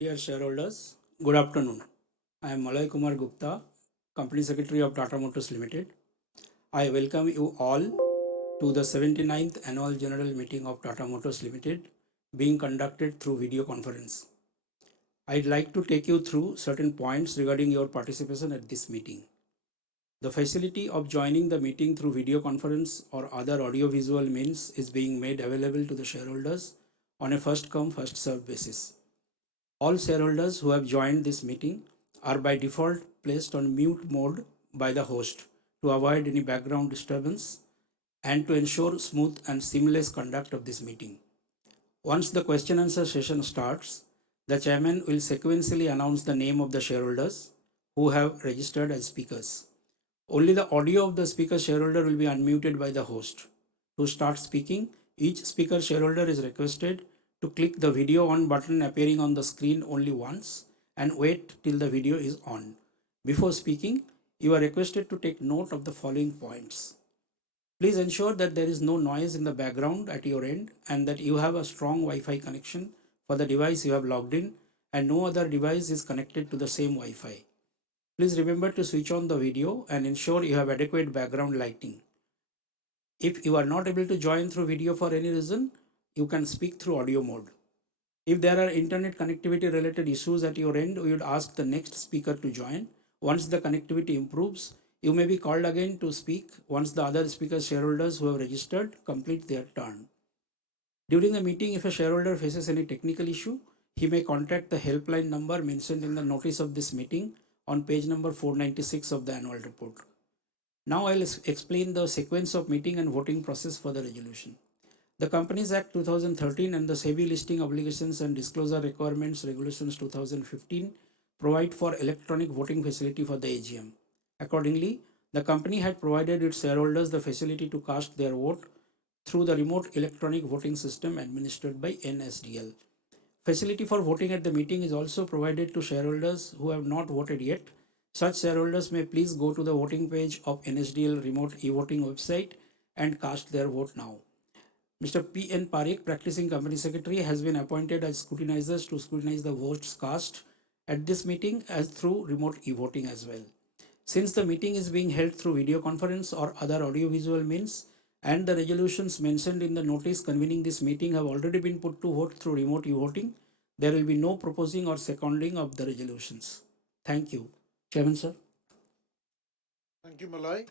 Dear shareholders, good afternoon. I am Malay Kumar Gupta, Company Secretary of Tata Motors Limited. I welcome you all to the 79th Annual General Meeting of Tata Motors Limited being conducted through video conference. I'd like to take you through certain points regarding your participation at this meeting. The facility of joining the meeting through video conference or other audiovisual means is being made available to the shareholders on a first come, first served basis. All shareholders who have joined this meeting are by default placed on mute mode by the host to avoid any background disturbance and to ensure smooth and seamless conduct of this meeting. Once the question answer session starts, the chairman will sequentially announce the name of the shareholders who have registered as speakers. Only the audio of the speaker shareholder will be unmuted by the host. To start speaking, each speaker shareholder is requested to click the video on button appearing on the screen only once and wait till the video is on. Before speaking, you are requested to take note of the following points. Please ensure that there is no noise in the background at your end and that you have a strong Wi-Fi connection for the device you have logged in and no other device is connected to the same Wi-Fi. Please remember to switch on the video and ensure you have adequate background lighting. If you are not able to join through video for any reason, you can speak through audio mode. If there are internet connectivity related issues at your end, we would ask the next speaker to join. Once the connectivity improves, you may be called again to speak once the other speaker shareholders who have registered complete their turn. During the meeting, if a shareholder faces any technical issue, he may contact the helpline number mentioned in the notice of this meeting on page number 496 of the annual report. Now I'll explain the sequence of meeting and voting process for the resolution. The Companies Act 2013 and the SEBI Listing Obligations and Disclosure Requirements Regulations 2015 provide for electronic voting facility for the AGM. Accordingly, the company had provided its shareholders the facility to cast their vote through the remote electronic voting system administered by NSDL. Facility for voting at the meeting is also provided to shareholders who have not voted yet. Such shareholders may please go to the voting page of NSDL remote e-voting website and cast their vote now. Mr. P.N. Parikh, practicing company secretary, has been appointed as scrutinizers to scrutinize the votes cast at this meeting as through remote e-voting as well. Since the meeting is being held through video conference or other audiovisual means, and the resolutions mentioned in the notice convening this meeting have already been put to vote through remote e-voting, there will be no proposing or seconding of the resolutions. Thank you. Chairman, sir. Thank you, Malay.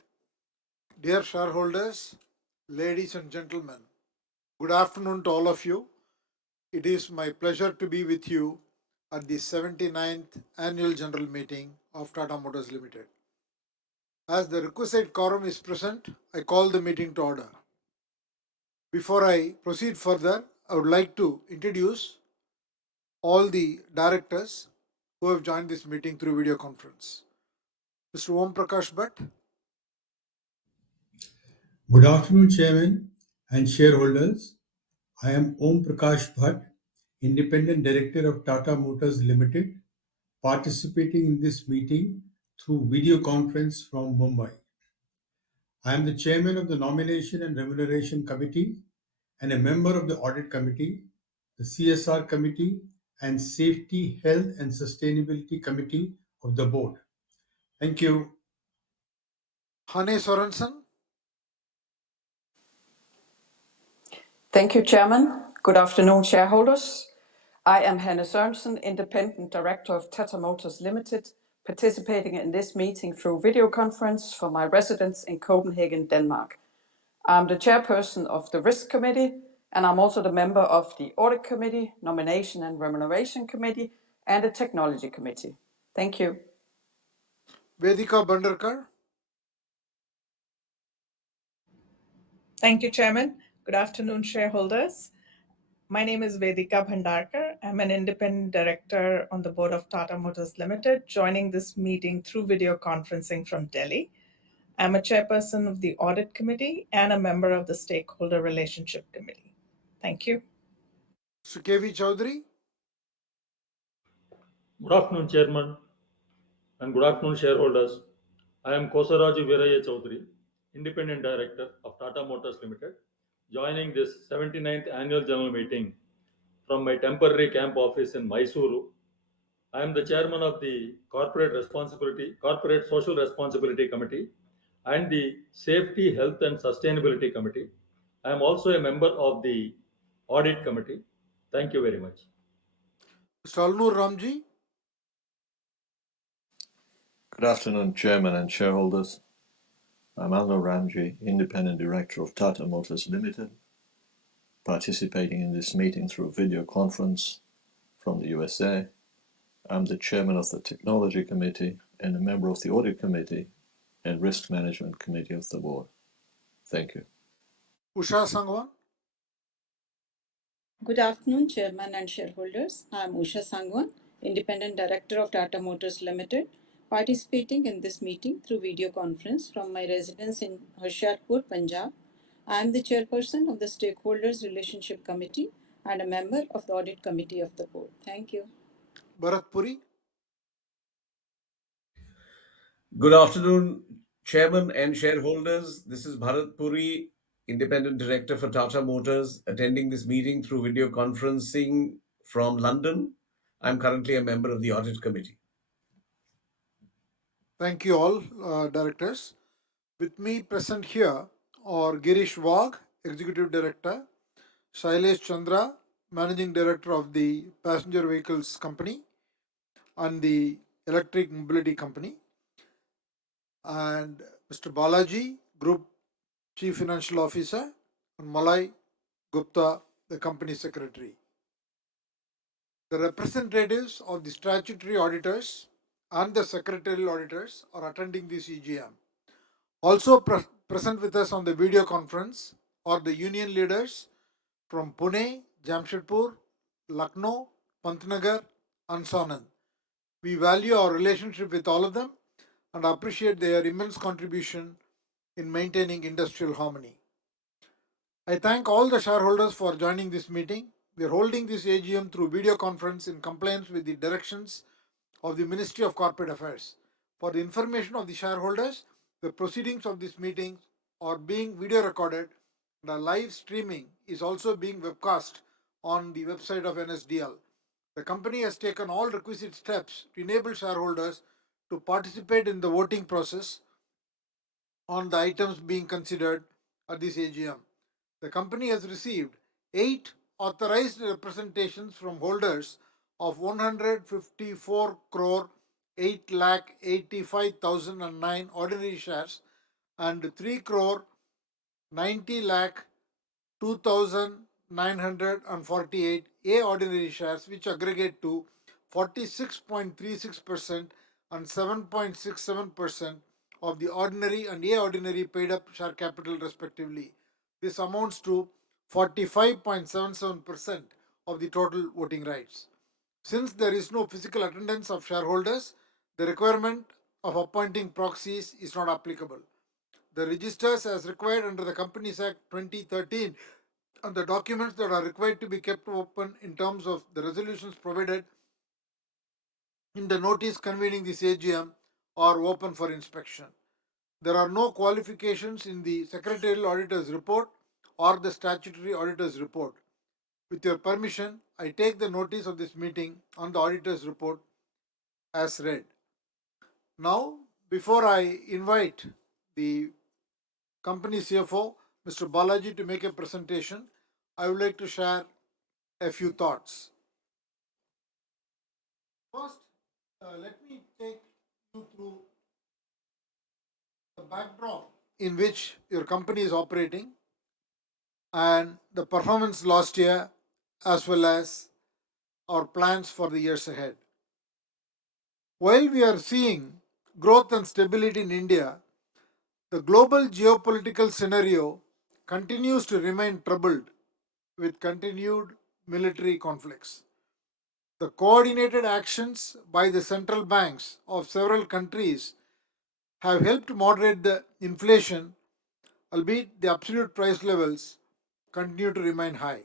Dear shareholders, ladies and gentlemen, good afternoon to all of you. It is my pleasure to be with you at the 79th Annual General Meeting of Tata Motors Limited. As the requisite quorum is present, I call the meeting to order. Before I proceed further, I would like to introduce all the directors who have joined this meeting through video conference. Mr. Om Prakash Bhatt, Good afternoon, Chairman and shareholders. I am Om Prakash Bhatt, Independent Director of Tata Motors Limited, participating in this meeting through video conference from Mumbai. I am the Chairman of the Nomination and Remuneration Committee and a member of the Audit Committee, the CSR Committee, and Safety, Health and Sustainability Committee of the Board. Thank you. Hane Sorensen, Thank you, Chairman. Good afternoon, shareholders. I am Hanne Sørensen, Independent Director of Tata Motors Limited, participating in this meeting through video conference from my residence in Copenhagen, Denmark. I'm the chairperson of the Risk Committee, and I'm also the member of the Audit Committee, Nomination and Remuneration Committee, and the Technology Committee. Thank you. Vedika Bandarkar, Thank you, Chairman. Good afternoon, shareholders. My name is Vedika Bhandarkar. I'm an independent director on the board of Tata Motors Limited, joining this meeting through video conferencing from Delhi. I'm a chairperson of the Audit Committee and a member of the Stakeholder Relationship Committee. Thank you. Sukevi Chaudhary, Good afternoon, Chairman, and good afternoon, shareholders. I am Kosaraju Viraya Chaudhary, Independent Director of Tata Motors Limited, joining this 79th Annual General Meeting from my temporary camp office in Mysuru, I am the chairman of the Corporate Social Responsibility Committee and the Safety, Health and Sustainability Committee. I am also a member of the Audit Committee. Thank you very much. Mr. Alnur Ramji. Good afternoon, Chairman and shareholders. I'm Alno Ramji, Independent Director of Tata Motors Limited, participating in this meeting through video conference from the USA. I'm the Chairman of the Technology Committee and a member of the Audit Committee and Risk Management Committee of the Board. Thank you. Usha Sangwan. Good afternoon, Chairman and shareholders. I am Usha Sangwan, Independent Director of Tata Motors Limited, participating in this meeting through video conference from my residence in Hoshiarpur, Punjab. I am the chairperson of the Stakeholders Relationship Committee and a member of the Audit Committee of the Board. Thank you. Bharat Puri. Good afternoon, Chairman and shareholders. This is Bharat Puri, Independent Director for Tata Motors, attending this meeting through video conferencing from London. I'm currently a member of the Audit Committee. Thank you all, directors. With me present here are Girish Wagh, Executive Director, Shailesh Chandra, Managing Director of the Passenger Vehicles Company and the Electric Mobility Company, and Mr. Balaji, Group Chief Financial Officer, and Malay Gupta, the Company Secretary. The representatives of the statutory auditors and the secretarial auditors are attending this EGM. Also present with us on the video conference are the union leaders from Pune, Jamshedpur, Lucknow, Pantnagar, and Sanand. We value our relationship with all of them and appreciate their immense contribution in maintaining industrial harmony. I thank all the shareholders for joining this meeting. We are holding this AGM through video conference in compliance with the directions of the Ministry of Corporate Affairs. For the information of the shareholders, the proceedings of this meeting are being video recorded and a live streaming is also being webcast on the website of NSDL. The company has taken all requisite steps to enable shareholders to participate in the voting process on the items being considered at this AGM. The company has received 8 authorized representations from holders of 154 crore 8,85,009 ordinary shares and 3 crore 90 lakh 2,948 A ordinary shares, which aggregate to 46.36% and 7.67% of the ordinary and A ordinary paid up share capital respectively. This amounts to 45.77% of the total voting rights. Since there is no physical attendance of shareholders, the requirement of appointing proxies is not applicable. The registers as required under the Companies Act 2013 and the documents that are required to be kept open in terms of the resolutions provided in the notice convening this AGM are open for inspection. There are no qualifications in the Secretarial Auditor's report or the Statutory Auditor's report. With your permission, I take the notice of this meeting on the Auditor's report as read. Now, before I invite the company CFO, Mr. Balaji, to make a presentation, I would like to share a few thoughts. First, let me take you through the backdrop in which your company is operating and the performance last year as well as our plans for the years ahead. While we are seeing growth and stability in India, the global geopolitical scenario continues to remain troubled with continued military conflicts. The coordinated actions by the central banks of several countries have helped moderate the inflation, albeit the absolute price levels continue to remain high.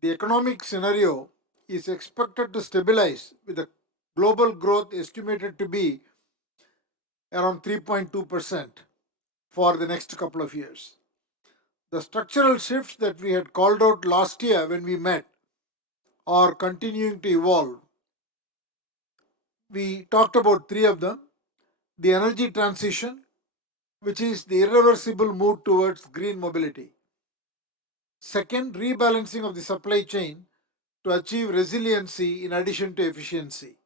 The economic scenario is expected to stabilize with the global growth estimated to be around 3.2% for the next couple of years. The structural shifts that we had called out last year when we met are continuing to evolve. we talked about three of them. The energy transition, which is the irreversible move towards green mobility. Second, rebalancing of the supply chain to achieve resiliency in addition to efficiency.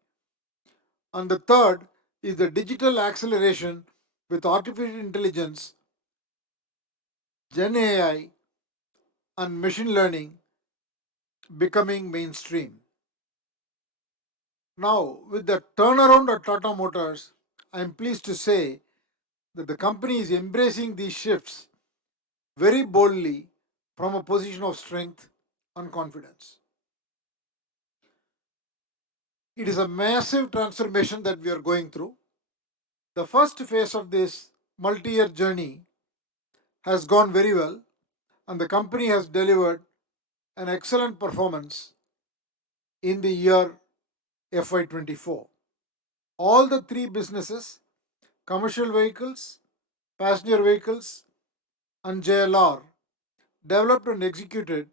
And the third is the digital acceleration with artificial intelligence, Gen AI, and machine learning becoming mainstream. Now, with the turnaround at Tata Motors, I am pleased to say that the company is embracing these shifts very boldly from a position of strength and confidence. It is a massive transformation that we are going through. The first phase of this multi-year journey has gone very well, and the company has delivered an excellent performance in the year FY24. All the three businesses, commercial vehicles, passenger vehicles, and JLR, developed and executed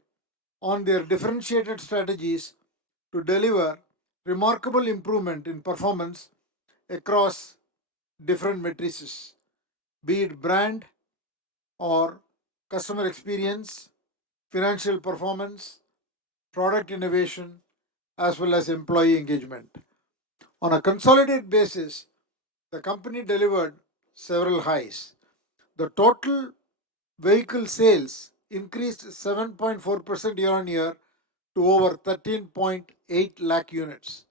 on their differentiated strategies to deliver remarkable improvement in performance across different matrices, be it brand or customer experience, financial performance, product innovation, as well as employee engagement. On a consolidated basis, the company delivered several highs. The total vehicle sales increased 7.4% year on year to over 13.8 lakh units.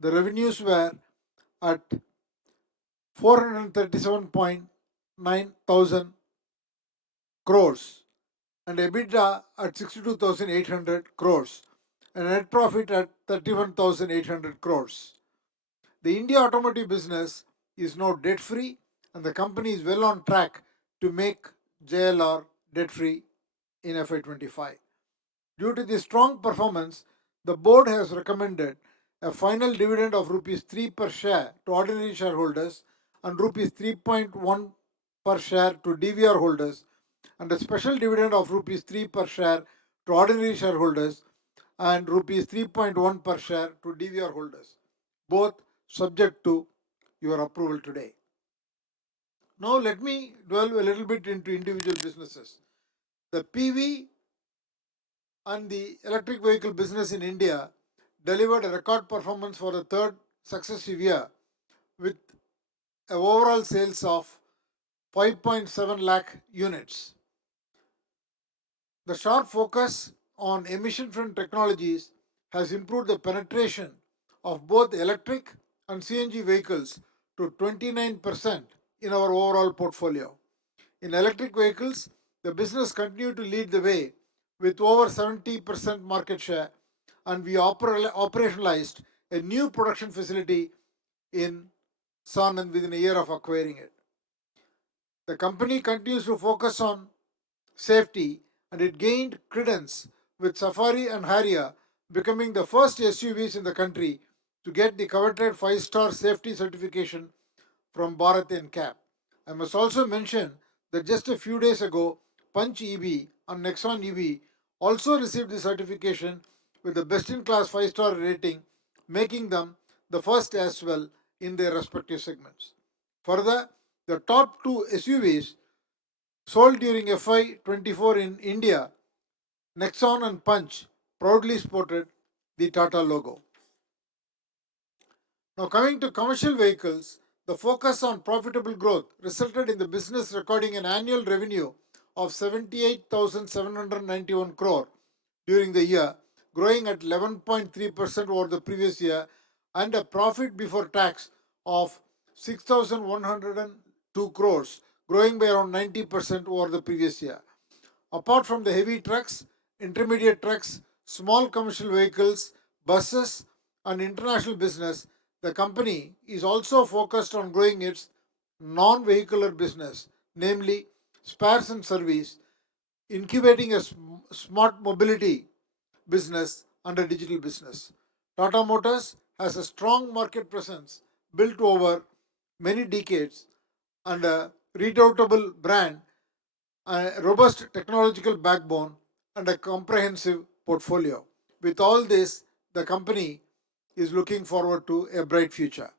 The revenues were at 437.9 thousand crores and EBITDA at 62,800 crores and net profit at 31,800 crores. The India automotive business is now debt free and the company is well on track to make JLR debt free in FY25. Due to the strong performance, the board has recommended a final dividend of rupees 3 per share to ordinary shareholders and rupees 3.1 per share to DVR holders and a special dividend of rupees 3 per share to ordinary shareholders and rupees 3.1 per share to DVR holders, both subject to your approval today. Now let me delve a little bit into individual businesses. The PV and the electric vehicle business in India delivered a record performance for the third successive year with overall sales of 5.7 lakh units. The sharp focus on emission-free technologies has improved the penetration of both electric and CNG vehicles to 29% in our overall portfolio. In electric vehicles, the business continued to lead the way with over 70% market share, and we operationalized a new production facility in Sanand within a year of acquiring it. The company continues to focus on safety and it gained credence with Safari and Harrier becoming the first SUVs in the country to get the coveted 5-star safety certification from Bharat NCAP. I must also mention that just a few days ago, Punch EV and Nexon EV also received the certification with the best-in-class 5-star rating, making them the first as well in their respective segments. Further, the top two SUVs sold during FY24 in India, Nexon and Punch, proudly sported the Tata logo. Now coming to commercial vehicles, the focus on profitable growth resulted in the business recording an annual revenue of 78,791 crore during the year, growing at 11.3% over the previous year, and a profit before tax of 6,102 crores, growing by around 90% over the previous year. Apart from the heavy trucks, intermediate trucks, small commercial vehicles, buses, and international business, the company is also focused on growing its non-vehicular business, namely spares and service, incubating a smart mobility business and a digital business. Tata Motors has a strong market presence built over many decades and a redoubtable brand, a robust technological backbone, and a comprehensive portfolio. With all this, the company is looking forward to a bright future.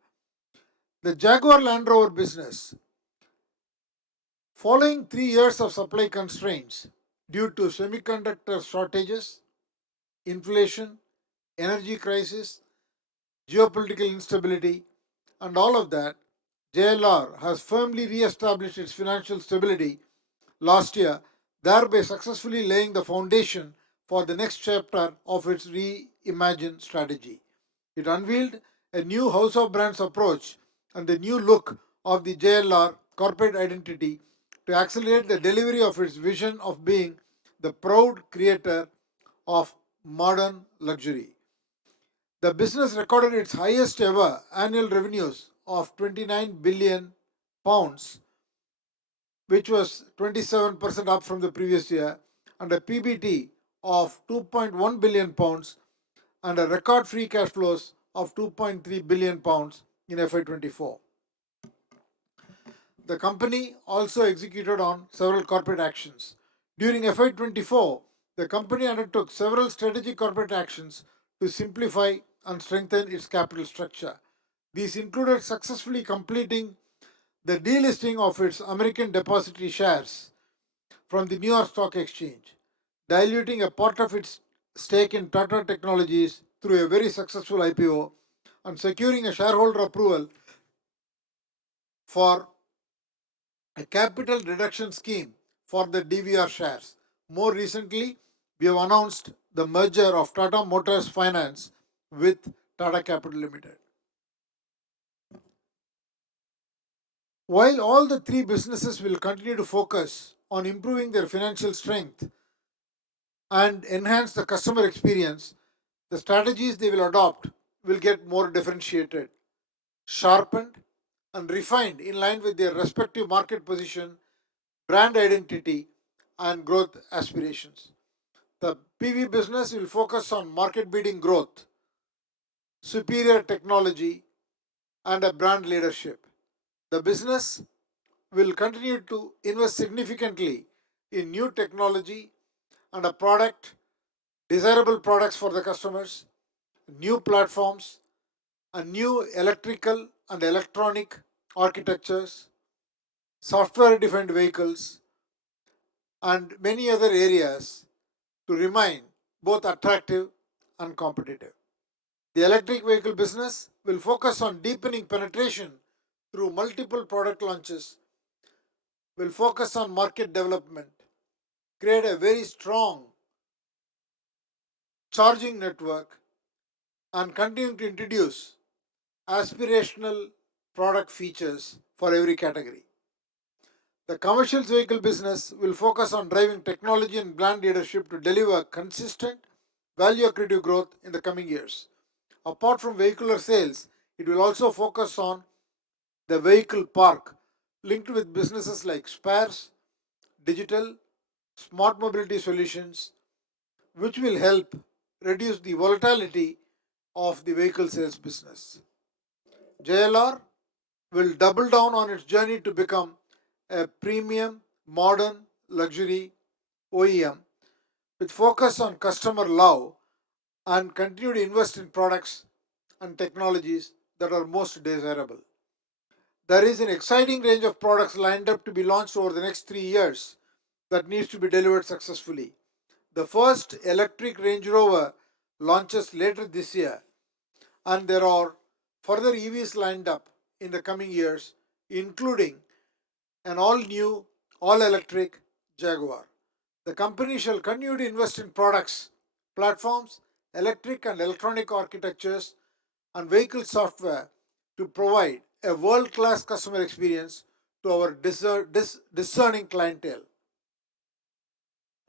The Jaguar Land Rover business, following 3 years of supply constraints due to semiconductor shortages, inflation, energy crisis, geopolitical instability, and all of that, JLR has firmly re-established its financial stability last year, thereby successfully laying the foundation for the next chapter of its reimagined strategy. It unveiled a new house of brands approach and the new look of the JLR corporate identity to accelerate the delivery of its vision of being the proud creator of modern luxury. The business recorded its highest ever annual revenues of 29 billion pounds, which was 27% up from the previous year, and a PBT of 2.1 billion pounds and a record free cash flows of 2.3 billion pounds in FY24. The company also executed on several corporate actions. During FY24, the company undertook several strategic corporate actions to simplify and strengthen its capital structure. These included successfully completing the delisting of its American depository shares from the New York Stock Exchange, diluting a part of its stake in Tata Technologies through a very successful IPO, and securing a shareholder approval for a capital reduction scheme for the DVR shares. More recently, we have announced the merger of Tata Motors Finance with Tata Capital Limited. While all the three businesses will continue to focus on improving their financial strength and enhance the customer experience, the strategies they will adopt will get more differentiated, sharpened, and refined in line with their respective market position, brand identity, and growth aspirations. The PV business will focus on market beating growth, superior technology, and a brand leadership. The business will continue to invest significantly in new technology and a product, desirable products for the customers, new platforms, and new electrical and electronic architectures, software defined vehicles, and many other areas to remain both attractive and competitive. The electric vehicle business will focus on deepening penetration through multiple product launches, will focus on market development, create a very strong charging network, and continue to introduce aspirational product features for every category. The commercial vehicle business will focus on driving technology and brand leadership to deliver consistent, value accretive growth in the coming years. Apart from vehicular sales, it will also focus on the vehicle park linked with businesses like spares, digital, smart mobility solutions, which will help reduce the volatility of the vehicle sales business. JLR will double down on its journey to become a premium, modern, luxury OEM with focus on customer love and continue to invest in products and technologies that are most desirable. There is an exciting range of products lined up to be launched over the next 3 years that needs to be delivered successfully. The first electric Range Rover launches later this year, and there are further EVs lined up in the coming years, including an all-new, all-electric Jaguar. The company shall continue to invest in products, platforms, electric and electronic architectures, and vehicle software to provide a world-class customer experience to our discerning clientele.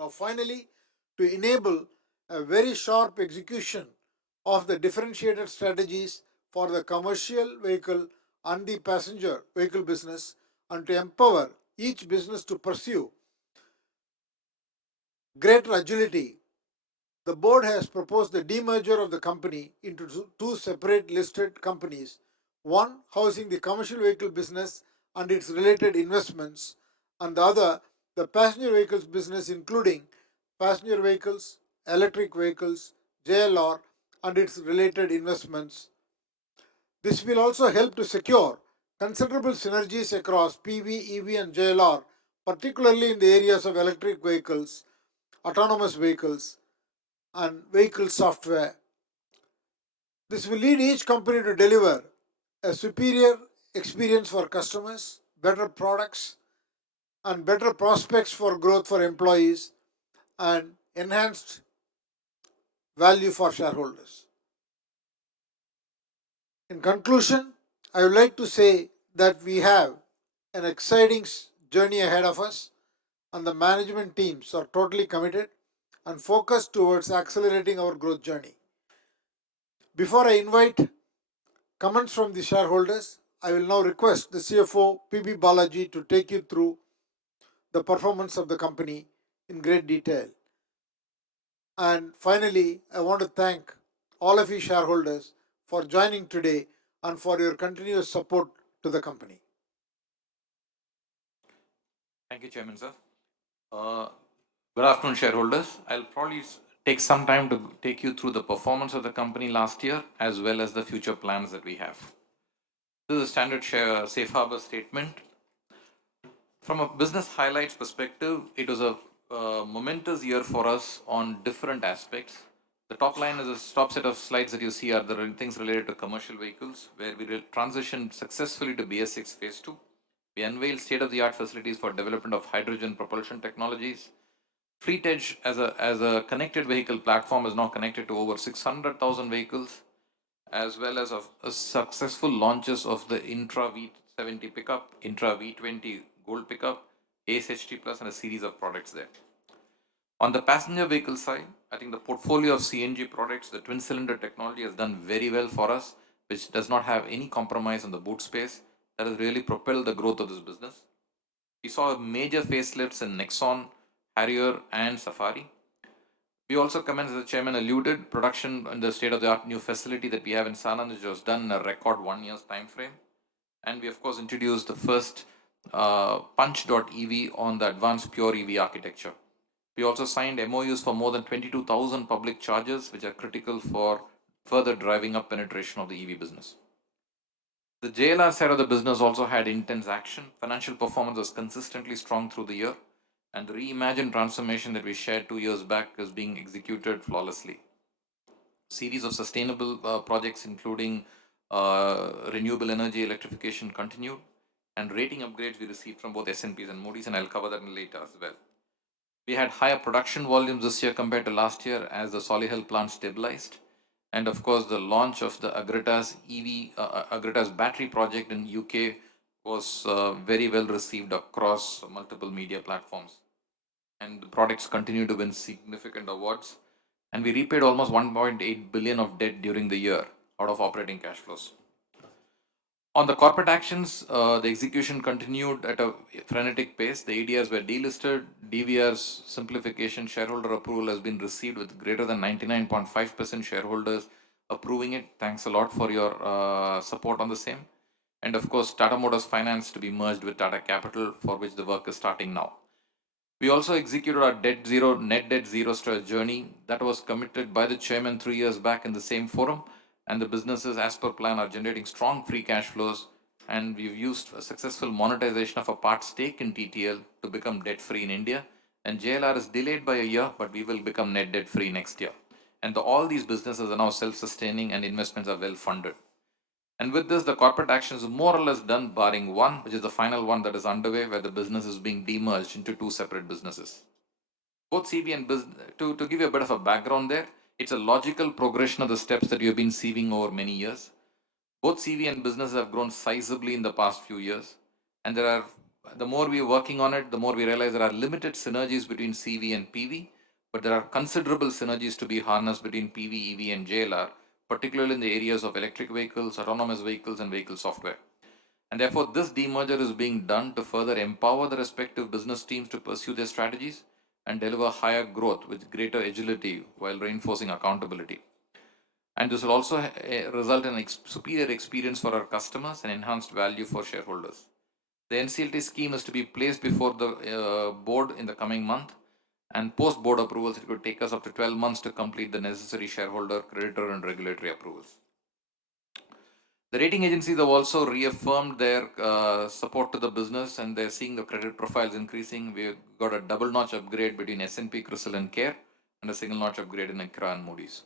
Now, finally, to enable a very sharp execution of the differentiated strategies for the commercial vehicle and the passenger vehicle business, and to empower each business to pursue greater agility, the board has proposed the demerger of the company into two separate listed companies, one housing the commercial vehicle business and its related investments, and the other the passenger vehicles business including passenger vehicles, electric vehicles, JLR, and its related investments. This will also help to secure considerable synergies across PV, EV, and JLR, particularly in the areas of electric vehicles, autonomous vehicles, and vehicle software. This will lead each company to deliver a superior experience for customers, better products, and better prospects for growth for employees, and enhanced value for shareholders. In conclusion, I would like to say that we have an exciting journey ahead of us, and the management teams are totally committed and focused towards accelerating our growth journey. Before I invite comments from the shareholders, I will now request the CFO PB Balaji to take you through the performance of the company in great detail. And finally, I want to thank all of you shareholders for joining today and for your continuous support to the company. Thank you, Chairman, sir. Good afternoon, shareholders. I'll probably take some time to take you through the performance of the company last year as well as the future plans that we have. This is a standard safe harbor statement. From a business highlights perspective, it was a momentous year for us on different aspects. The top line is a top set of slides that you see are the things related to commercial vehicles, where we transitioned successfully to BS6 Phase 2. We unveiled state-of-the-art facilities for development of hydrogen propulsion technologies. Fleet Edge as a connected vehicle platform is now connected to over 600,000 vehicles, as well as of successful launches of the Intra V70 pickup, Intra V20 Gold pickup, Ace HT Plus, and a series of products there. On the passenger vehicle side, I think the portfolio of CNG products, the twin cylinder technology has done very well for us, which does not have any compromise on the boot space. That has really propelled the growth of this business. We saw major facelifts in Nexon, Harrier, and Safari. We also commenced, as the chairman alluded, production in the state-of-the-art new facility that we have in Sanand, which was done in a record 1 year's time frame. And we, of course, introduced the first Punch.EV on the advanced pure EV architecture. We also signed MOUs for more than 22,000 public chargers, which are critical for further driving up penetration of the EV business. The JLR side of the business also had intense action. Financial performance was consistently strong through the year, and the reimagined transformation that we shared 2 years back is being executed flawlessly. Series of sustainable projects, including renewable energy electrification, continued, and rating upgrades we received from both S&Ps and Moody's, and I'll cover that later as well. We had higher production volumes this year compared to last year as the Solihull plant stabilized. And of course, the launch of the Agritas battery project in UK was very well received across multiple media platforms. And the products continue to win significant awards. And we repaid almost 1.8 billion of debt during the year out of operating cash flows. On the corporate actions, the execution continued at a frenetic pace. The ADRs were delisted. DVR's simplification shareholder approval has been received with greater than 99.5% shareholders approving it. Thanks a lot for your support on the same. And of course, Tata Motors Finance to be merged with Tata Capital, for which the work is starting now. We also executed our net debt zero journey that was committed by the chairman 3 years back in the same forum. And the businesses, as per plan, are generating strong free cash flows. And we've used a successful monetization of a part stake in TTL to become debt free in India. And JLR is delayed by a year, but we will become net debt free next year. And all these businesses are now self-sustaining and investments are well funded. And with this, the corporate action is more or less done, barring one, which is the final one that is underway, where the business is being demerged into 2 separate businesses. Both CV and business, to give you a bit of a background there, it's a logical progression of the steps that you have been seeing over many years. Both CV and business have grown sizably in the past few years. And the more we are working on it, the more we realize there are limited synergies between CV and PV, but there are considerable synergies to be harnessed between PV, EV, and JLR, particularly in the areas of electric vehicles, autonomous vehicles, and vehicle software. And therefore, this demerger is being done to further empower the respective business teams to pursue their strategies and deliver higher growth with greater agility while reinforcing accountability. And this will also result in superior experience for our customers and enhanced value for shareholders. The NCLT scheme is to be placed before the board in the coming month, and post board approvals, it could take us up to 12 months to complete the necessary shareholder, creditor, and regulatory approvals. The rating agencies have also reaffirmed their support to the business, and they're seeing the credit profiles increasing. We've got a double notch upgrade between S&P, CRISIL, and CARE, and a single notch upgrade in ICRA and Moody's.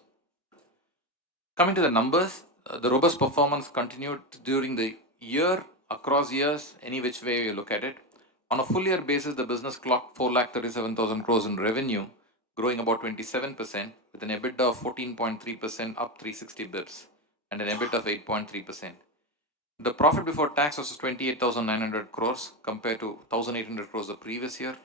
Coming to the numbers, the robust performance continued during the year, across years, any which way you look at it. On a full year basis, the business clocked 4,37,000 crores in revenue, growing about 27%, with an EBITDA of 14.3%, up 360 bips, and an EBIT of 8.3%. The profit before tax was 28,900 crores compared to 1,800 crores the previous year.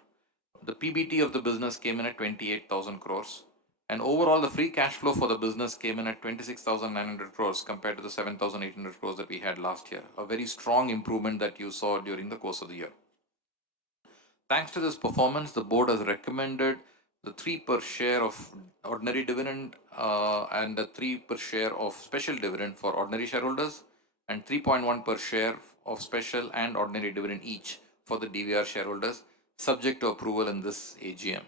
The PBT of the business came in at 28,000 crores. And overall, the free cash flow for the business came in at 26,900 crores compared to the 7,800 crores that we had last year. A very strong improvement that you saw during the course of the year. Thanks to this performance, the board has recommended the 3 per share of ordinary dividend and the 3 per share of special dividend for ordinary shareholders, and 3.1 per share of special and ordinary dividend each for the DVR shareholders, subject to approval in this AGM.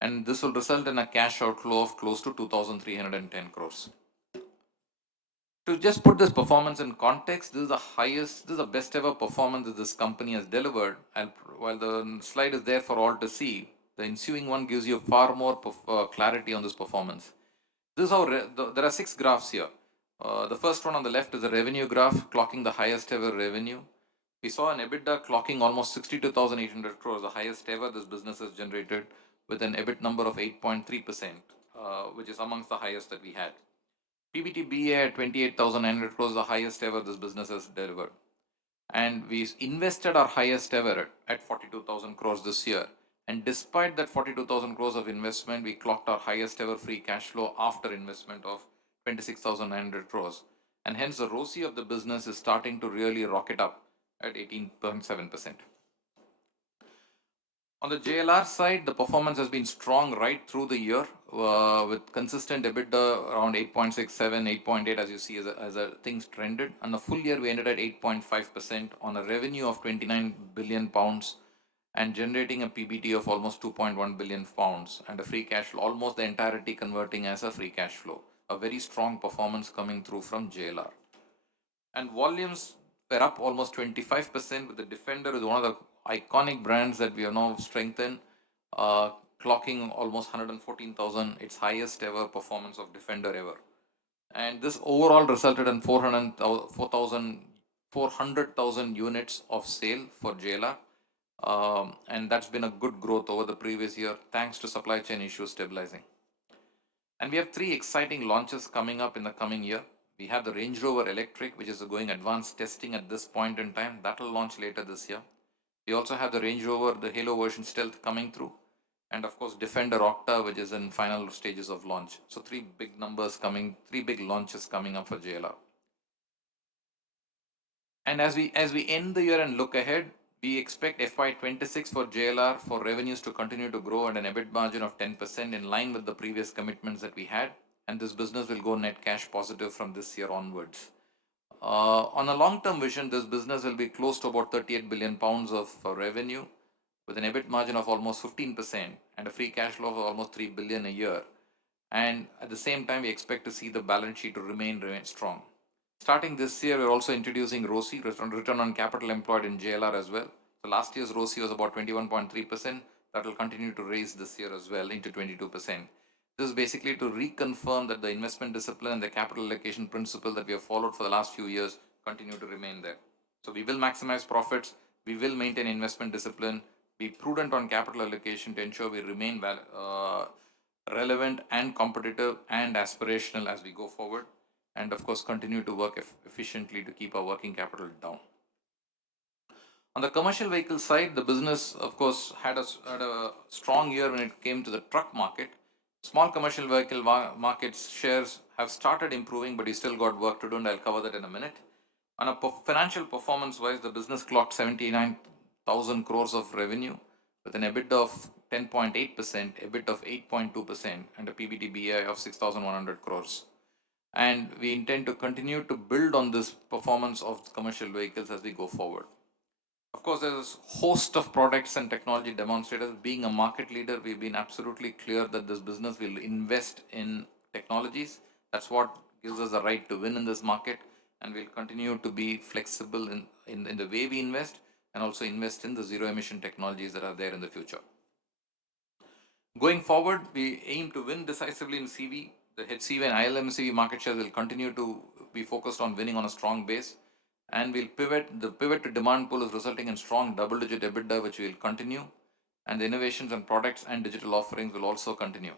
And this will result in a cash outflow of close to 2,310 crores. To just put this performance in context, this is the best ever performance that this company has delivered. And while the slide is there for all to see, the ensuing one gives you far more clarity on this performance. This is how there are 6 graphs here. The first one on the left is a revenue graph, clocking the highest ever revenue. We saw an EBITDA clocking almost 62,800 crores, the highest ever this business has generated, with an EBIT number of 8.3%, which is amongst the highest that we had. PBT-BA at 28,900 crores, the highest ever this business has delivered. And we invested our highest ever at 42,000 crores this year. And despite that 42,000 crores of investment, we clocked our highest ever free cash flow after investment of 26,900 crores. And hence the ROCE of the business is starting to really rocket up at 18.7%. On the JLR side, the performance has been strong right through the year, with consistent EBITDA around 8.67, 8.8 as you see as things trended. On the full year, we ended at 8.5% on a revenue of 29 billion pounds and generating a PBT of almost 2.1 billion pounds and a free cash flow, almost the entirety converting as a free cash flow. A very strong performance coming through from JLR. And volumes were up almost 25%, with the Defender is one of the iconic brands that we have now strengthened, clocking almost 114,000, its highest ever performance of Defender ever. And this overall resulted in 400,000 units of sale for JLR. And that's been a good growth over the previous year, thanks to supply chain issues stabilizing. And we have 3 exciting launches coming up in the coming year. We have the Range Rover Electric, which is going advanced testing at this point in time. That will launch later this year. We also have the Range Rover, the Halo version Stealth coming through. And of course, Defender Octa, which is in final stages of launch. So 3 big launches coming up for JLR. And as we end the year and look ahead, we expect FY26 for JLR for revenues to continue to grow at an EBIT margin of 10% in line with the previous commitments that we had. And this business will go net cash positive from this year onwards. On a long-term vision, this business will be close to about 38 billion pounds of revenue, with an EBIT margin of almost 15% and a free cash flow of almost 3 billion a year. And at the same time, we expect to see the balance sheet to remain strong. Starting this year, we're also introducing ROCE, return on capital employed, in JLR as well. So last year's ROCE was about 21.3%. That will continue to raise this year as well into 22%. This is basically to reconfirm that the investment discipline and the capital allocation principle that we have followed for the last few years continue to remain there. So we will maximize profits, we will maintain investment discipline, be prudent on capital allocation to ensure we remain relevant and competitive and aspirational as we go forward, and of course continue to work efficiently to keep our working capital down. On the commercial vehicle side, the business of course had a strong year when it came to the truck market. Small commercial vehicle market shares have started improving, but you still got work to do, and I'll cover that in a minute. On a financial performance wise, the business clocked 79,000 crores of revenue with an EBITDA of 10.8%, EBIT of 8.2%, and a PBT-BI of 6,100 crores. And we intend to continue to build on this performance of commercial vehicles as we go forward. Of course, there's a host of products and technology demonstrators. Being a market leader, we've been absolutely clear that this business will invest in technologies. That's what gives us the right to win in this market. and we'll continue to be flexible in the way we invest and also invest in the zero emission technologies that are there in the future. Going forward, we aim to win decisively in CV. The HCV and ILMCV market shares will continue to be focused on winning on a strong base, and we'll pivot. The pivot to demand pool is resulting in strong double-digit EBITDA, which will continue, and the innovations and products and digital offerings will also continue.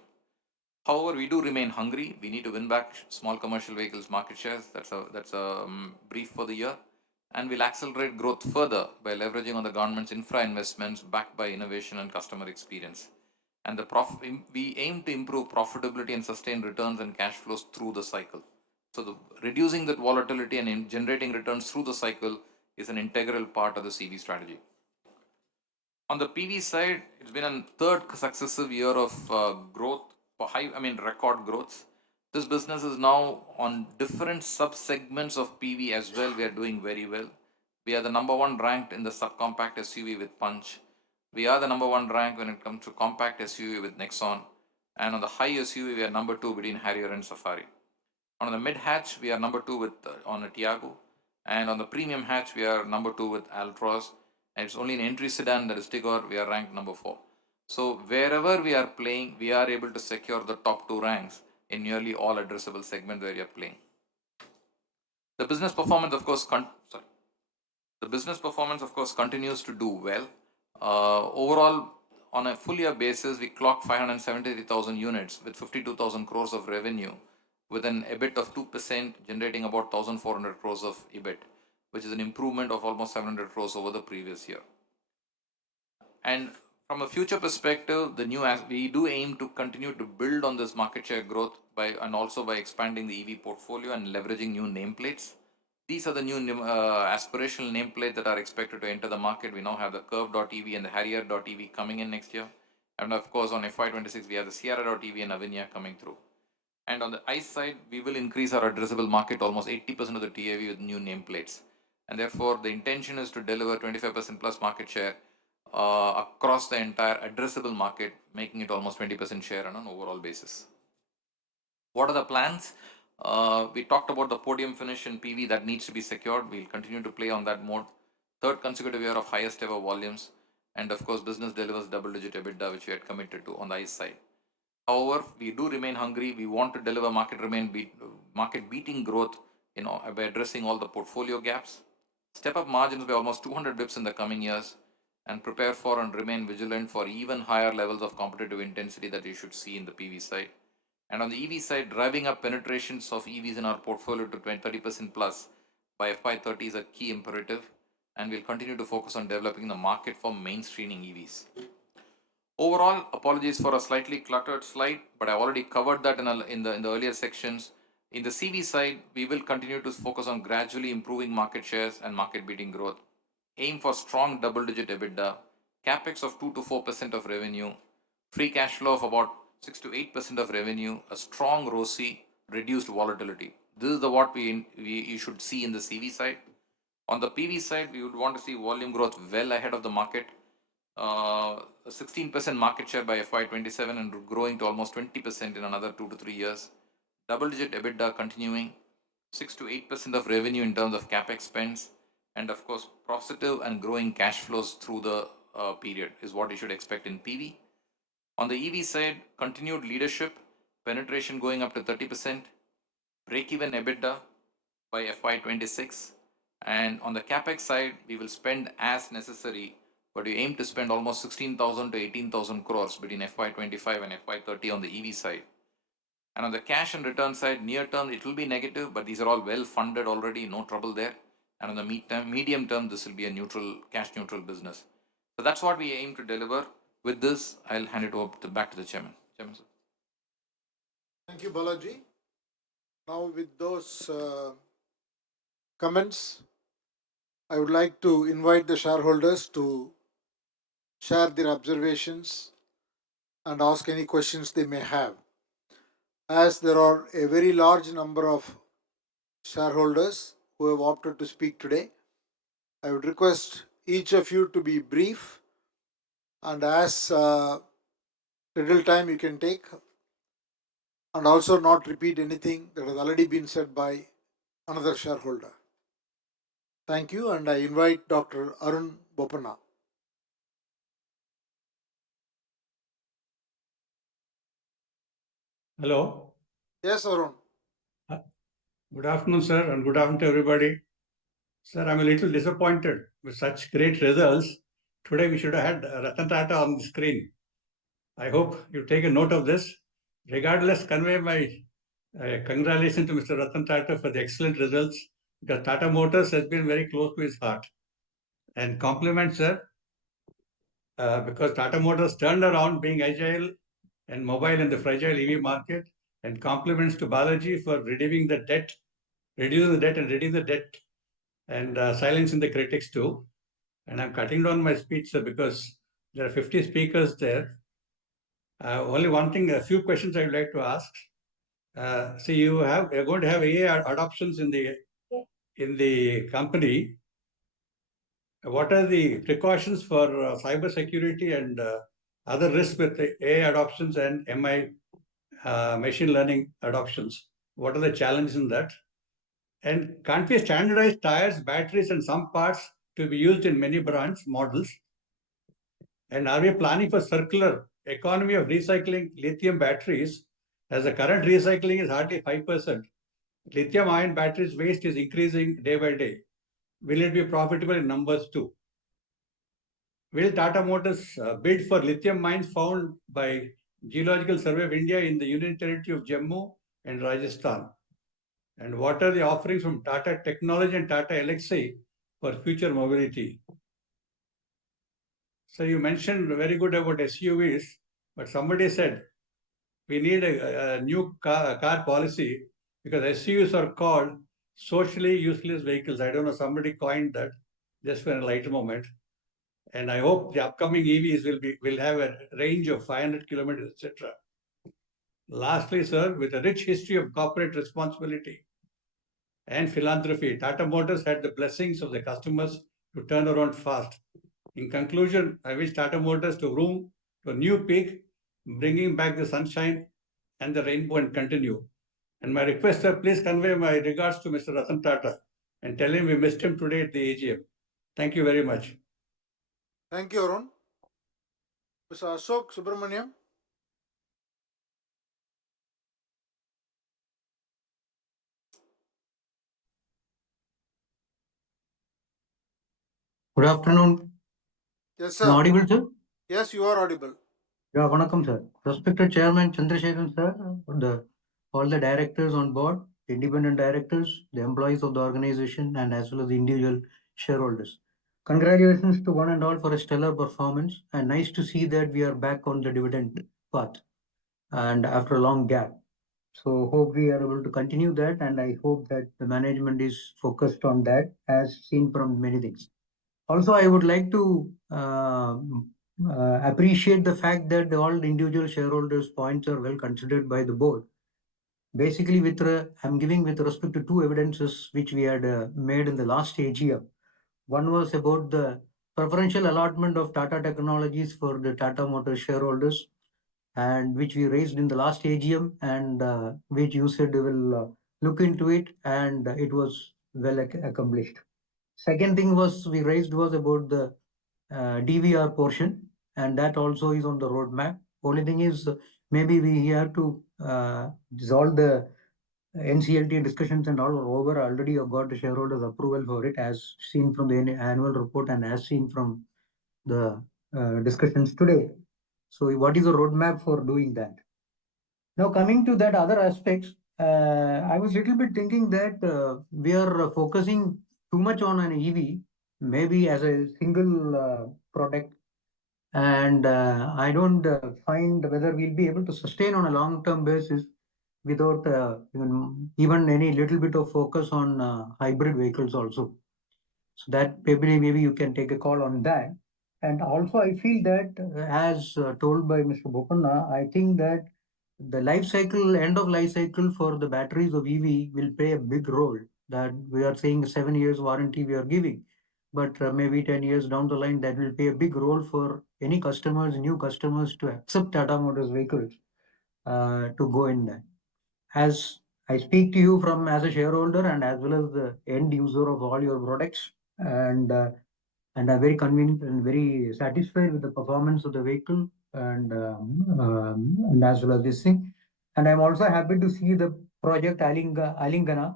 However, we do remain hungry. We need to win back small commercial vehicles market shares. That's a brief for the year, and we'll accelerate growth further by leveraging on the government's infra investments backed by innovation and customer experience. And we aim to improve profitability and sustain returns and cash flows through the cycle. So reducing that volatility and generating returns through the cycle is an integral part of the CV strategy. On the PV side, it's been a third successive year of growth for record growth. This business is now on different sub-segments of PV as well. We are doing very well. We are the number one ranked in the subcompact SUV with Punch. We are the number one rank when it comes to compact SUV with Nexon. And on the high SUV, we are number two between Harrier and Safari. On the mid hatch, we are number two with on a Tiago. And on the premium hatch, we are number two with Altroz. And it's only an entry sedan, that is Tigor, we are ranked number 4. So wherever we are playing, we are able to secure the top 2 ranks in nearly all addressable segments where we are playing. The business performance, of course, continues to do well. Overall, on a full year basis, we clocked 573,000 units with 52,000 crores of revenue, with an EBIT of 2%, generating about 1,400 crores of EBIT, which is an improvement of almost 700 crores over the previous year. And from a future perspective, we do aim to continue to build on this market share growth and also by expanding the EV portfolio and leveraging new nameplates. These are the new aspirational nameplates that are expected to enter the market. We now have the Curve.ev and the Harrier.ev coming in next year. And of course, on FY26, we have the Sierra.ev and Avinia coming through. And on the ICE side, we will increase our addressable market to almost 80% of the TAV with new nameplates. And therefore, the intention is to deliver 25% plus market share across the entire addressable market, making it almost 20% share on an overall basis. What are the plans? We talked about the podium finish in PV that needs to be secured. We'll continue to play on that mode. Third consecutive year of highest ever volumes. And of course, business delivers double-digit EBITDA, which we had committed to on the ICE side. However, we do remain hungry. We want to deliver market-beating growth by addressing all the portfolio gaps. Step up margins by almost 200 bips in the coming years, and prepare for and remain vigilant for even higher levels of competitive intensity that you should see in the PV side. And on the EV side, driving up penetrations of EVs in our portfolio to 30% plus by FY30 is a key imperative, and we'll continue to focus on developing the market for mainstreaming EVs. Overall, apologies for a slightly cluttered slide, but I already covered that in the earlier sections. In the CV side, we will continue to focus on gradually improving market shares and market-beating growth. Aim for strong double-digit EBITDA, capex of 2 to 4% of revenue, free cash flow of about 6 to 8% of revenue, a strong ROCE, reduced volatility. This is what you should see in the CV side. On the PV side, we would want to see volume growth well ahead of the market. 16% market share by FY27 and growing to almost 20% in another 2 to 3 years. Double-digit EBITDA continuing, 6 to 8% of revenue in terms of capex spends, and of course, positive and growing cash flows through the period is what you should expect in PV. On the EV side, continued leadership, penetration going up to 30%, break-even EBITDA by FY26, and on the capex side, we will spend as necessary, but we aim to spend almost 16,000 to 18,000 crores between FY25 and FY30 on the EV side. And on the cash and return side, near term, it will be negative, but these are all well funded already, no trouble there. And on the medium term, this will be a cash neutral business. So that's what we aim to deliver. With this, I'll hand it over back to the chairman. Chairman, sir. Thank you, Balaji. Now, with those comments, I would like to invite the shareholders to share their observations and ask any questions they may have. As there are a very large number of shareholders who have opted to speak today, I would request each of you to be brief and as little time you can take, and also not repeat anything that has already been said by another shareholder. Thank you, and I invite Dr. Arun Bopanna. Hello. Yes, Arun. Good afternoon, sir, and good afternoon to everybody. Sir, I'm a little disappointed with such great results. Today we should have had Ratan Tata on the screen. I hope you take a note of this. Regardless, convey my congratulations to Mr. Ratan Tata for the excellent results, because Tata Motors has been very close to his heart. And compliments, sir, because Tata Motors turned around being agile and mobile in the fragile EV market, and compliments to Balaji for reducing the debt and reducing the debt and silencing the critics too. And I'm cutting down my speech, sir, because there are 50 speakers there. Only one thing, a few questions I would like to ask. See, you're going to have AI adoptions in the company. What are the precautions for cyber security and other risks with the AI adoptions and MI machine learning adoptions? What are the challenges in that? And can't we standardize tires, batteries, and some parts to be used in many brands models? And are we planning for circular economy of recycling lithium batteries, as the current recycling is hardly 5%? Lithium ion batteries waste is increasing day by day. Will it be profitable in numbers too? Will Tata Motors bid for lithium mines found by Geological Survey of India in the Union Territory of Jammu and Rajasthan? And what are the offerings from Tata Technology and Tata Elxsi for future mobility? So you mentioned very good about SUVs, but somebody said we need a new car policy, because SUVs are called socially useless vehicles. I don't know, somebody coined that just for a light moment. And I hope the upcoming EVs will have a range of 500 kilometers, etc. Lastly, sir, with a rich history of corporate responsibility and philanthropy, Tata Motors had the blessings of the customers to turn around fast. In conclusion, I wish Tata Motors to room to a new peak, bringing back the sunshine and the rainbow and continue. And my request, sir, please convey my regards to Mr. Ratan Tata and tell him we missed him today at the AGM. Thank you very much. Thank you, Arun. Mr. Ashok Subramaniam. Good afternoon. Yes, Am I sir. audible, sir? Yes, you are audible. Yeah, vanakkam, sir. Respected Chairman Chandrasekharan, sir, all the directors on board, the independent directors, the employees of the organization, and as well as the individual shareholders. Congratulations to one and all for a stellar performance, and nice to see that we are back on the dividend path and after a long gap. So hope we are able to continue that, and I hope that the management is focused on that as seen from many things. Also, I would like to appreciate the fact that all individual shareholders' points are well considered by the board. Basically, I'm giving with respect to two evidences which we had made in the last AGM. One was about the preferential allotment of Tata Technologies for the Tata Motors shareholders, and which we raised in the last AGM, and which you said will look into it, and it was well accomplished. Second thing we raised was about the DVR portion, and that also is on the roadmap. Only thing is, maybe we have to resolve the NCLT discussions and all are over. Already have got the shareholders approval for it, as seen from the annual report and as seen from the discussions today. So what is the roadmap for doing that? Now coming to that other aspects, I was a little bit thinking that we are focusing too much on an EV, maybe as a single product, and I don't find whether we'll be able to sustain on a long-term basis without even any little bit of focus on hybrid vehicles also. So that maybe you can take a call on that. And also I feel that as told by Mr. Bopanna, I think that the end of life cycle for the batteries of EV will play a big role. That we are saying 7 years warranty we are giving, but maybe 10 years down the line that will play a big role for any customers, new customers to accept Tata Motors vehicles to go in there. As I speak to you from as a shareholder and as well as the end user of all your products, and I'm very convinced and very satisfied with the performance of the vehicle and as well as this thing. And I'm also happy to see the project Alingana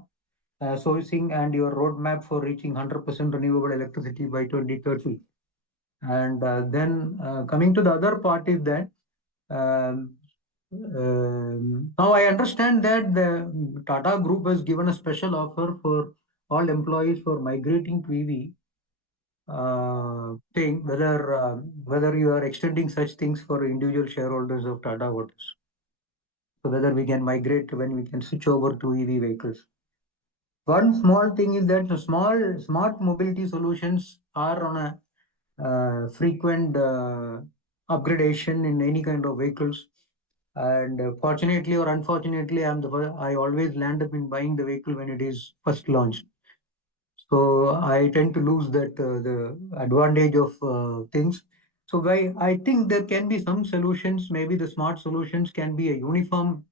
sourcing and your roadmap for reaching 100% renewable electricity by 2030. And then coming to the other part is that now I understand that the Tata Group has given a special offer for all employees for migrating to EV thing, whether you are extending such things for individual shareholders of Tata Motors. So whether we can migrate when we can switch over to EV vehicles. One small thing is that the smart mobility solutions are on a frequent upgradation in any kind of vehicles. And fortunately or unfortunately, I always land up in buying the vehicle when it is first launched. So I tend to lose that the advantage of things. So I think there can be some solutions. Maybe the smart solutions can be a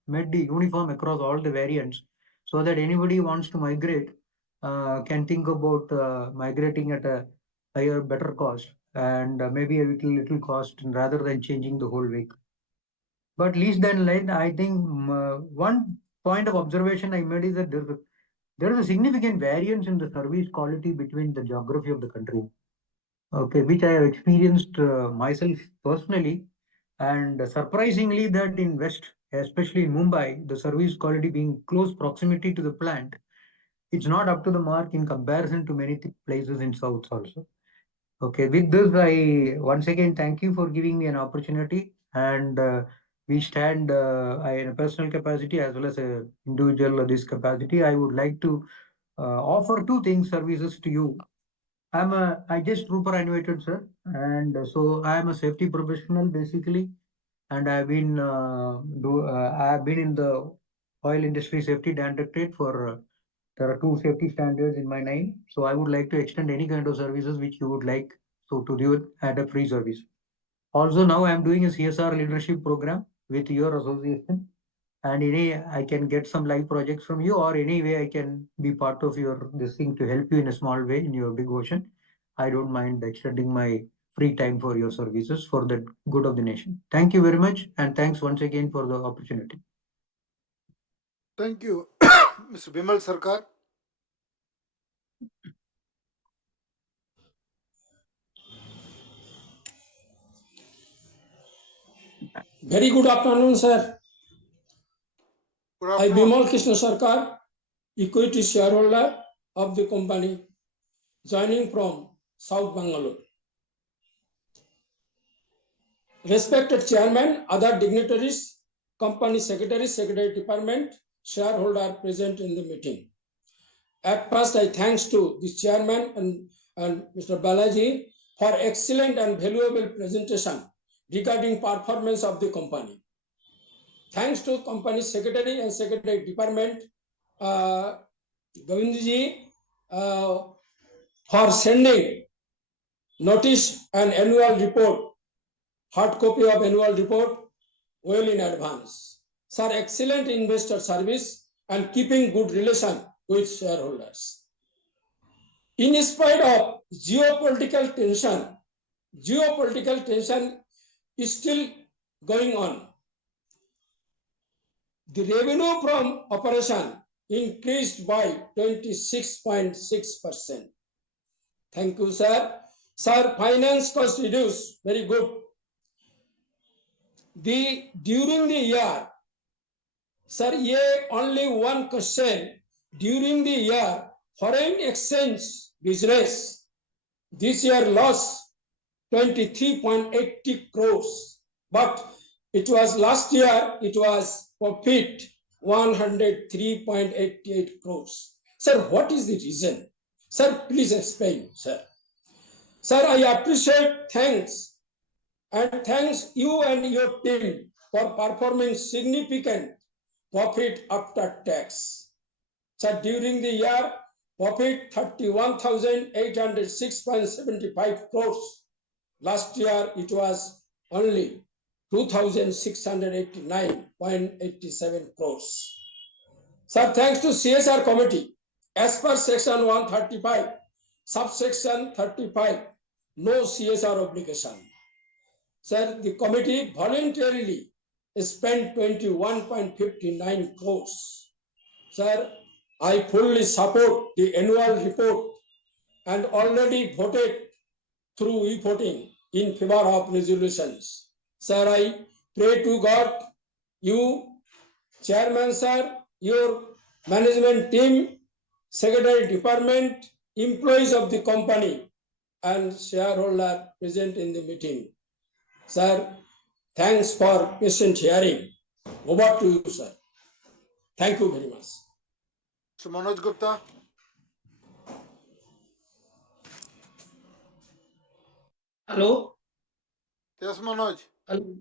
made uniform across all the variants, so that anybody who wants to migrate can think about migrating at a higher, better cost, and maybe a little cost rather than changing the whole vehicle. But least than late, I think one point of observation I made is that there is a significant variance in the service quality between the geography of the country. Okay, which I have experienced myself personally, and surprisingly, that in West, especially in Mumbai, the service quality being close proximity to the plant, it's not up to the mark in comparison to many places in South also. Okay, with this, I once again thank you for giving me an opportunity, and we stand in a personal capacity as well as a individual this capacity. I would like to offer two things services to you. I just superannuated, sir, and so I am a safety professional basically, and I have been in the oil industry safety directorate for. There are two safety standards in my name, so I would like to extend any kind of services which you would like so to do it at a free service. Also, now I am doing a CSR leadership program with your association, and any I can get some live projects from you, or any way I can be part of your this thing to help you in a small way in your big ocean. I don't mind extending my free time for your services for the good of the nation. Thank you very much, and thanks once again for the opportunity. Thank you, Mr. Bimal Sarkar. Very good afternoon, sir. Good I afternoon. Bimal Krishna Sarkar, equity shareholder of the company, joining from South Bangalore. Respected chairman, other dignitaries, company secretary, secretary department, shareholder present in the meeting. At first, I thanks to the chairman and Mr. Balaji for excellent and valuable presentation regarding performance of the company. Thanks to company secretary and secretary department, Govindji, for sending notice and annual report, hard copy of annual report well in advance. Sir, excellent investor service and keeping good relation with shareholders. In spite of geopolitical tension is still going on. The revenue from operation increased by 26.6%. Thank you, sir. Sir, finance cost reduced, very good. During the year, sir, only one question. During the year, foreign exchange business, this year lost 23.80 crores. But it was last year, it was profit 103.88 crores. Sir, what is the reason? Sir, please explain, sir. Sir, I appreciate, thanks you and your team for performing significant profit after tax. Sir, during the year, profit 31,806.75 crores. Last year, it was only 2,689.87 crores. Sir, thanks to CSR committee, as per section 135, subsection 35, no CSR obligation. Sir, the committee voluntarily spent 21.59 crores. Sir, I fully support the annual report and already voted through e-voting in favor of resolutions. Sir, I pray to God, you, Chairman Sir, your management team, Secretary Department, employees of the company, and shareholder present in the meeting. Sir, thanks for patient hearing. Over to you, sir. Thank you very much. So Manoj Gupta. Hello. Yes, Manoj. Hello.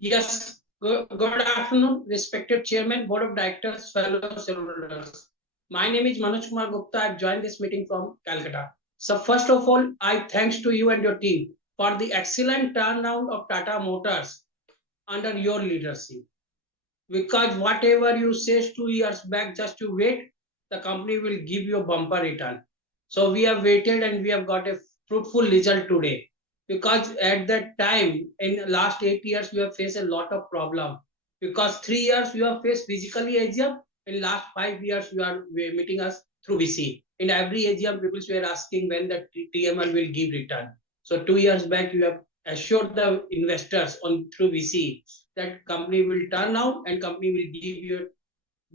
Yes. Good afternoon, respected Chairman, Board of Directors, fellow shareholders. My name is Manoj Kumar Gupta. I've joined this meeting from Calcutta. So first of all, I thanks to you and your team for the excellent turnout of Tata Motors under your leadership. Because whatever you said 2 years back, just to wait, the company will give you a bumper return. So we have waited and we have got a fruitful result today. Because at that time, in the last 8 years, you have faced a lot of problem. Because 3 years you have faced physically AGM, in last 5 years you are meeting us through VC. In every AGM, people were asking when the TML will give return. So 2 years back, you have assured the investors on through VC that company will turn out and company will give you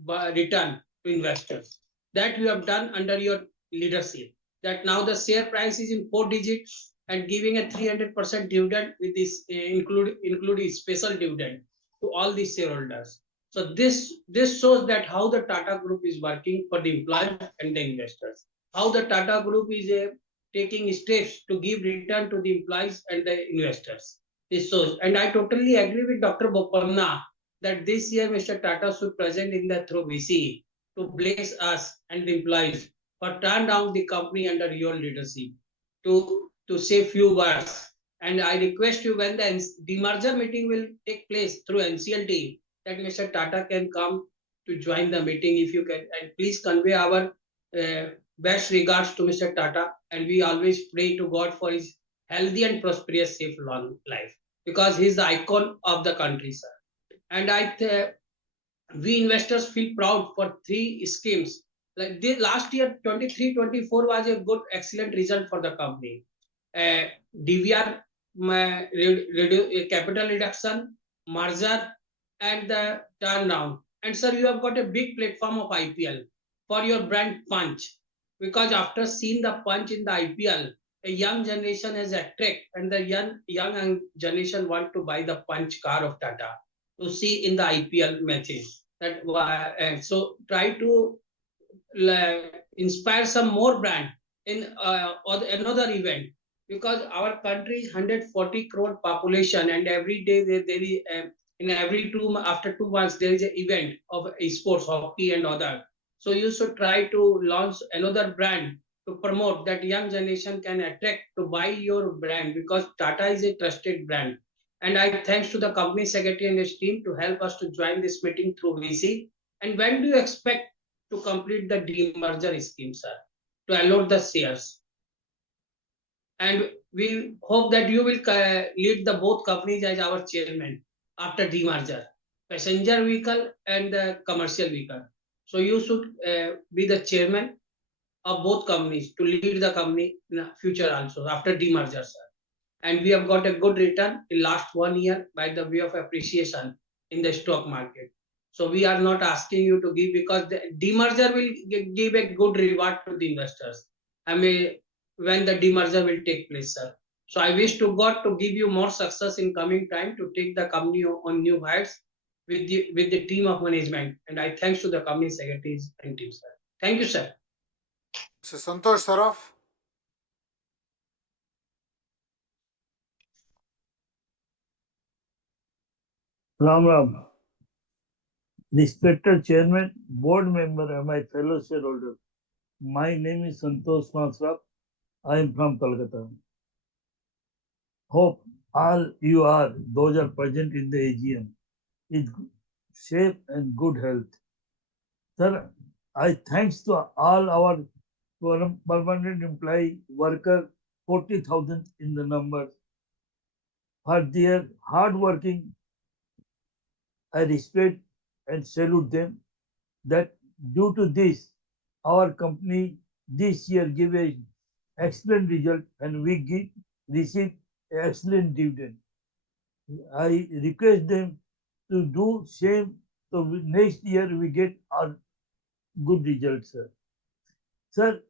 a return to investors. That you have done under your leadership. That now the share price is in 4 digits and giving a 300% dividend with this including special dividend to all the shareholders. So this shows that how the Tata Group is working for the employees and the investors. How the Tata Group is taking steps to give return to the employees and the investors. This shows, and I totally agree with Dr. Bopanna that this year Mr. Tata should present in the through VC to bless us and the employees for turn down the company under your leadership to say few words. And I request you when the demerger meeting will take place through NCLT that Mr. Tata can come to join the meeting if you can, and please convey our best regards to Mr. Tata, and we always pray to God for his healthy and prosperous, safe, long life because he is the icon of the country, sir. And we investors feel proud for three schemes. Like the last year, 23-24 was a good, excellent result for the company. DVR, capital reduction, merger, and the turnaround. And sir, you have got a big platform of IPL for your brand Punch, because after seeing the Punch in the IPL, a young generation has attracted, and the young generation want to buy the Punch car of Tata to see in the IPL matches. So try to inspire some more brand in or another event, because our country is 140 crore population and every day there is in every after 2 months there is an event of sports, hockey and other. So you should try to launch another brand to promote that young generation can attract to buy your brand, because Tata is a trusted brand. And I thanks to the company secretary and his team to help us to join this meeting through VC. And when do you expect to complete the demerger scheme, sir, to allot the shares? And we hope that you will lead the both companies as our chairman after demerger, passenger vehicle and the commercial vehicle. So you should be the chairman of both companies to lead the company in the future also after demerger, sir. And we have got a good return in last 1 year by the way of appreciation in the stock market. So we are not asking you to give, because the demerger will give a good reward to the investors. I mean, when the demerger will take place, sir. So I wish to God to give you more success in coming time to take the company on new heights with the team of management. And I thanks to the company secretaries and team, sir. Thank you, sir. Mr. Santosh Saraf. Ram Ram. Respected Chairman, Board Member, and my fellow shareholders. My name is Santosh Masraf. I am from Kolkata. Hope all you are, those are present in the AGM, in safe and good health. Sir, I thanks to all our permanent employee worker, 40,000 in the number, for their hard working. I respect and salute them that due to this, our company this year gave a excellent result and we receive excellent dividend. I request them to do same so next year we get our good results, sir. Sir,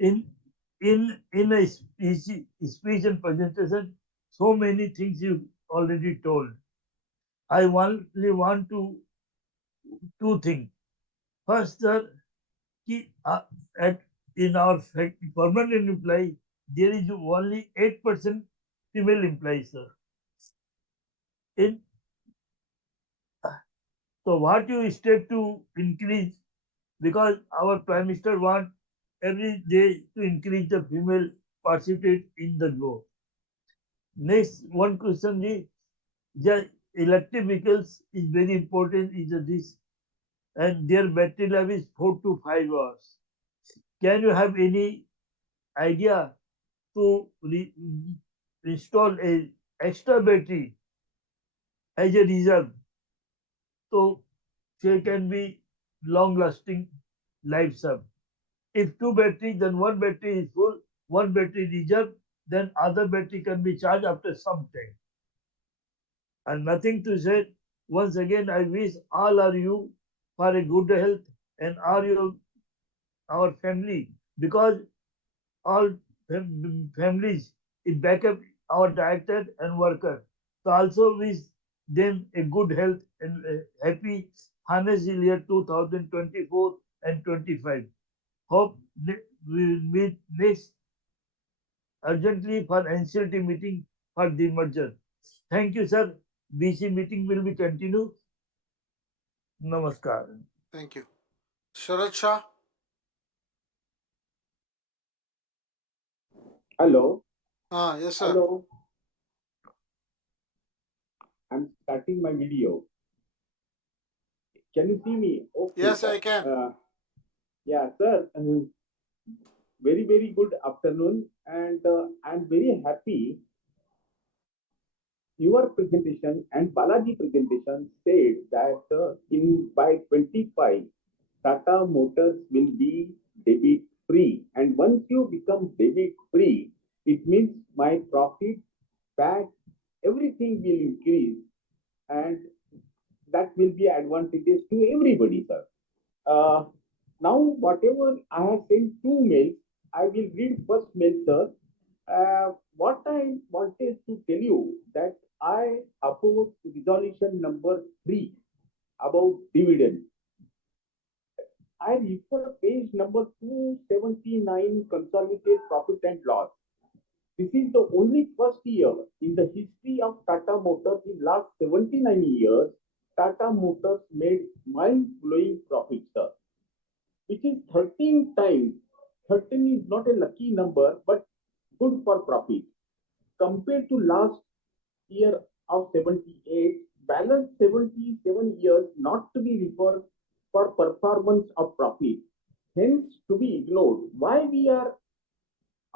in in a speech and presentation, so many things you already told. I only want to two things. First, sir, at in our permanent employee, there is only 8% female employees, sir. In so what you step to increase because our prime minister want every day to increase the female participate in the growth. Next one question is the electric vehicles is very important is this and their battery life is 4 to 5 hours. Can you have any idea to install a extra battery as a reserve so they can be long lasting lifespan? If two batteries, then one battery is full, one battery reserve, then other battery can be charged after some time. And nothing to say. Once again, I wish all are you for a good health and are you our family because all families is back up our director and worker. So also wish them a good health and happy financial year 2024 and 25. Hope we will meet next urgently for NCLT meeting for the merger. Thank you, sir. BC meeting will be continued. Namaskar. Thank you. Sharad Shah. Hello. Yes, sir. Hello. I'm starting my video. Can you see me? Okay. Yes, I can. Yeah, sir. Very, very good afternoon. And I'm very happy your presentation and Balaji presentation said that in by 25, Tata Motors will be debit free. And once you become debit free, it means my profit, PAT, everything will increase. And that will be advantageous to everybody, sir. Now, whatever I have sent two mails, I will read first mail, sir. What I wanted to tell you that I oppose resolution number 3 about dividend. I refer page number 279 consolidated profit and loss. This is the only first year in the history of Tata Motors in last 79 years, Tata Motors made mind-blowing profit, sir, which is 13 times. 13 is not a lucky number, but good for profit. Compared to last year of 78, balance 77 years not to be referred for performance of profit, hence to be ignored. Why we are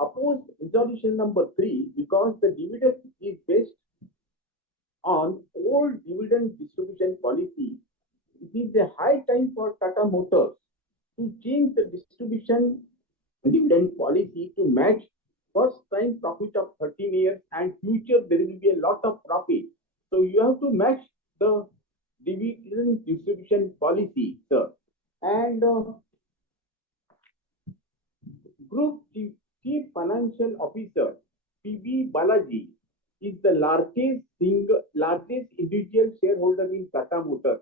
opposed resolution number 3? Because the dividend is based on old dividend distribution policy. It is a high time for Tata Motors to change the distribution dividend policy to match first time profit of 13 years and future there will be a lot of profit. So you have to match the dividend distribution policy, sir. And Group Chief Financial Officer PB Balaji is the largest individual shareholder in Tata Motors.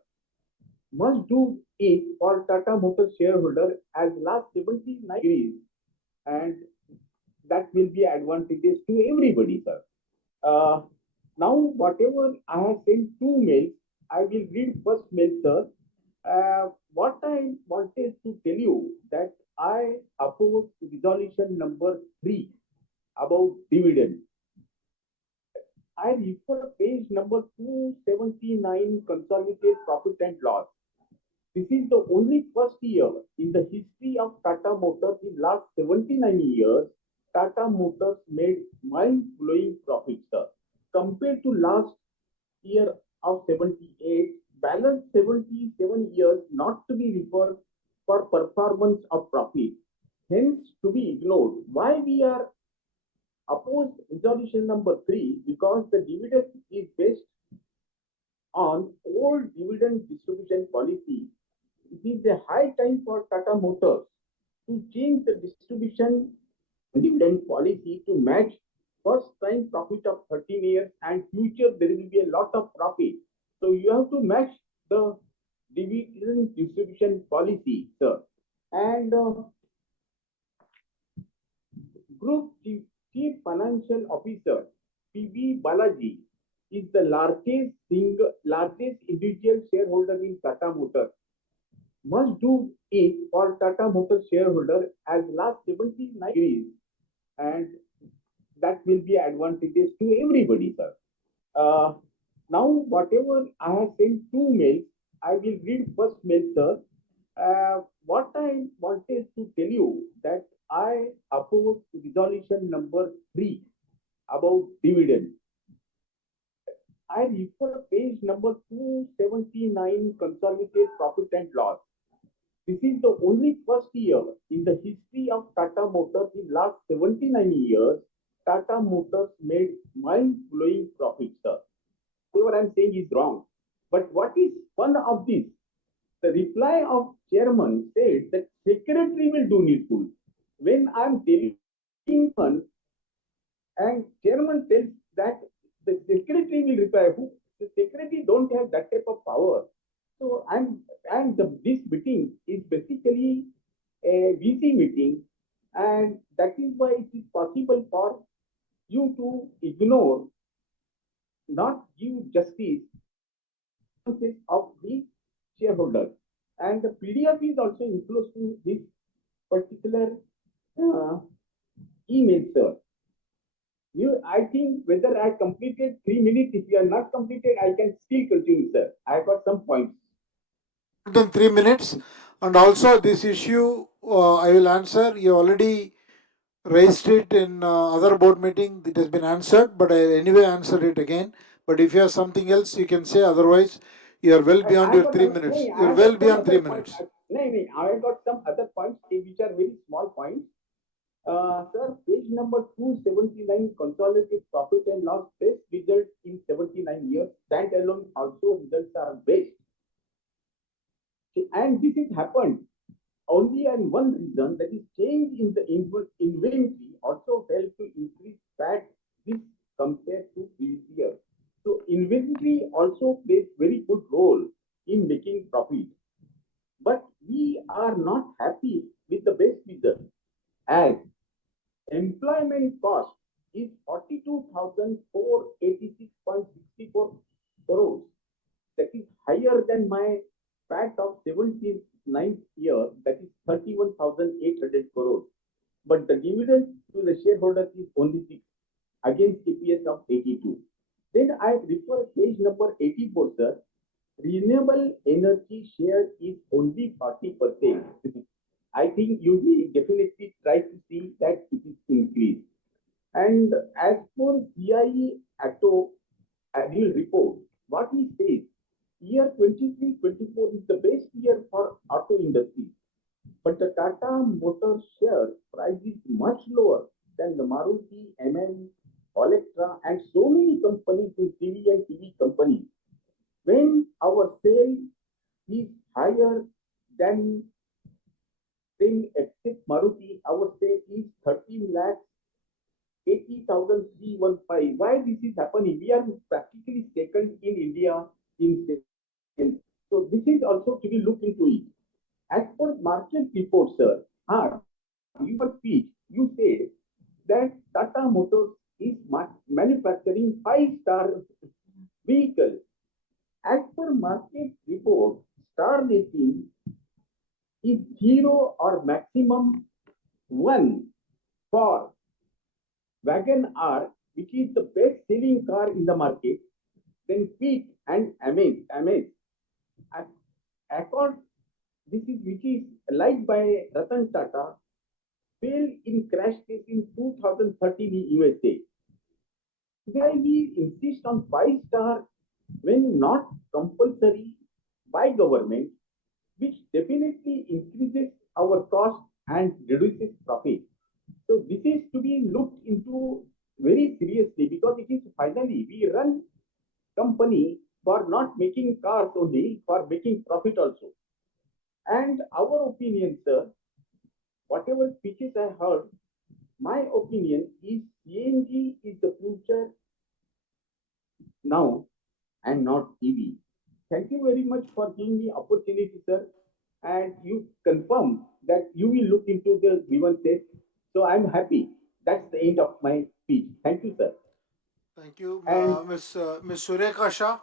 Must do it for Tata Motors shareholder as last 79 years, and that will be advantageous to everybody, sir. Now, whatever I have sent two mails, I will read first mail, sir. What I wanted to tell you that I oppose resolution number 3 about dividend. I refer page number 279 consolidated profit and loss. This is the only first year in the history of Tata Motors in last 79 years, Tata Motors made mind-blowing profits, sir. Compared to last year of 78, balance 77 years not to be referred for performance of profit, hence to be ignored. Why we are opposed resolution number 3? Because the dividend is based on old dividend distribution policy. It is a high time for Tata Motors to change the distribution dividend policy to match first time profit of 13 years, and future there will be a lot of profit. So you have to match the dividend distribution policy, sir. And Group Chief Financial Officer PB Balaji is the largest individual shareholder in Tata Motors. Must do it for Tata Motors shareholder as last 79 years, and that will be advantageous to everybody, sir. Uh, Now, whatever I have sent two mails, I will read first mail, sir. What I wanted to tell you that I oppose resolution number 3 about dividend. I refer page number 279, consolidated profit and loss. This is the only first year in the history of Tata Motors in last 79 years, Tata Motors made mind-blowing profits, sir. Whatever I'm saying is wrong. But what is fun of this? The reply of chairman said that secretary will do needful. When I'm telling one and chairman tells that the secretary will reply, who the secretary don't have that type of power. So this meeting is basically a VC meeting, and that is why it is possible for you to ignore, not give justice of the shareholder. And the PDF is also enclosed to this particular uh, email, sir. I think whether I completed 3 minutes, if you are not completed, I can still continue, sir. I have got some points. Than 3 minutes. And also this issue, I will answer. You already raised it in other board meeting. It has been answered, but I anyway answered it again. But if you have something else, you can say. Otherwise, you are well beyond your 3 minutes. You are well beyond 3 minutes. I have got some other points which are very small points. Sir, page number 279, consolidated profit and loss, best result in 79 years. Standalone also results are best. And this has happened only on one reason, that is change in the inventory also helped to increase PAT this compared to previous year. So inventory also plays very good role in making profit. But we are not happy with the best result, as employment cost is 42,486.64 crores. That is higher than my PAT of 79th year, that is 31,800 crores. But the dividend to the shareholders is only 6 against EPS of 82. Then I refer page number 84, sir. Renewable energy share is only 40%. I think you will definitely try to see that it is increased. And as for CIE ATO annual report, what he says, year 23-24 is the best year for auto industry. But the Tata Motors share price is much lower than the Maruti, MM, Electra, and so many companies in TV and TV companies. When our sale is higher than them except Maruti, our sale is 13 lakhs 80,315. Why this is happening? We are practically second in India in sales. So this is also to be looked into it. As per market report, sir, your speech, you said that Tata Motors is manufacturing 5-star vehicles. As per market report, star rating is 0 or maximum 1 for Wagon R, which is the best selling car in the market, then Fit and Amaze. This is which is led by Ratan Tata, failed in crash case in 2013 in USA. Where he insists on 5-star when not compulsory by government, which definitely increases our cost and reduces profit. So this is to be looked into very seriously, because it is finally we run company for not making cars only, for making profit also. And our opinion, sir, whatever speeches I heard, my opinion is CNG is the future now and not EV. Thank you very much for giving me opportunity, sir. And you confirm that you will look into the grievances. So I'm happy. That's the end of my speech. Thank you, sir. Thank you. And Miss Surekha Shah.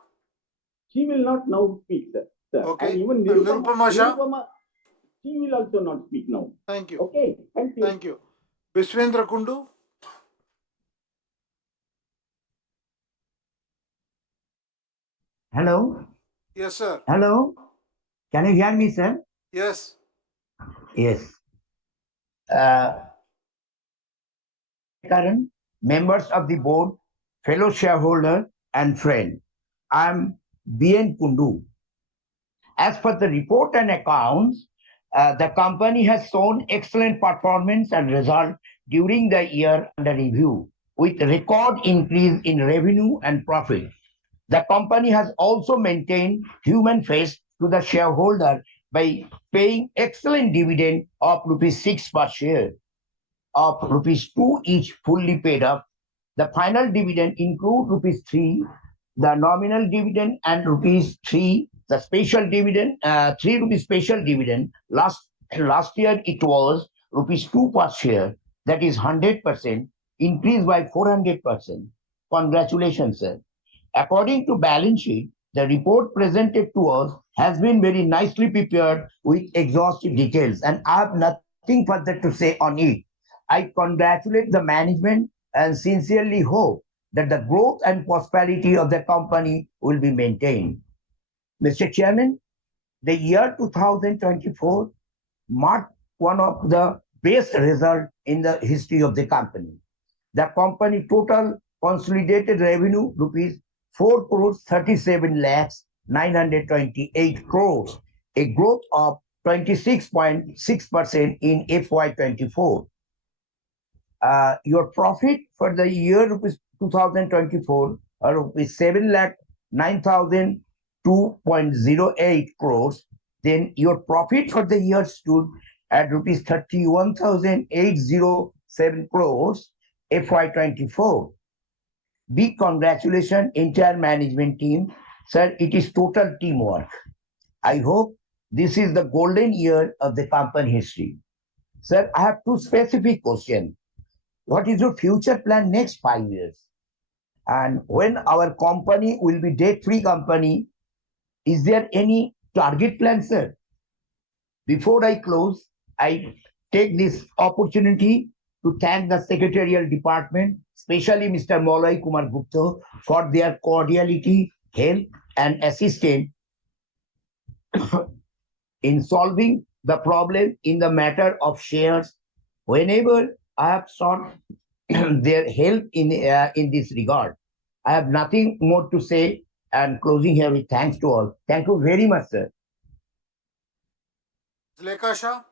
she will not now speak, sir. And Okay. even And Nirupama Shah. she will also not speak now. Thank you. Okay. Thank you. Thank you. Biswendra Kundu. Hello. Yes, sir. Hello. Can you hear me, sir? Yes. Yes. Uh, Karan, members of the board, fellow shareholder and friend, I'm BN Kundu. As per the report and accounts, the company has shown excellent performance and result during the year under review, with record increase in revenue and profit. The company has also maintained human face to the shareholder by paying excellent dividend of rupees 6 per share, of rupees 2 each fully paid up. The final dividend include rupees 3, the nominal dividend, and rupees 3, the special dividend, 3 rupees special dividend. Last year it was rupees 2 per share, that is 100%, increased by 400%. Congratulations, sir. According to balance sheet, the report presented to us has been very nicely prepared with exhaustive details, and I have nothing further to say on it. I congratulate the management and sincerely hope that the growth and prosperity of the company will be maintained. Mr. Chairman, the year 2024 marked one of the best results in the history of the company. The company total consolidated revenue rupees 4 crores 37 lakhs 928 crores, a growth of 26.6% in FY24. Your profit for the year rupees 2024 are rupees 7 lakh 9,002.08 crores. Then your profit for the year stood at rupees 31,807 crores FY24. Big congratulations entire management team. Sir, it is total teamwork. I hope this is the golden year of the company history. Sir, I have two specific questions. What is your future plan next 5 years? And when our company will be debt-free company, is there any target plan, sir? Before I close, I take this opportunity to thank the secretarial department, especially Mr. Molay Kumar Gupta, for their cordiality, help, and assistance in solving the problem in the matter of shares. Whenever I have sought their help in this regard, I have nothing more to say. And closing here with thanks to all. Thank you very much, sir. Lekha Shah.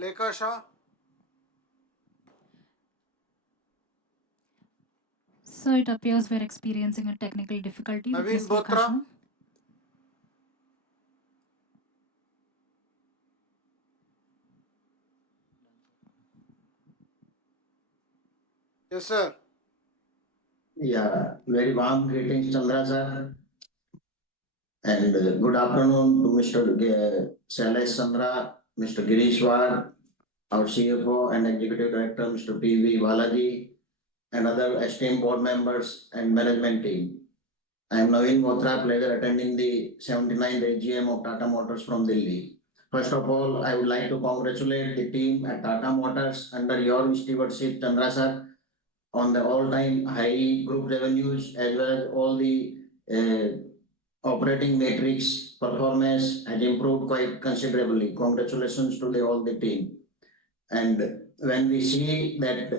Lekha Shah. So it appears we're experiencing a technical difficulty with Naveen Ms. Botra. Lekha. Yes, sir. Yeah, very warm greetings, Chandra sir. And good afternoon to Mr. Shailesh Chandra, Mr. Girishwar, our CFO and Executive Director, Mr. P.V. Balaji, and other esteemed board members and management team. I am Naveen Bothra, pleasure attending the 79th AGM of Tata Motors from Delhi. First of all, I would like to congratulate the team at Tata Motors under your stewardship, Chandra sir, on the all-time high group revenues as well as all the operating metrics performance has improved quite considerably. Congratulations to all the team. And when we see that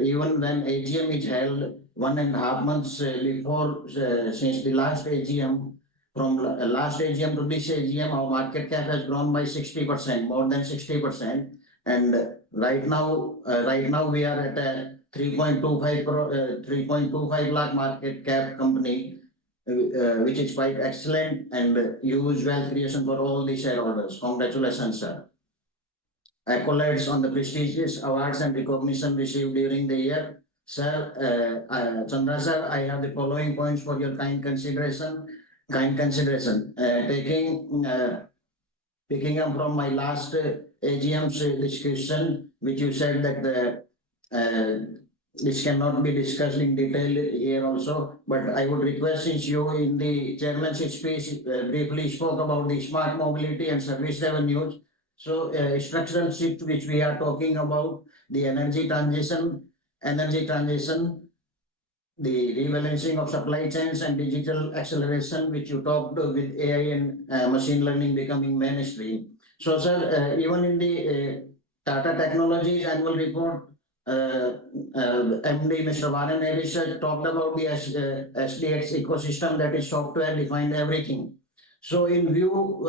even when AGM is held 1.5 months before, since the last AGM, from last AGM to this AGM, our market cap has grown by 60%, more than 60%. And right now we are at a 3.25 lakh market cap company, which is quite excellent and huge wealth creation for all the shareholders. Congratulations, sir. Accolades on the prestigious awards and recognition received during the year. Sir, Chandra sir, I have the following points for your kind consideration. Picking up from my last AGM's discussion, which you said that this cannot be discussed in detail here also, but I would request, since you in the chairman's speech briefly spoke about the smart mobility and service revenues, so structural shift which we are talking about, the energy transition, the rebalancing of supply chains and digital acceleration, which you talked with AI and machine learning becoming mainstream. So, sir, even in the Tata Technologies annual report, MD Mr. Warren Harris talked about the SDX ecosystem, that is software defined everything. So, in view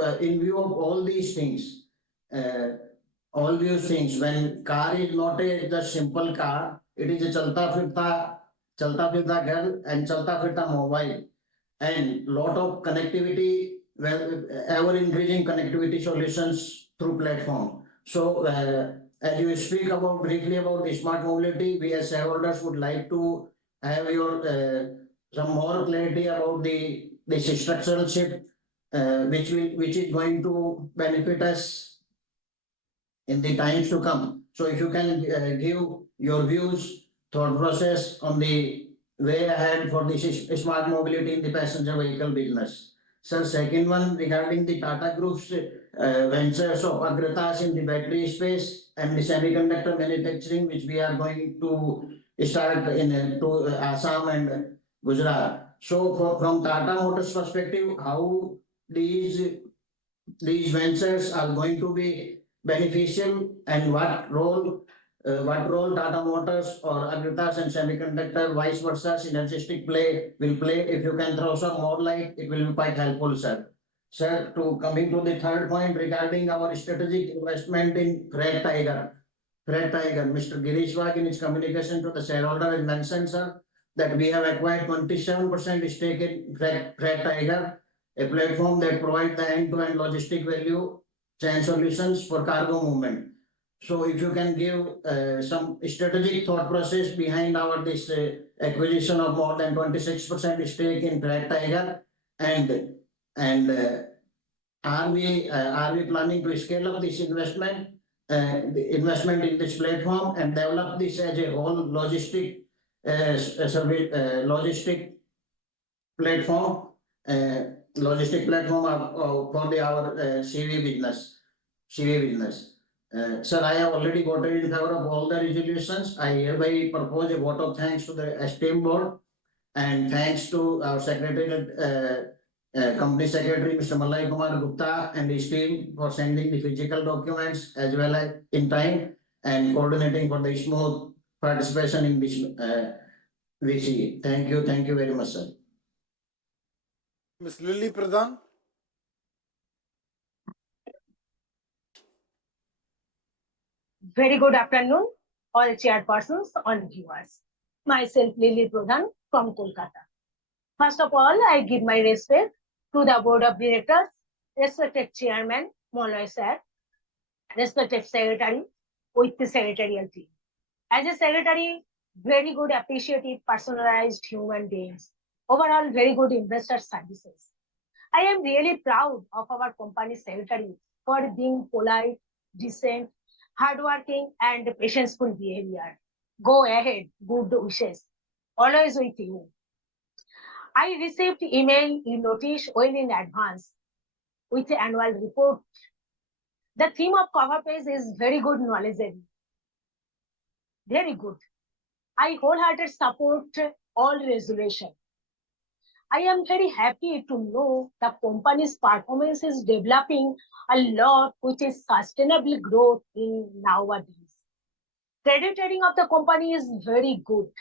of all these things, when car is not a just simple car, it is a chalta firta ghar and chalta firta mobile, and lot of connectivity, well, ever increasing connectivity solutions through platform. So as you speak about briefly about the smart mobility, we as shareholders would like to have your some more clarity about this structural shift, which is going to benefit us in the times to come. So if you can give your views, thought process on the way ahead for this smart mobility in the passenger vehicle business. Sir, second one regarding the Tata Group's ventures of Agratas in the battery space and the semiconductor manufacturing, which we are going to start in Assam and Gujarat. So from Tata Motors perspective, how these ventures are going to be beneficial, and what role Tata Motors or Agratas and Semiconductor vice versa synergistic will play. If you can throw some more light, it will be quite helpful, sir. Sir, coming to the third point regarding our strategic investment in Freight Tiger, Mr. Girish Wag in his communication to the shareholder has mentioned, sir, that we have acquired 27% stake in Freight Tiger, a platform that provides the end-to-end logistic value chain solutions for cargo movement. So if you can give some strategic thought process behind this acquisition of more than 26% stake in Freight Tiger, and are we planning to scale up this investment, the investment in this platform, and develop this as a whole logistic platform, for our CV business. Sir, I have already voted in favor of all the resolutions. I hereby propose a vote of thanks to the esteemed board, and thanks to our company secretary, Mr. Malay Kumar Gupta, and his team for sending the physical documents as well as in time and coordinating for the smooth participation in this VC. Thank you very much, sir. Ms. Lily Pradhan. Very good afternoon, all chairpersons, all viewers. Myself, Lily Pradhan from Kolkata. First of all, I give my respect to the board of directors, respected chairman, Molloy sir, respected secretary, with the secretarial team. As a secretary, very good, appreciative, personalized human beings. Overall, very good investor services. I am really proud of our company secretary for being polite, decent, hardworking, and patientful behavior. Go ahead, good wishes. Always with you. I received email notice well in advance with the annual report The theme of cover page is very good knowledgeable. Very good. I wholeheartedly support all resolution. I am very happy to know the company's performance is developing a lot, which is sustainable growth in nowadays. Credit rating of the company is very good.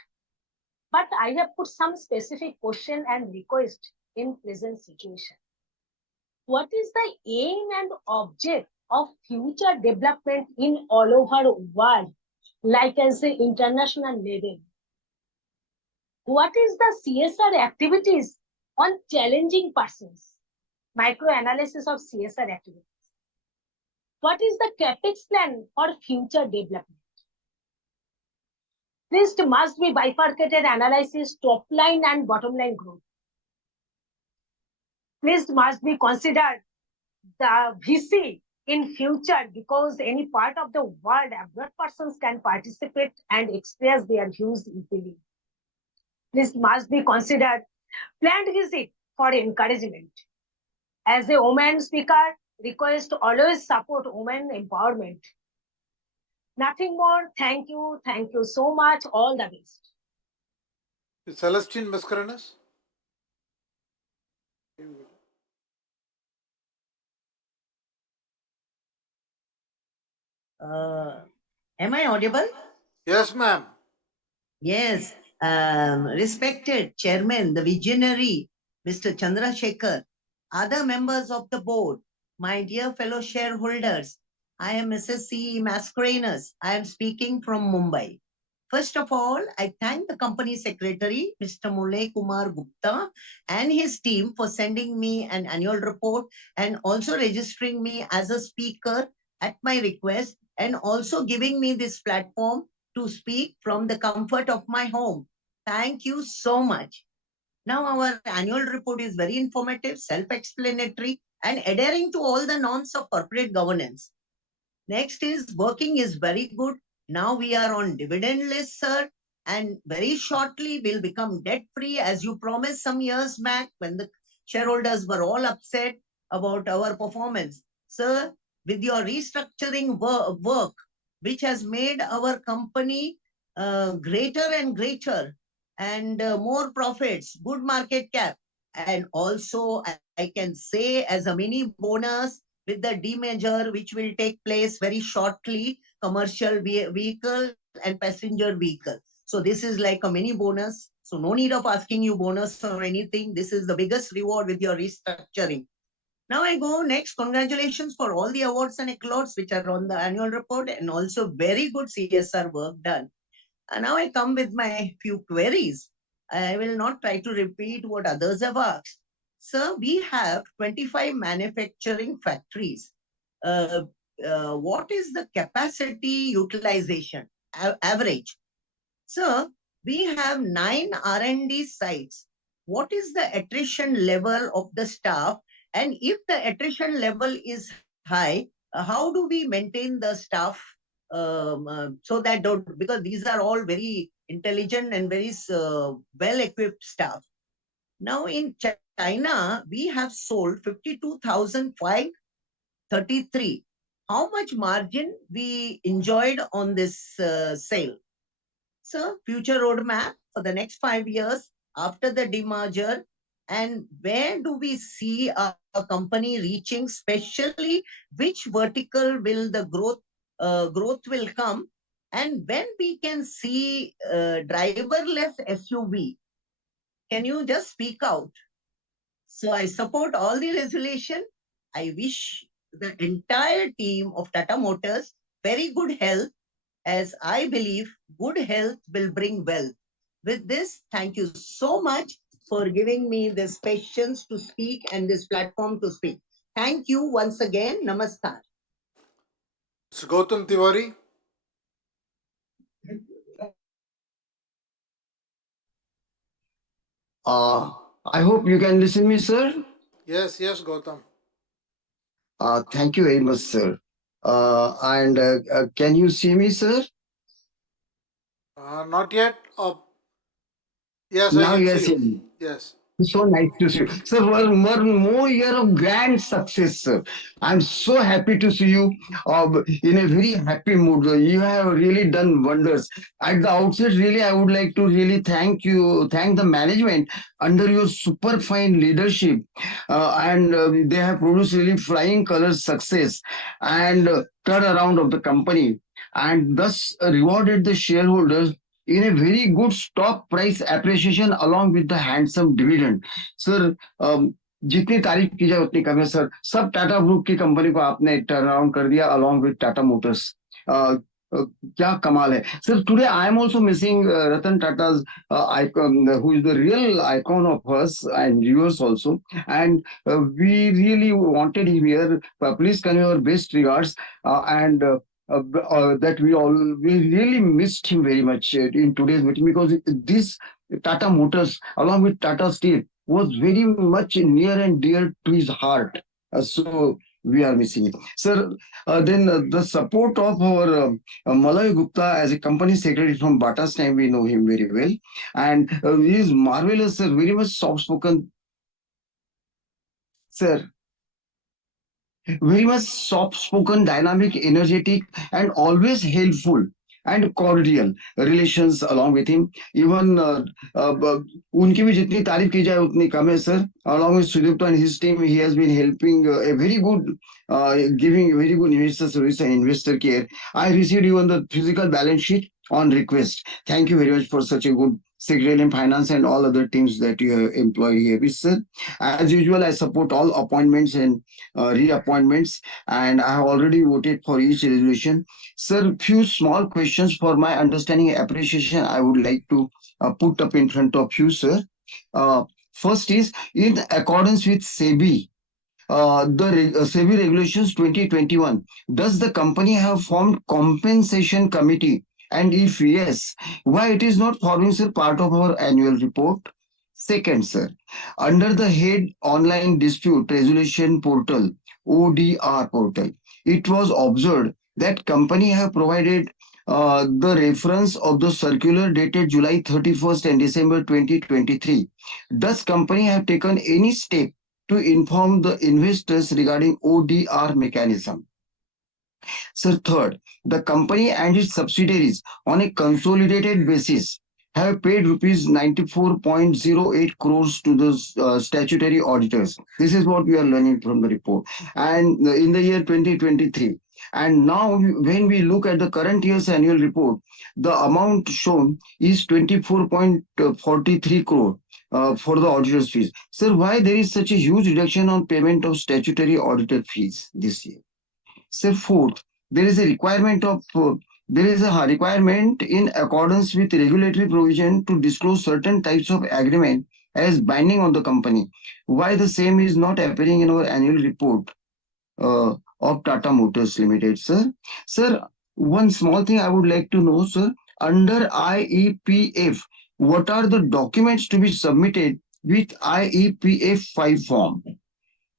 But I have put some specific question and request in present situation. What is the aim and object of future development in all over world, like as the international level? What is the CSR activities on challenging persons? Micro analysis of CSR activities. What is the capex plan for future development? This must be bifurcated analysis, top line and bottom line growth. This must be considered the VC in future, because any part of the world abroad persons can participate and express their views easily. This must be considered planned visit for encouragement. As a woman speaker, request always support women empowerment. Nothing more. Thank you. Thank you so much. All the best. Celestine Mascarenas. Am I audible? Yes, ma'am. Yes. Respected Chairman, the visionary, Mr. Chandrasekhar, other members of the board, my dear fellow shareholders, I am Mrs. C. Mascarenas. I am speaking from Mumbai. First of all, I thank the company secretary, Mr. Mulay Kumar Gupta, and his team for sending me an annual report and also registering me as a speaker at my request, and also giving me this platform to speak from the comfort of my home. Thank you so much. Now, our annual report is very informative, self-explanatory, and adhering to all the norms of corporate governance. Next is working is very good. Now we are on dividend list, sir, and very shortly we'll become debt free, as you promised some years back when the shareholders were all upset about our performance. Sir, with your restructuring work, which has made our company greater and greater, and more profits, good market cap, and also I can say as a mini bonus, with the demerger which will take place very shortly, commercial vehicle and passenger vehicle. So this is like a mini bonus. So no need of asking you bonus or anything. This is the biggest reward with your restructuring. Now I go next. Congratulations for all the awards and accolades which are on the annual report, and also very good CSR work done. And now I come with my few queries. I will not try to repeat what others have asked. Sir, we have 25 manufacturing factories. What is the capacity utilization average? Sir, we have 9 R&D sites. What is the attrition level of the staff? And if the attrition level is high, how do we maintain the staff so that because these are all very intelligent and very well-equipped staff. Now in China, we have sold 52,533. How much margin we enjoyed on this sale? So future roadmap for the next 5 years after the demerger, and where do we see a company reaching, especially which vertical will the growth will come, and when we can see driverless SUV? Can you just speak out? So I support all the resolution. I wish the entire team of Tata Motors very good health, as I believe good health will bring wealth. With this, thank you so much for giving me this patience to speak and this platform to speak. Thank you once again. Namaskar. Mr. Gautam Tiwari. I hope you can listen me, sir. Yes, yes, Gautam. Thank you very much, sir. And can you see me, sir? Not yet. Yes, Now I can you are see you. seeing me. Yes. So nice to see you. Sir, one more year of grand success, sir. I'm so happy to see you in a very happy mood. You have really done wonders. At the outset, really, I would like to really thank the management under your super fine leadership. And they have produced really flying colors success and turnaround of the company and thus rewarded the shareholders in a very good stock price appreciation along with the handsome dividend. Sir जितनी तारीफ की जाए उतनी कम है sir सब Tata group की company को आपने टर्न अराउंड कर दिया along with टाटा मोटर्स क्या कमाल है sir today I am also missing Ratan Tata's icon who is the real icon of us and yours also and we really wanted him here please convey our best regards and that we really missed him very much in today's meeting because this Tata Motors along with Tata Steel was very much near and dear to his heart. So we are missing it. Sir, then the support of our Malay Gupta as a company secretary from Bata's time, we know him very well. And he is marvelous, sir, very much soft spoken. Sir, very much soft spoken, dynamic, energetic, and always helpful and cordial relations along with him. Even उनकी भी जितनी तारीफ की जाए उतनी कम है sir. Along with Sudipta and his team, he has been helping a very good, giving very good investor service and investor care. I received even the physical balance sheet on request. Thank you very much for such a good secretarial and finance and all other teams that you have employed here. Sir, as usual, I support all appointments and reappointments, and I have already voted for each resolution. Sir, few small questions for my understanding and appreciation I would like to put up in front of you, sir. Uh, First is in accordance with SEBI, SEBI regulations 2021, does the company have formed compensation committee? And if yes, why it is not forming, sir, part of our annual report? Second, sir, under the head online dispute resolution portal, ODR portal, it was observed that company have provided the reference of the circular dated July 31st and December 2023. Does company have taken any step to inform the investors regarding ODR mechanism? So third, the company and its subsidiaries on a consolidated basis have paid rupees 94.08 crores to the statutory auditors. This is what we are learning from the report. And in the year 2023. And now when we look at the current year's annual report, the amount shown is 24.43 crore for the auditor's fees. Sir, why there is such a huge reduction on payment of statutory auditor fees this year? Say fourth, there is a requirement of there is a requirement in accordance with regulatory provision to disclose certain types of agreement as binding on the company. Why the same is not appearing in our annual report of Tata Motors Limited, sir? Sir, one small thing I would like to know, sir. Under IEPF, what are the documents to be submitted with IEPF 5 form?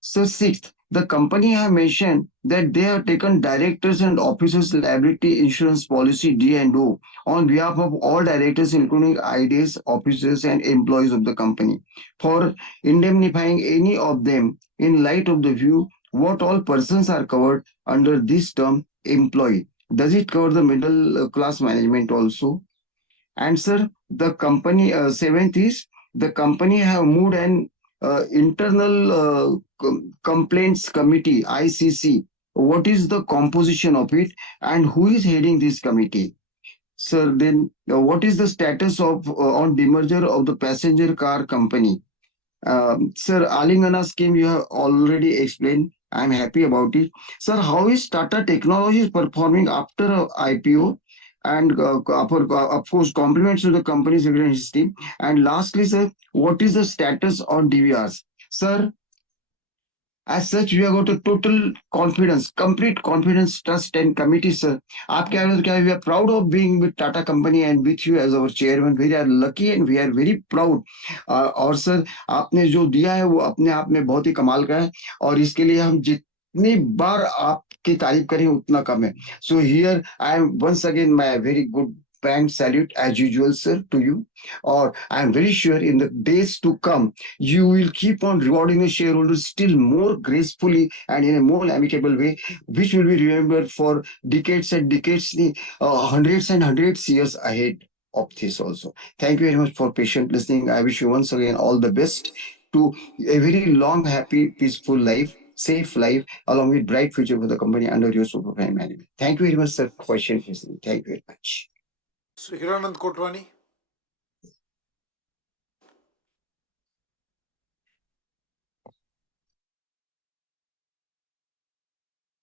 So sixth, the company have mentioned that they have taken directors and officers liability insurance policy D&O on behalf of all directors including IDs, officers and employees of the company for indemnifying any of them in light of the view what all persons are covered under this term employee. Does it cover the middle class management also? And sir, the company seventh is the company have moved an internal complaints committee ICC. What is the composition of it and who is heading this committee? Sir, then what is the status of on demerger of the passenger car company? Sir, Alingana scheme you have already explained. I'm happy about it. Sir, how is Tata Technologies performing after IPO? And of course, compliments to the company's executive team. And lastly, sir, what is the status on DVRs? Sir, as such, we have got a total confidence, complete confidence, trust, and committee, sir. We are proud of being with Tata Company and with you as our chairman. We are lucky and we are very proud. और sir आपने जो दिया है वो अपने आप में बहुत ही कमाल का है और इसके लिए हम जितनी बार आपकी तारीफ करें उतना कम है. So here I am once again my very good bank salute as usual, sir, to you. Or I'm very sure in the days to come, you will keep on rewarding the shareholders still more gracefully and in a more amicable way, which will be remembered for decades and decades, hundreds and hundreds years ahead of this also. Thank you very much for patient listening. I wish you once again all the best to a very long, happy, peaceful life, safe life, along with bright future for the company under your supervised management. Thank you very much, sir, for patient listening. Thank you very much. Sri Hiranand Kotwani.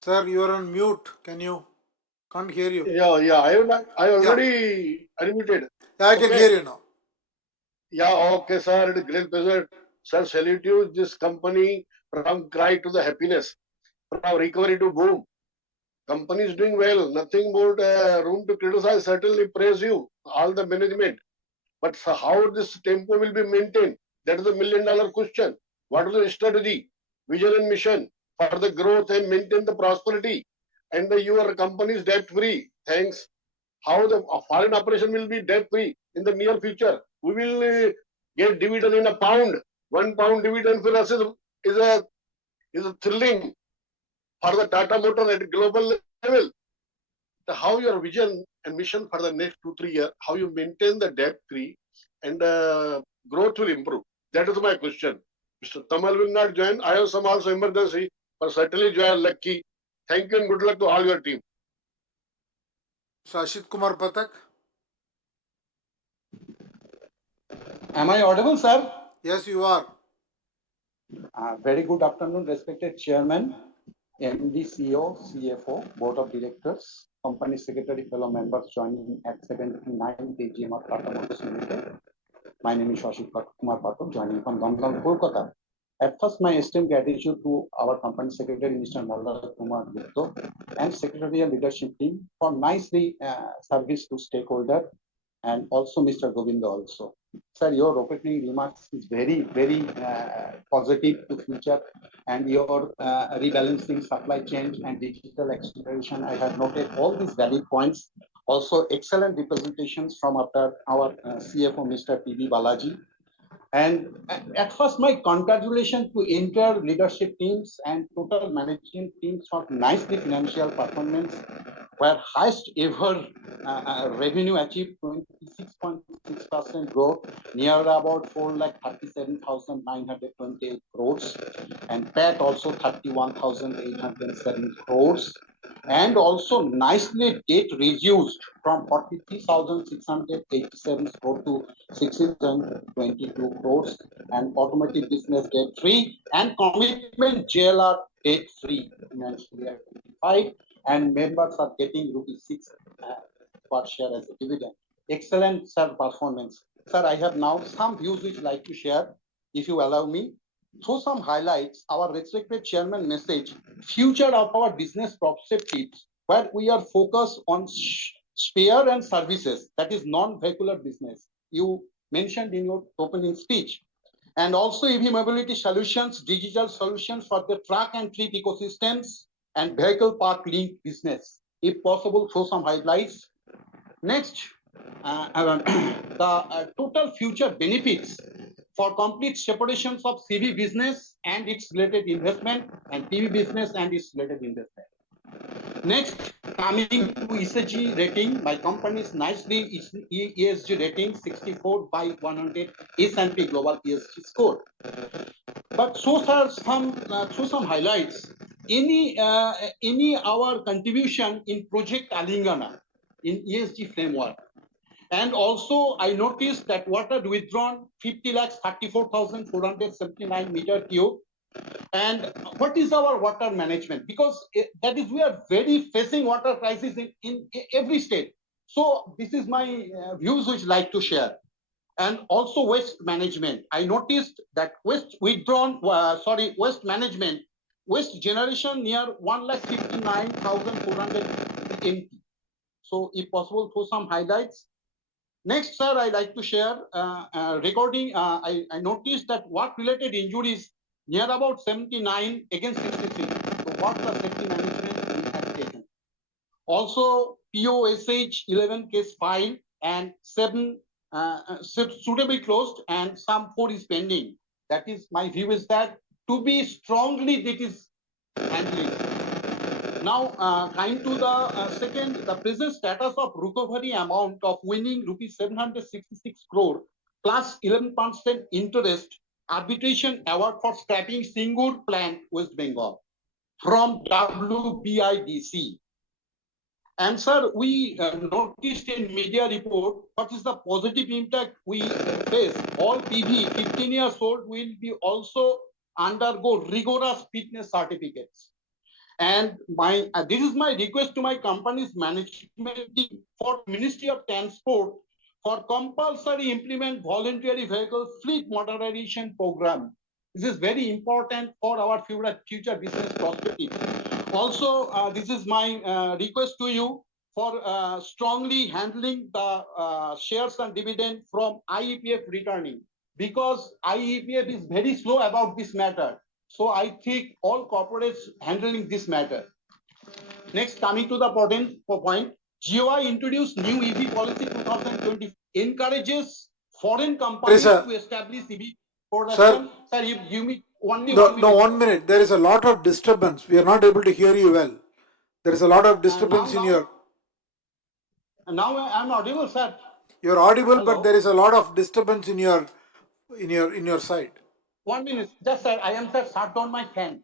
Sir, you are on mute. Can you? Can't hear you. Yeah. I already unmuted. Yeah, I can hear you now. Yeah, okay, sir. It is great pleasure. Sir, salute you. This company from cry to the happiness, from recovery to boom. Company is doing well. Nothing but room to criticize. Certainly praise you, all the management. But how this tempo will be maintained? That is the $1 million question. What is the strategy, vision, and mission for the growth and maintain the prosperity? And your company is debt free. Thanks. How the foreign operation will be debt free in the near future? We will get dividend in a pound. £1 dividend for us is a thrilling for the Tata Motor at global level. How your vision and mission for the next 2-3 years, how you maintain the debt free and growth will improve. That is my question. Mr. Tamal will not join. I have some also emergency, but certainly join lucky. Thank you and good luck to all your team. Ashit Kumar Patak. Am I audible, sir? Yes, you are. Very good afternoon, respected Chairman, MD, CEO, CFO, Board of Directors, Company Secretary, fellow members joining at 79th AGM of Tata Motors Limited. My name is Ashit Kumar Patak, joining from Gangan, Kolkata. At first, my esteemed gratitude to our Company Secretary, Mr. Mallar Kumar Gupta, and Secretarial Leadership Team for nicely service to stakeholder, and also Mr. Govinda also. Sir, your opening remarks is very positive to future, and your rebalancing supply chain and digital acceleration. I have noted all these valid points. Also, excellent representations from our CFO, Mr. P.B. Balaji. And at first, my congratulations to entire leadership teams and total management teams for nicely financial performance, where highest ever revenue achieved 26.6% growth, near about 4,37,928 crores, and PAT also 31,807 crores, and also nicely debt reduced from 43,687 crores to 6,022 crores, and automotive business debt free, and commitment JLR debt free financial year 25, and members are getting ₹6 per share as a dividend. Excellent, sir, performance. Sir, I have now some views which I'd like to share, if you allow me. Through some highlights, our respected chairman message, future of our business perspectives, where we are focused on spare and services, that is non-vehicular business. You mentioned in your opening speech. And also EV mobility solutions, digital solutions for the truck and fleet ecosystems, and vehicle park link business. If possible, throw some highlights. Next, the total future benefits for complete separations of CV business and its related investment, and PV business and its related investment. Next, coming to ESG rating, my company's nicely ESG rating 64 by 100 S&P Global ESG score. But through some highlights, any our contribution in Project Alingana in ESG framework. And also, I noticed that water withdrawn 50,34,479 meter cube. And what is our water management? Because that is, we are very facing water crisis in every state. So this is my views which I like to share. And also waste management. I noticed that waste management, waste generation near 1,59,400 MT. So if possible, through some highlights. Next, sir, I like to share regarding, I noticed that work-related injuries near about 79 against 63. So what the safety management we have taken. Also, POSH 11 case filed and 7 suitably closed, and some 4 is pending. That is, my view is that to be strongly that is handling. Now, coming to the second, the present status of recovery amount of winning rupees 766 crore plus 11% interest arbitration award for scrapping Singur plant, West Bengal, from WBIDC. And sir, we noticed in media report what is the positive impact we face. All PV 15 years old will be also undergo rigorous fitness certificates. And my this is my request to my company's management team for Ministry of Transport for compulsory implement voluntary vehicle fleet modernization program. This is very important for our future business prosperity. Also, this is my request to you for strongly handling the shares and dividend from IEPF returning, because IEPF is very slow about this matter. So I think all corporates handling this matter. Next, coming to the point, GOI introduced new EV policy 2020, encourages foreign companies to establish EV production. Sir, you give me only No, 1 minute. no, 1 minute. There is a lot of disturbance. We are not able to hear you well. There is a lot of disturbance in your. Now I am audible, sir. You're audible, Hello? but there is a lot of disturbance in your side. 1 minute, just sir, I am sir, shut down my fan.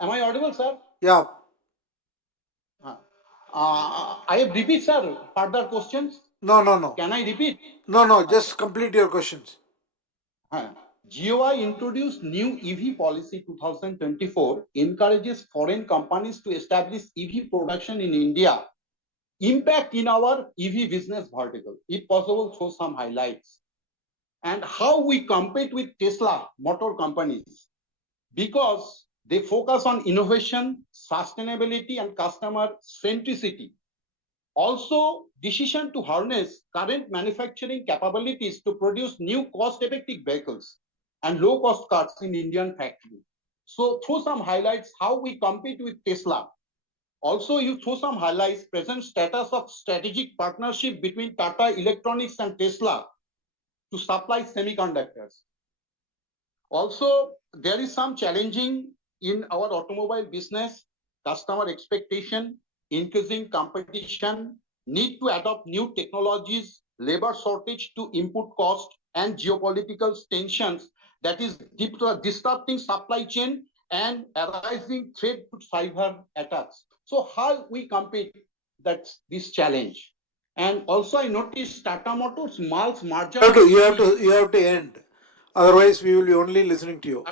Am I audible, sir? Yeah. I repeat, sir. Further questions? No, no, no. Can I repeat? No, no. Just complete your questions. GOI introduced new EV policy 2024, encourages foreign companies to establish EV production in India. Impact in our EV business vertical. If possible, show some highlights. And how we compete with Tesla motor companies, because they focus on innovation, sustainability, and customer centricity. Also, decision to harness current manufacturing capabilities to produce new cost-effective vehicles and low-cost cars in Indian factory. So, through some highlights, how we compete with Tesla. Also, you throw some highlights, present status of strategic partnership between Tata Electronics and Tesla to supply semiconductors. Also, there is some challenging in our automobile business, customer expectation, increasing competition, need to adopt new technologies, labor shortage to input cost, and geopolitical tensions that is disrupting supply chain and arising threat to cyber attacks. So how we compete that's this challenge. And also I noticed Tata Motors Mal's margin. You have to end. Otherwise, we will be only listening to you.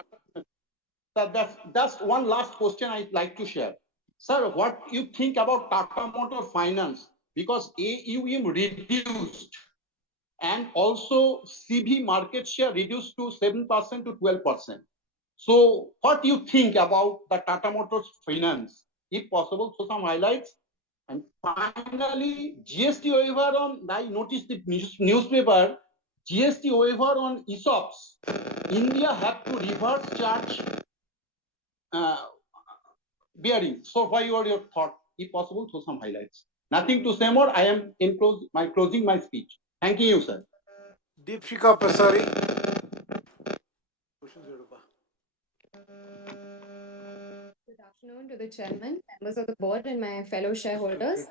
That's one last question I'd like to share. Sir, what you think about Tata Motor Finance? Because AUM reduced and also CV market share reduced to 7% to 12%. So what do you think about the Tata Motors Finance? If possible, so some highlights. And finally, GST waiver on, I noticed the newspaper, GST waiver on ESOPs. India have to reverse charge bearing. So why are your thought? If possible, throw some highlights. Nothing to say more. I am closing my speech. Thank you, sir. Deepshika Pasari. Good afternoon to the chairman, members of the board, and my fellow shareholders.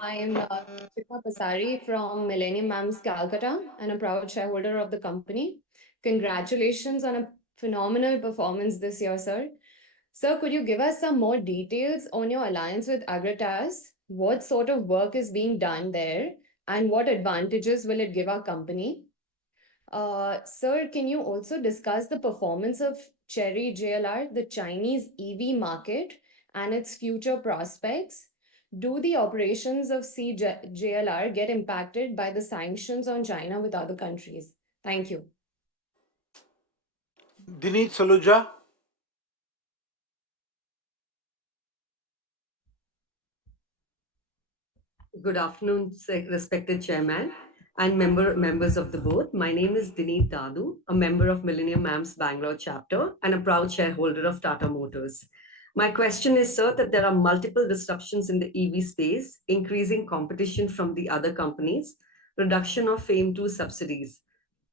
I am Deepshika Pasari from Millennium Mams, Calcutta, and a proud shareholder of the company. Congratulations on a phenomenal performance this year, sir. Sir, could you give us some more details on your alliance with Agratas? What sort of work is being done there, and what advantages will it give our company? Sir, can you also discuss the performance of Cherry JLR, the Chinese EV market, and its future prospects? Do the operations of CJLR get impacted by the sanctions on China with other countries? Thank you. Dineet Saluja. Good afternoon, respected chairman and members of the board. My name is Dineet Dadu, a member of Millennium Mams Bangalore chapter and a proud shareholder of Tata Motors. My question is, sir, that there are multiple disruptions in the EV space, increasing competition from the other companies, reduction of FAME 2 subsidies.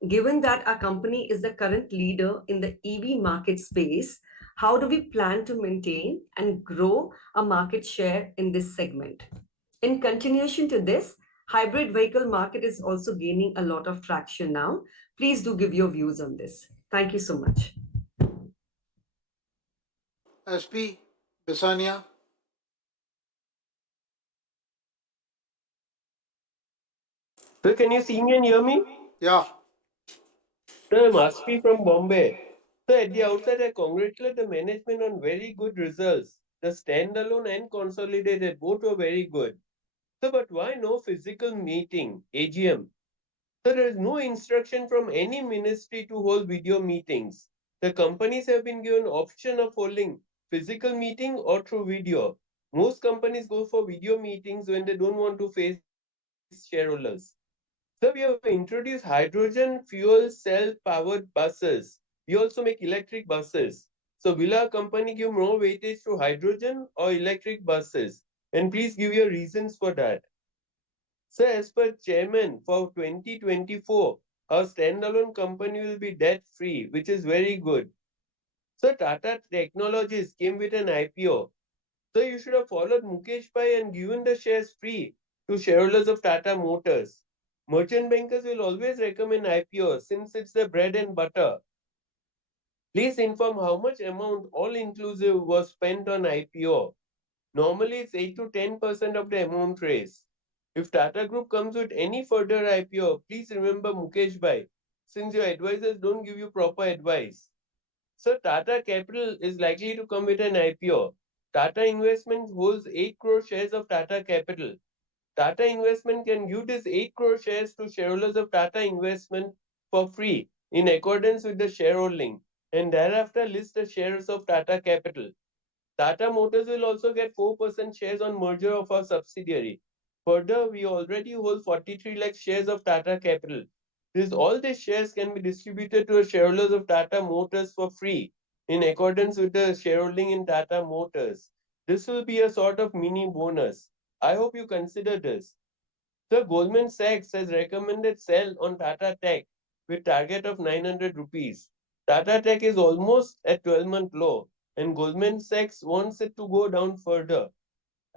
Given that our company is the current leader in the EV market space, how do we plan to maintain and grow a market share in this segment? In continuation to this, hybrid vehicle market is also gaining a lot of traction now. Please do give your views on this. Thank you so much. SP Bisania. Sir, can you see me and hear me? Yeah. Sir, I'm Aspi from Bombay. Sir, at the outset, I congratulate the management on very good results. The standalone and consolidated both were very good. Sir, but why no physical meeting, AGM? Sir, there is no instruction from any ministry to hold video meetings. The companies have been given option of holding physical meeting or through video. Most companies go for video meetings when they don't want to face shareholders. Sir, we have introduced hydrogen fuel cell powered buses. We also make electric buses. So will our company give more weightage to hydrogen or electric buses? And please give your reasons for that. Sir, as per chairman, for 2024, our standalone company will be debt free, which is very good. Sir, Tata Technologies came with an IPO. So you should have followed Mukesh Pai and given the shares free to shareholders of Tata Motors. Merchant bankers will always recommend IPO since it's the bread and butter. Please inform how much amount all inclusive was spent on IPO. Normally it's 8 to 10% of the amount raised. If Tata Group comes with any further IPO, please remember Mukesh Bai, since your advisors don't give you proper advice. So Tata Capital is likely to come with an IPO. Tata Investment holds 8 crore shares of Tata Capital. Tata Investment can give this 8 crore shares to shareholders of Tata Investment for free in accordance with the shareholding and thereafter list the shares of Tata Capital. Tata Motors will also get 4% shares on merger of our subsidiary. Further, we already hold 43 lakh shares of Tata Capital. All these shares can be distributed to the shareholders of Tata Motors for free in accordance with the shareholding in Tata Motors. This will be a sort of mini bonus. I hope you consider this. The Goldman Sachs has recommended sell on Tata Tech with target of 900 rupees. Tata Tech is almost at 12-month low and Goldman Sachs wants it to go down further.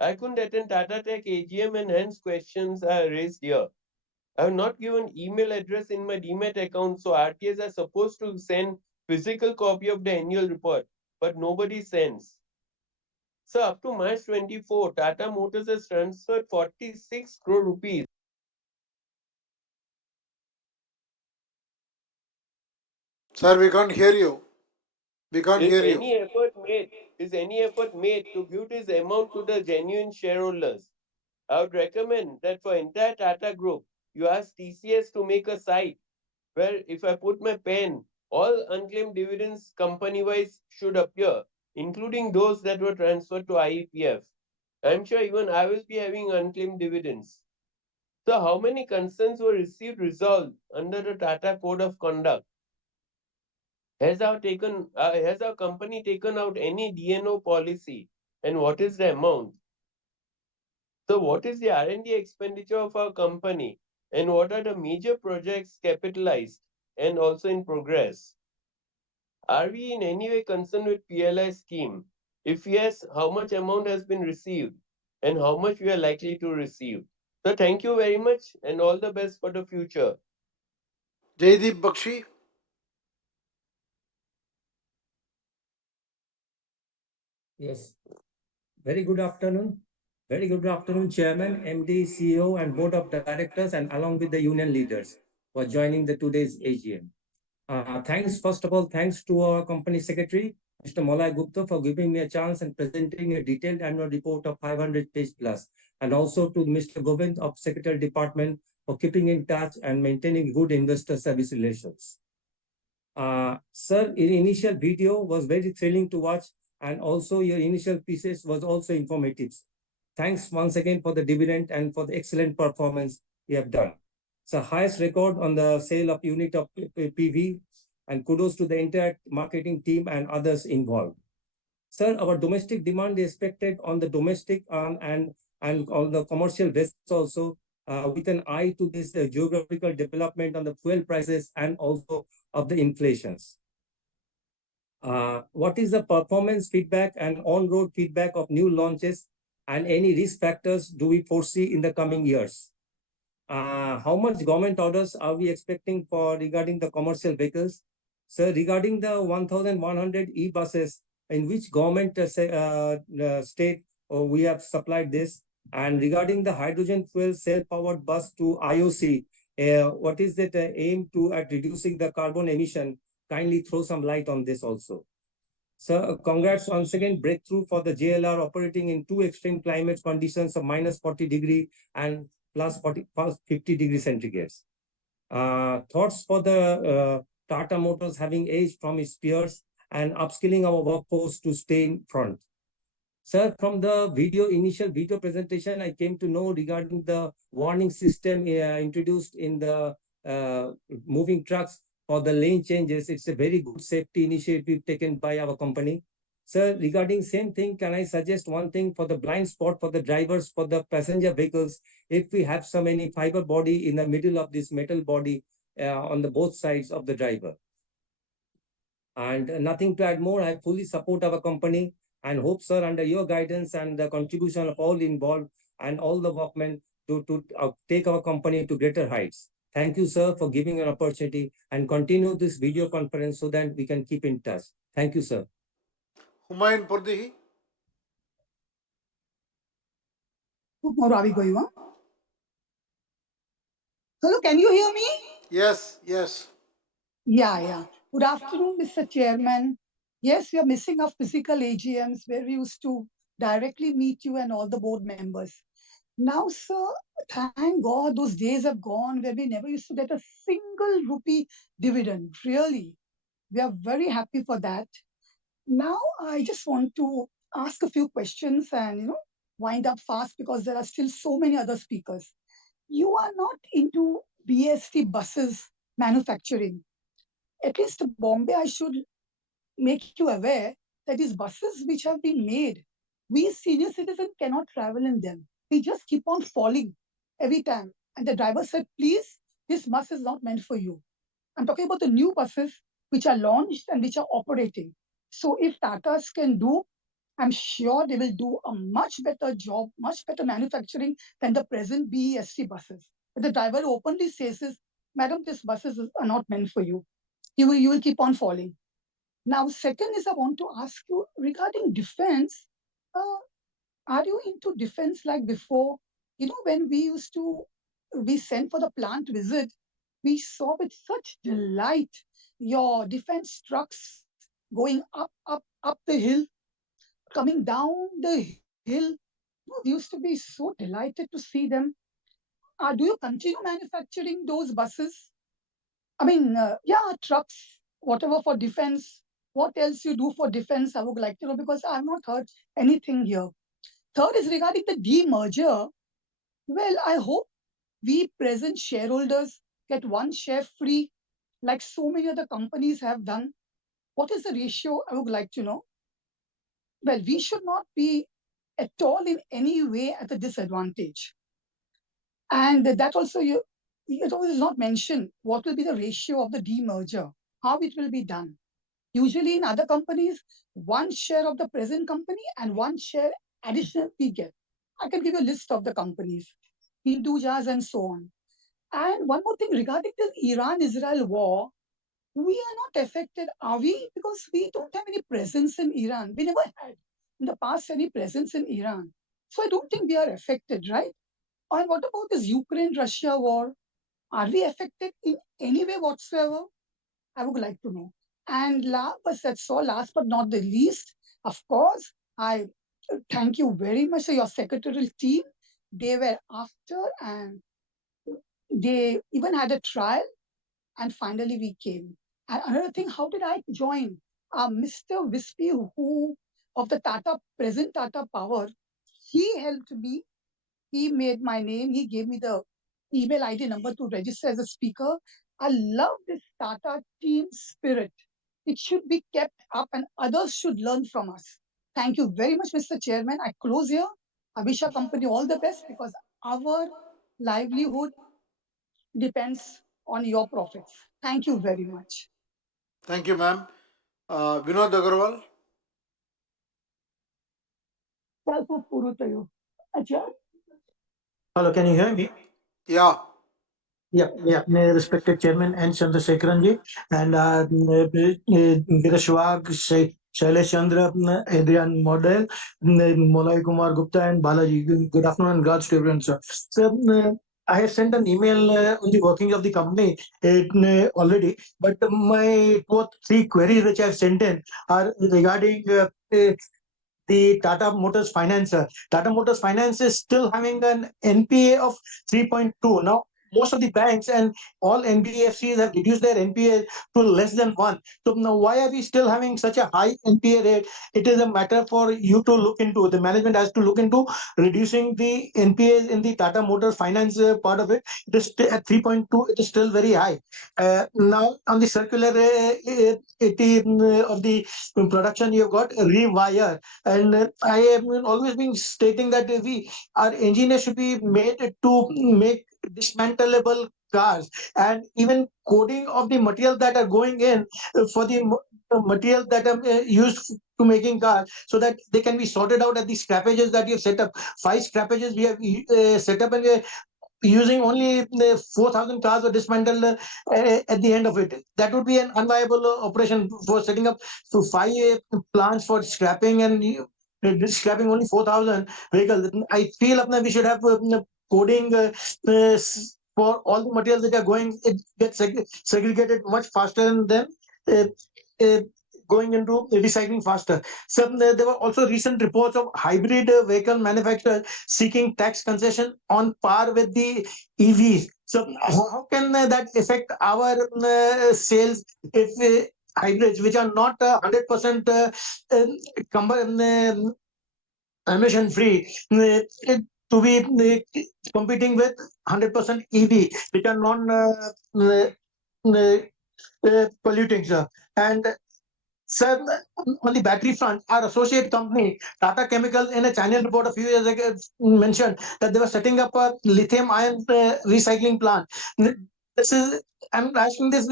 I couldn't attend Tata Tech AGM and hence questions are raised here. I have not given email address in my Demat account, so RTS are supposed to send physical copy of the annual report, but nobody sends. So up to March 24, Tata Motors has transferred 46 crore rupees. Sir, we can't hear you. We can't hear you. Is any effort made to give this amount to the genuine shareholders? I would recommend that for entire Tata Group, you ask TCS to make a site where if I put my pen, all unclaimed dividends company-wise should appear, including those that were transferred to IEPF. I'm sure even I will be having unclaimed dividends. So how many concerns were received resolved under the Tata Code of Conduct? Has our company taken out any DNO policy, and what is the amount? So what is the R&D expenditure of our company, and what are the major projects capitalized and also in progress? Are we in any way concerned with PLI scheme? If yes, how much amount has been received and how much we are likely to receive? So thank you very much and all the best for the future. Jaydeep Bakshi. Yes. Very good afternoon. Very good afternoon, Chairman, MD, CEO, and Board of Directors, and along with the union leaders for joining the today's AGM. Thanks, first of all, thanks to our company secretary, Mr. Malay Gupta, for giving me a chance and presenting a detailed annual report of 500 page plus, and also to Mr. Govind of Secretary Department for keeping in touch and maintaining good investor service relations. Sir, your initial video was very thrilling to watch, and also your initial pieces was also informative. Thanks once again for the dividend and for the excellent performance you have done. It's the highest record on the sale of unit of PV, and kudos to the entire marketing team and others involved. Sir, our domestic demand is expected on the domestic and on the commercial vessels also, with an eye to this geographical development on the fuel prices and also of the inflations. What is the performance feedback and on-road feedback of new launches, and any risk factors do we foresee in the coming years? How much government orders are we expecting for regarding the commercial vehicles? Sir, regarding the 1,100 e-buses, in which government state we have supplied this? And regarding the hydrogen fuel cell-powered bus to IOC, what is that aim to at reducing the carbon emission? Kindly throw some light on this also. Sir, congrats once again, breakthrough for the JLR operating in two extreme climate conditions of minus 40 degree and plus 50 degrees centigrade. Thoughts for the Tata Motors having aged from its peers and upskilling our workforce to stay in front. Sir, from the initial video presentation, I came to know regarding the warning system introduced in the moving trucks for the lane changes. It's a very good safety initiative taken by our company. Sir, regarding same thing, can I suggest one thing for the blind spot for the drivers, for the passenger vehicles, if we have so many fiber body in the middle of this metal body on the both sides of the driver. And nothing to add more, I fully support our company and hope, sir, under your guidance and the contribution of all involved and all the workmen to take our company to greater heights. Thank you, sir, for giving an opportunity, and continue this video conference so that we can keep in touch. Thank you, sir. Humayun Purdihi. Or are we going on? Hello, can you hear me? Yes, yes. Yeah. Good afternoon, Mr. Chairman. Yes, we are missing our physical AGMs where we used to directly meet you and all the board members. Now, sir, thank God those days have gone where we never used to get a single rupee dividend. Really, we are very happy for that. Now, I just want to ask a few questions and, wind up fast because there are still so many other speakers. You are not into BST buses manufacturing. At least Bombay, I should make you aware that these buses which have been made, we senior citizens cannot travel in them. We just keep on falling every time. And the driver said, please, this bus is not meant for you. I'm talking about the new buses which are launched and which are operating. So if Tatas can do, I'm sure they will do a much better job, much better manufacturing than the present BEST buses. But the driver openly says, Madam, these buses are not meant for you. You will keep on falling. Now, second is I want to ask you regarding defense. Are you into defense like before? When we sent for the plant visit, we saw with such delight your defense trucks going up the hill, coming down the hill. We used to be so delighted to see them. Do you continue manufacturing those buses? I mean, trucks, whatever for defense. What else you do for defense? I would like to know because I have not heard anything here. Third is regarding the demerger. Well, I hope we present shareholders get one share free, like so many other companies have done. What is the ratio? I would like to know. Well, we should not be at all in any way at a disadvantage. And that also, it always is not mentioned what will be the ratio of the demerger, how it will be done. Usually in other companies, one share of the present company and one share additional we get. I can give you a list of the companies, Hindujas and so on. And one more thing regarding this Iran-Israel war, we are not affected, are we? Because we don't have any presence in Iran. We never had in the past any presence in Iran. So I don't think we are affected, right? And what about this Ukraine-Russia war? Are we affected in any way whatsoever? I would like to know. And last but not the least, of course, I thank you very much for your secretarial team. They were after and they even had a trial and finally we came. And another thing, how did I join? Mr. Wispy, who of the present Tata Power, he helped me. He made my name. He gave me the email ID number to register as a speaker. I love this Tata team spirit. It should be kept up and others should learn from us. Thank you very much, Mr. Chairman. I close here. Abhisha Company, all the best, because our livelihood depends on your profits. Thank you very much. Thank you, ma'am. Vinod Agarwal. Hello, can you hear me? Yeah. Yeah. May respected Chairman N. Chandrasekharan ji and Girashwag, Shailesh Chandra, Adrian Model, Molay Kumar Gupta, and Balaji. Good afternoon and regards to everyone, sir. So, I have sent an email on the workings of the company already, but my 2 or 3 queries which I have sent in are regarding the Tata Motors Finance. Tata Motors Finance is still having an NPA of 3.2. Now, most of the banks and all NBFCs have reduced their NPA to less than 1. So now why are we still having such a high NPA rate? It is a matter for you to look into. The management has to look into reducing the NPAs in the Tata Motors Finance part of it. It is at 3.2. It is still very high. Now, on the circular 80 of the production, you've got Rewire. And I have always been stating that our engineers should be made to make dismantleable cars, and even coding of the material that are going in for the material that are used to making cars, so that they can be sorted out at the scrappages that you have set up. 5 scrappages we have set up, and we are using only 4,000 cars were dismantled at the end of it. That would be an unviable operation for setting up 5 plants for scrapping and scrapping only 4,000 vehicles. I feel we should have coding for all the materials that are going. It gets segregated much faster than uh, uh, going into recycling faster. So there were also recent reports of hybrid vehicle manufacturers seeking tax concession on par with the EVs. So how can that affect our sales if hybrids, which are not 100% emission free, to be competing with 100% EV, which are non polluting, sir. And sir, on the battery front, our associate company, Tata Chemicals, in a channel report a few years ago, mentioned that they were setting up a lithium ion recycling plant. This is, I'm asking this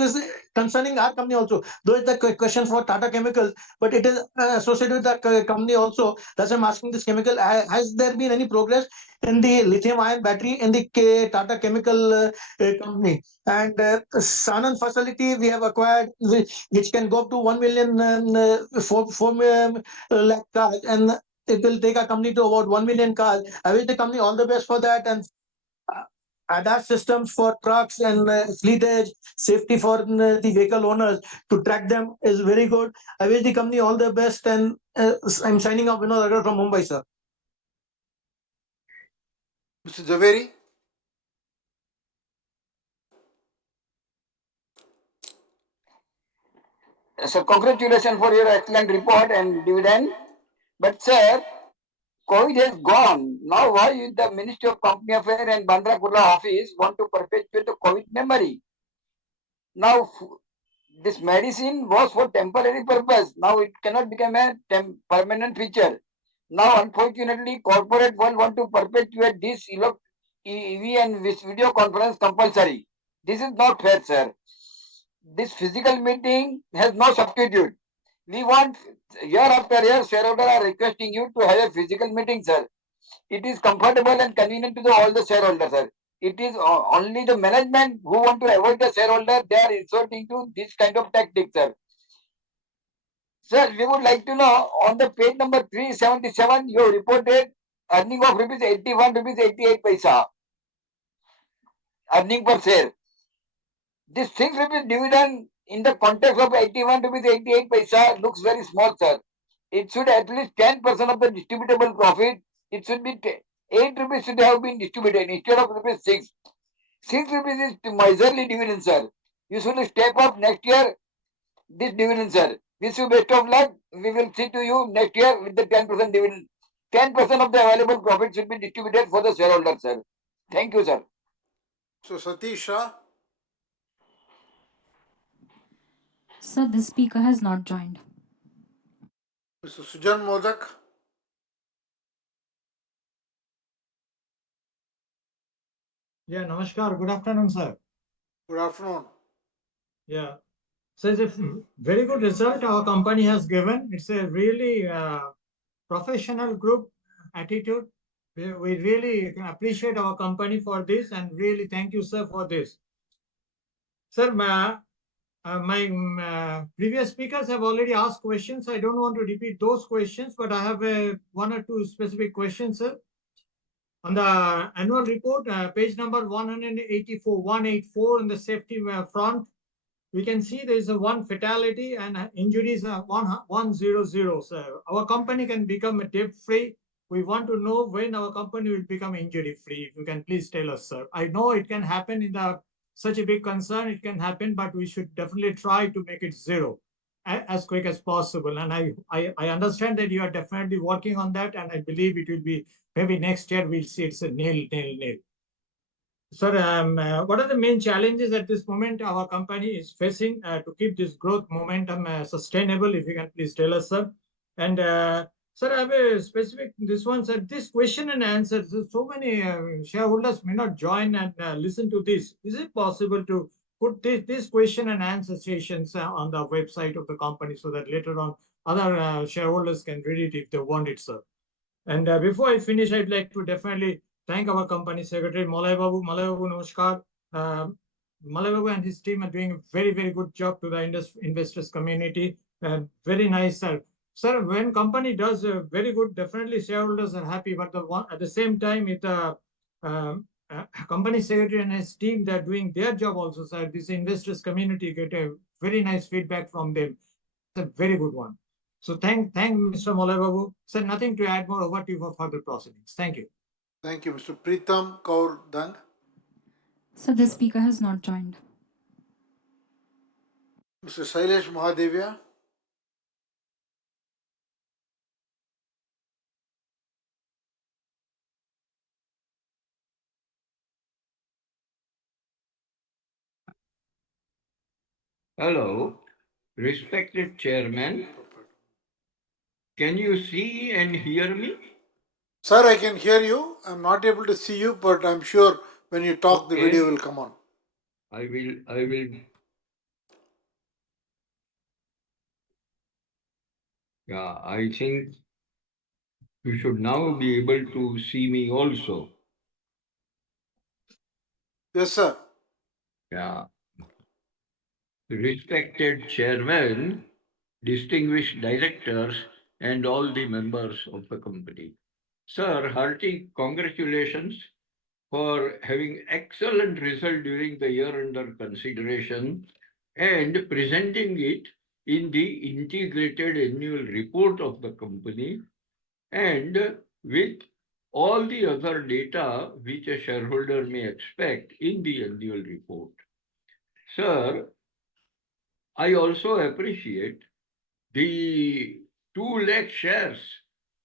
concerning our company also. Though it's the question for Tata Chemicals, but it is associated with that company also. That's why I'm asking this chemical. Has there been any progress in the lithium ion battery in the Tata Chemical company? And Sanand facility we have acquired, which can go up to 1 million, 4 lakh cars, and it will take our company to about 1 million cars. I wish the company all the best for that, and ADAS systems for trucks and fleet edge safety for the vehicle owners to track them is very good. I wish the company all the best, and I'm signing off, Vinod Agarwal from Mumbai, sir. Mr. Javeri. So congratulations for your excellent report and dividend. But sir, COVID has gone. Now why the Ministry of Company Affairs and Bandra Kurla office want to perpetuate the COVID memory? Now this medicine was for temporary purpose. Now it cannot become a permanent feature. Now unfortunately corporate world want to perpetuate this EV and video conference compulsory. This is not fair, sir. This physical meeting has no substitute. We want, year after year, shareholders are requesting you to have a physical meeting, sir. It is comfortable and convenient to all the shareholders, sir. It is only the management who want to avoid the shareholder. They are resorting to this kind of tactics, sir. Sir, we would like to know on the page number 377, you reported earning of rupees 81 rupees 88 paisa. Earning per share. This 6 rupees dividend in the context of 81 rupees 88 paisa looks very small, sir. It should at least 10% of the distributable profit. It should be 8 rupees should have been distributed instead of rupees 6. 6 rupees is miserly dividend, sir. You should step up next year this dividend, sir. Wish you best of luck. We will see to you next year with the 10% dividend. 10% of the available profit should be distributed for the shareholders, sir. Thank you, sir. So Satish Shah. Sir, this speaker has not joined. Mr. Sujan Modak. Yeah, Namaskar. Good afternoon, sir. Good afternoon. Yeah. So it's a very good result our company has given. It's a really professional group attitude. We really appreciate our company for this and really thank you, sir, for this. Sir, my previous speakers have already asked questions. I don't want to repeat those questions, but I have one or two specific questions, sir. On the annual report, page number 184 on the safety front, we can see there is a one fatality and injuries are 100. So our company can become debt free. We want to know when our company will become injury free. If you can please tell us, sir. I know it can happen in the such a big concern. It can happen, but we should definitely try to make it zero as quick as possible. And I understand that you are definitely working on that, and I believe it will be maybe next year we'll see it's a nil. Sir, what are the main challenges at this moment our company is facing to keep this growth momentum sustainable? If you can please tell us, sir. And sir, I have a specific this one, sir. This question and answer. So many shareholders may not join and listen to this. Is it possible to put this question and answer sessions on the website of the company so that later on other shareholders can read it if they want it, sir? And before I finish, I'd like to definitely thank our company secretary, Malay Babu. Malay Babu, namaskar. Malay Babu and his team are doing a very good job to the investors community. Very nice, sir. Sir, when company does very good, definitely shareholders are happy. But at the same time, if the company secretary and his team, they're doing their job also, sir. This investors community get a very nice feedback from them. It's a very good one. So thank Mr. Malay Babu. Sir, nothing to add more. Over to you for further proceedings. Thank you. Thank you, Mr. Preetham Kaur Dang. So the speaker has not joined. Mr. Sailesh Mahadevia. Hello, respected chairman. Can you see and hear me? Sir, I can hear you. I'm not able to see you, but I'm sure when you talk, the Okay. video will come on. I will. Yeah, I think you should now be able to see me also. Yes, sir. Yeah. Respected chairman, distinguished directors, and all the members of the company. Sir, hearty congratulations for having excellent result during the year under consideration and presenting it in the integrated annual report of the company and with all the other data which a shareholder may expect in the annual report. Sir, I also appreciate the 2 lakh shares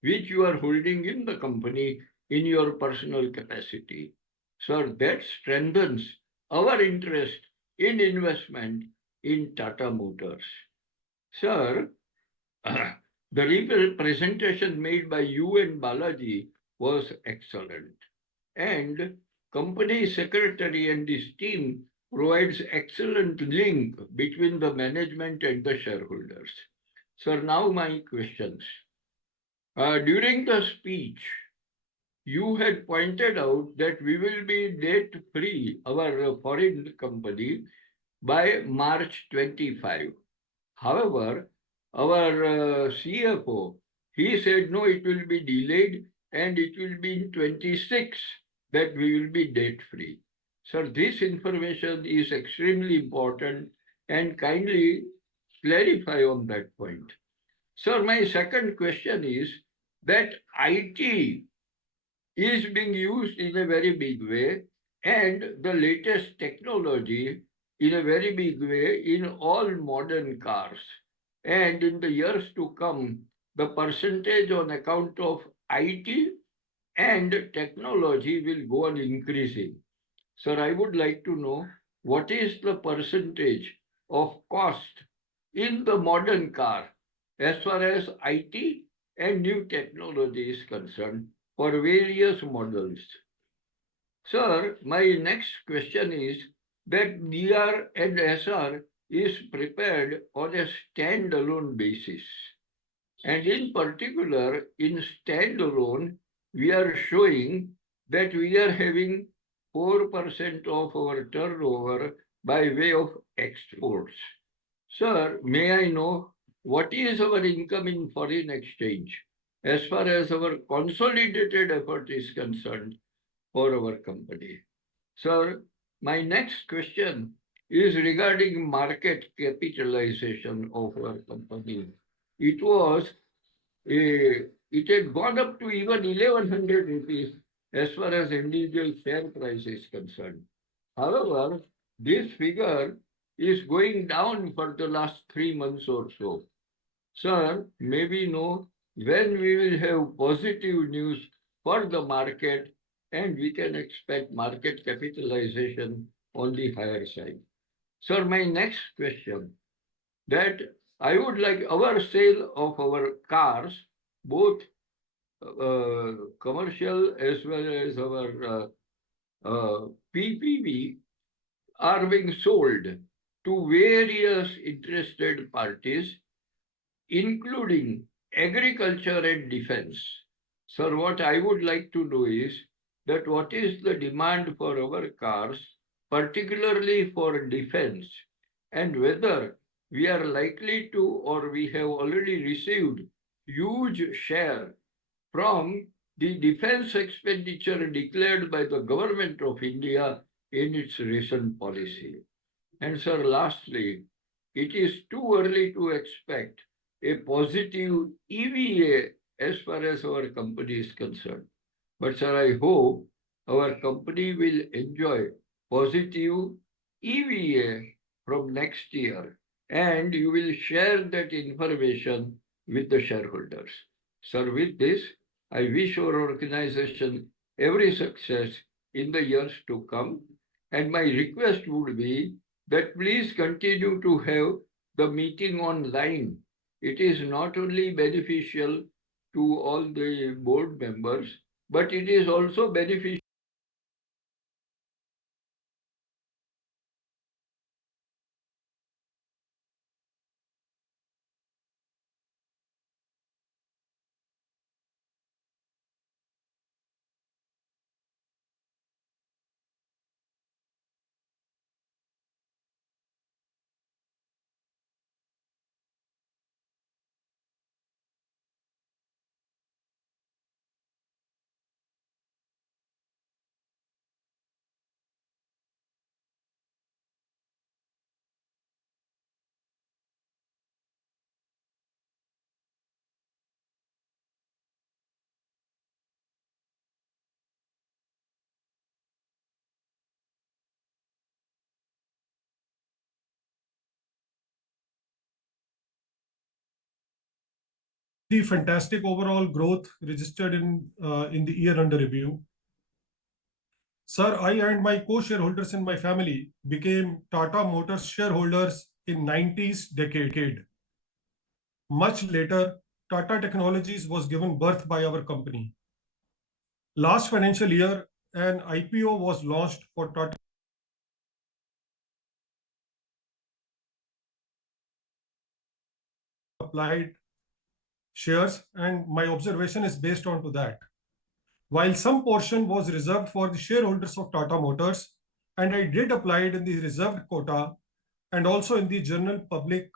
which you are holding in the company in your personal capacity. Sir, that strengthens our interest in investment in Tata Motors. Sir, the presentation made by you and Balaji was excellent. And company secretary and his team provides excellent link between the management and the shareholders. Sir, now my questions. During the speech, you had pointed out that we will be debt free, our foreign company, by March 25. However, our CFO, he said, no, it will be delayed and it will be in 26 that we will be debt free. Sir, this information is extremely important and kindly clarify on that point. Sir, my second question is that IT is being used in a very big way and the latest technology in a very big way in all modern cars. And in the years to come, the percentage on account of IT and technology will go on increasing. Sir, I would like to know what is the percentage of cost in the modern car as far as IT and new technology is concerned for various models. Sir, my next question is that DR and SR is prepared on a standalone basis. And in particular, in standalone, we are showing that we are having 4% of our turnover by way of exports. Sir, may I know what is our income in foreign exchange as far as our consolidated effort is concerned for our company? Sir, my next question is regarding market capitalization of our company. It was it had gone up to even 1100 rupees as far as individual share price is concerned. However, this figure is going down for the last 3 months or so. Sir, may we know when we will have positive news for the market and we can expect market capitalization on the higher side? Sir, my next question that I would like our sale of our cars, both commercial as well as our PPV, are being sold to various interested parties, including agriculture and defense. Sir, what I would like to know is that what is the demand for our cars, particularly for defense, and whether we are likely to or we have already received huge share from the defense expenditure declared by the government of India in its recent policy. And sir, lastly, it is too early to expect a positive EVA as far as our company is concerned. But sir, I hope our company will enjoy positive EVA from next year and you will share that information with the shareholders. Sir, with this, I wish our organization every success in the years to come. And my request would be that please continue to have the meeting online. It is not only beneficial to all the board members, but it is also beneficial. The fantastic overall growth registered in the year under review. Sir, I and my co-shareholders in my family became Tata Motors shareholders in 90s decade. Much later, Tata Technologies was given birth by our company. Last financial year, an IPO was launched for Tata applied shares, and my observation is based on to that. While some portion was reserved for the shareholders of Tata Motors, and I did apply it in the reserved quota and also in the general public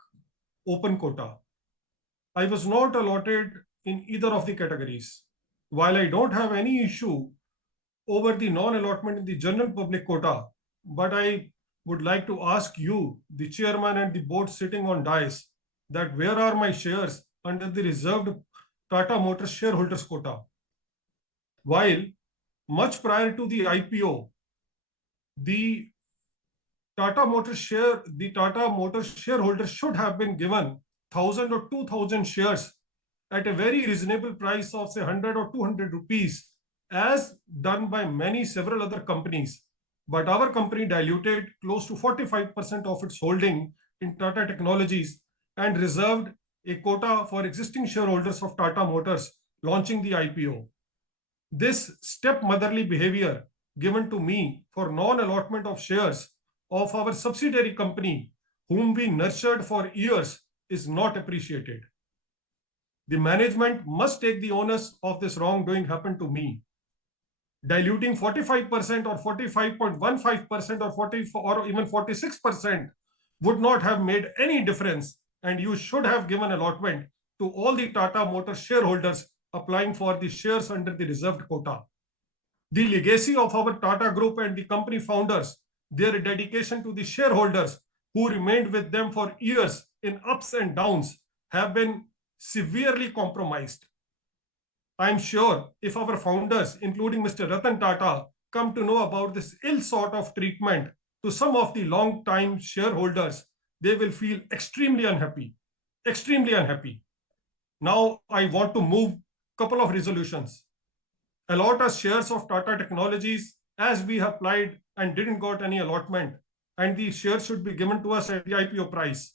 open quota. I was not allotted in either of the categories. While I don't have any issue over the non-allotment in the general public quota, but I would like to ask you, the chairman and the board sitting on dais, that where are my shares under the reserved Tata Motors shareholders quota? While much prior to the IPO, the Tata Motors shareholders should have been given 1,000 or 2,000 shares at a very reasonable price of say 100 or 200 rupees, as done by several other companies. But our company diluted close to 45% of its holding in Tata Technologies and reserved a quota for existing shareholders of Tata Motors launching the IPO. This stepmotherly behavior given to me for non-allotment of shares of our subsidiary company, whom we nurtured for years, is not appreciated. The management must take the onus of this wrongdoing happened to me. Diluting 45% or 45.15% or 40 or even 46% would not have made any difference, and you should have given allotment to all the Tata Motors shareholders applying for the shares under the reserved quota. The legacy of our Tata Group and the company founders, their dedication to the shareholders who remained with them for years in ups and downs, have been severely compromised. I'm sure if our founders, including Mr. Ratan Tata, come to know about this ill sort of treatment to some of the long-time shareholders, they will feel extremely unhappy. Extremely unhappy. Now I want to move a couple of resolutions. Allot us shares of Tata Technologies as we have applied and didn't got any allotment, and the shares should be given to us at the IPO price.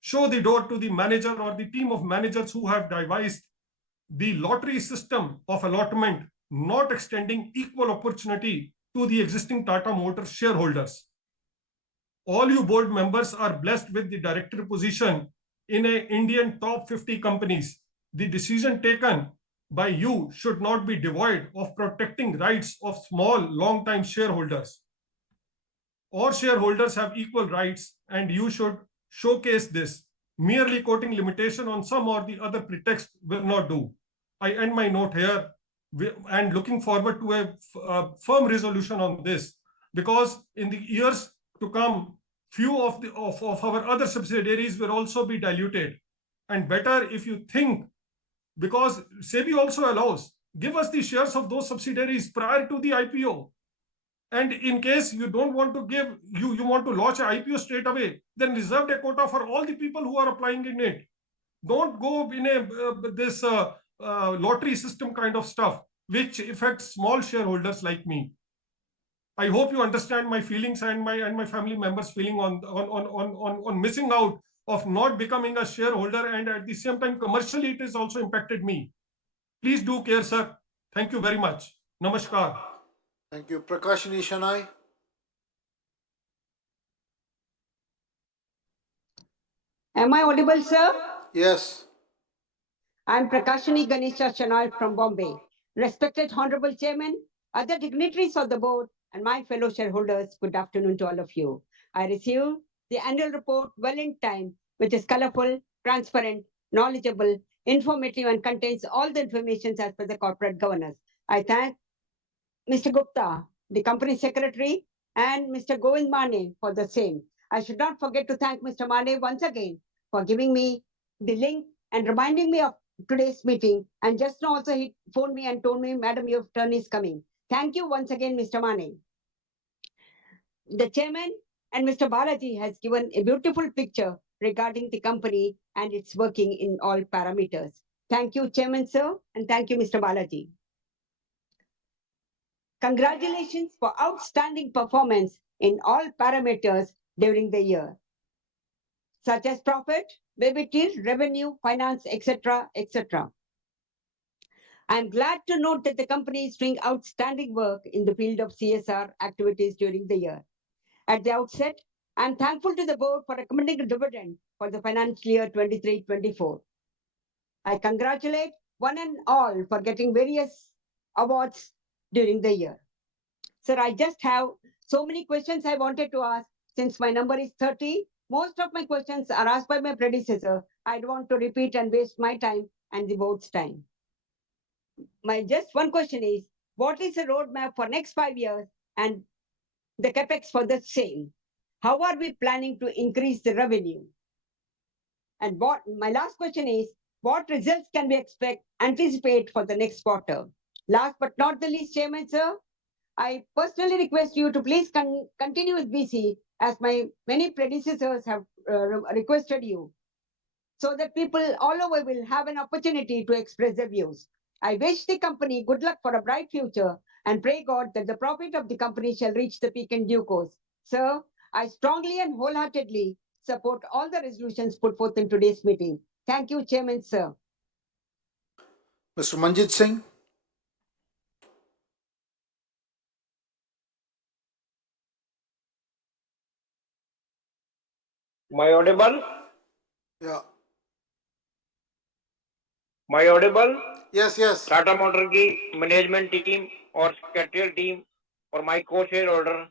Show the door to the manager or the team of managers who have devised the lottery system of allotment, not extending equal opportunity to the existing Tata Motors shareholders. All you board members are blessed with the director position in a Indian top 50 companies. The decision taken by you should not be devoid of protecting rights of small, long-time shareholders. All shareholders have equal rights, and you should showcase this. Merely quoting limitation on some or the other pretext will not do. I end my note here and looking forward to a firm resolution on this, because in the years to come, few of our other subsidiaries will also be diluted. And better if you think, because SEBI also allows, give us the shares of those subsidiaries prior to the IPO. And in case you don't want to give, you want to launch an IPO straight away, then reserve a quota for all the people who are applying in it. Don't go in this lottery system kind of stuff, which affects small shareholders like me. I hope you understand my feelings and my family members' feeling on missing out of not becoming a shareholder, and at the same time commercially it has also impacted me. Please do care, sir. Thank you very much. Namaskar. Thank you. Prakashini Shanai. Am I audible, sir? Yes. I'm Prakashini Ganesha Chanal from Bombay. Respected Honorable Chairman, other dignitaries of the board, and my fellow shareholders, good afternoon to all of you. I received the annual report well in time, which is colorful, transparent, knowledgeable, informative, and contains all the information as per the corporate governance. I thank Mr. Gupta, the company secretary, and Mr. Govind Mane for the same. I should not forget to thank Mr. Mane once again for giving me the link and reminding me of today's meeting. And just now also he phoned me and told me, Madam, your turn is coming. Thank you once again, Mr. Mane. The chairman and Mr. Balaji has given a beautiful picture regarding the company and its working in all parameters. Thank you, Chairman, sir, and thank you, Mr. Balaji. Congratulations for outstanding performance in all parameters during the year, such as profit, PBT, revenue, finance, etc., etc. I am glad to note that the company is doing outstanding work in the field of CSR activities during the year. At the outset, I am thankful to the board for recommending a dividend for the financial year 23-24. I congratulate one and all for getting various awards during the year. Sir, I just have so many questions I wanted to ask. Since my number is 30, most of my questions are asked by my predecessor. I don't want to repeat and waste my time and the board's time. My just one question is, what is the roadmap for next 5 years and the capex for the same? How are we planning to increase the revenue? And what my last question is, what results can we anticipate for the next quarter? Last but not the least, Chairman, sir, I personally request you to please continue with BC as my many predecessors have requested you, so that people all over will have an opportunity to express their views. I wish the company good luck for a bright future and pray God that the profit of the company shall reach the peak in due course. Sir, I strongly and wholeheartedly support all the resolutions put forth in today's meeting. Thank you, Chairman, sir. Mr. Manjit Singh. My audible? Yeah. My audible? Yes, yes. Tata motor की management team और secretarial team और my को share holder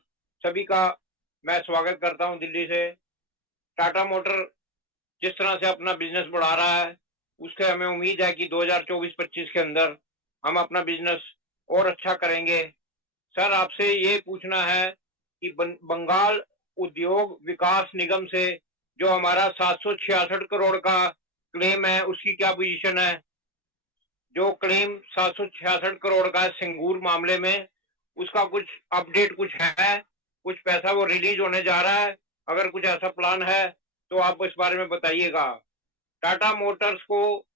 सभी का मैं स्वागत करता हूं दिल्ली से। टाटा मोटर जिस तरह से अपना बिजनेस बढ़ा रहा है उसके हमें उम्मीद है कि 2024-25 के अंदर हम अपना बिजनेस और अच्छा करेंगे। सर, आपसे ये पूछना है कि बंगाल उद्योग विकास निगम से जो हमारा 766 करोड़ का क्लेम है उसकी क्या पोजीशन है? जो क्लेम 766 करोड़ का सिंगूर मामले में उसका कुछ अपडेट कुछ है? कुछ पैसा वो रिलीज होने जा रहा है? अगर कुछ ऐसा प्लान है तो आप इस बारे में बताइएगा। टाटा मोटर्स को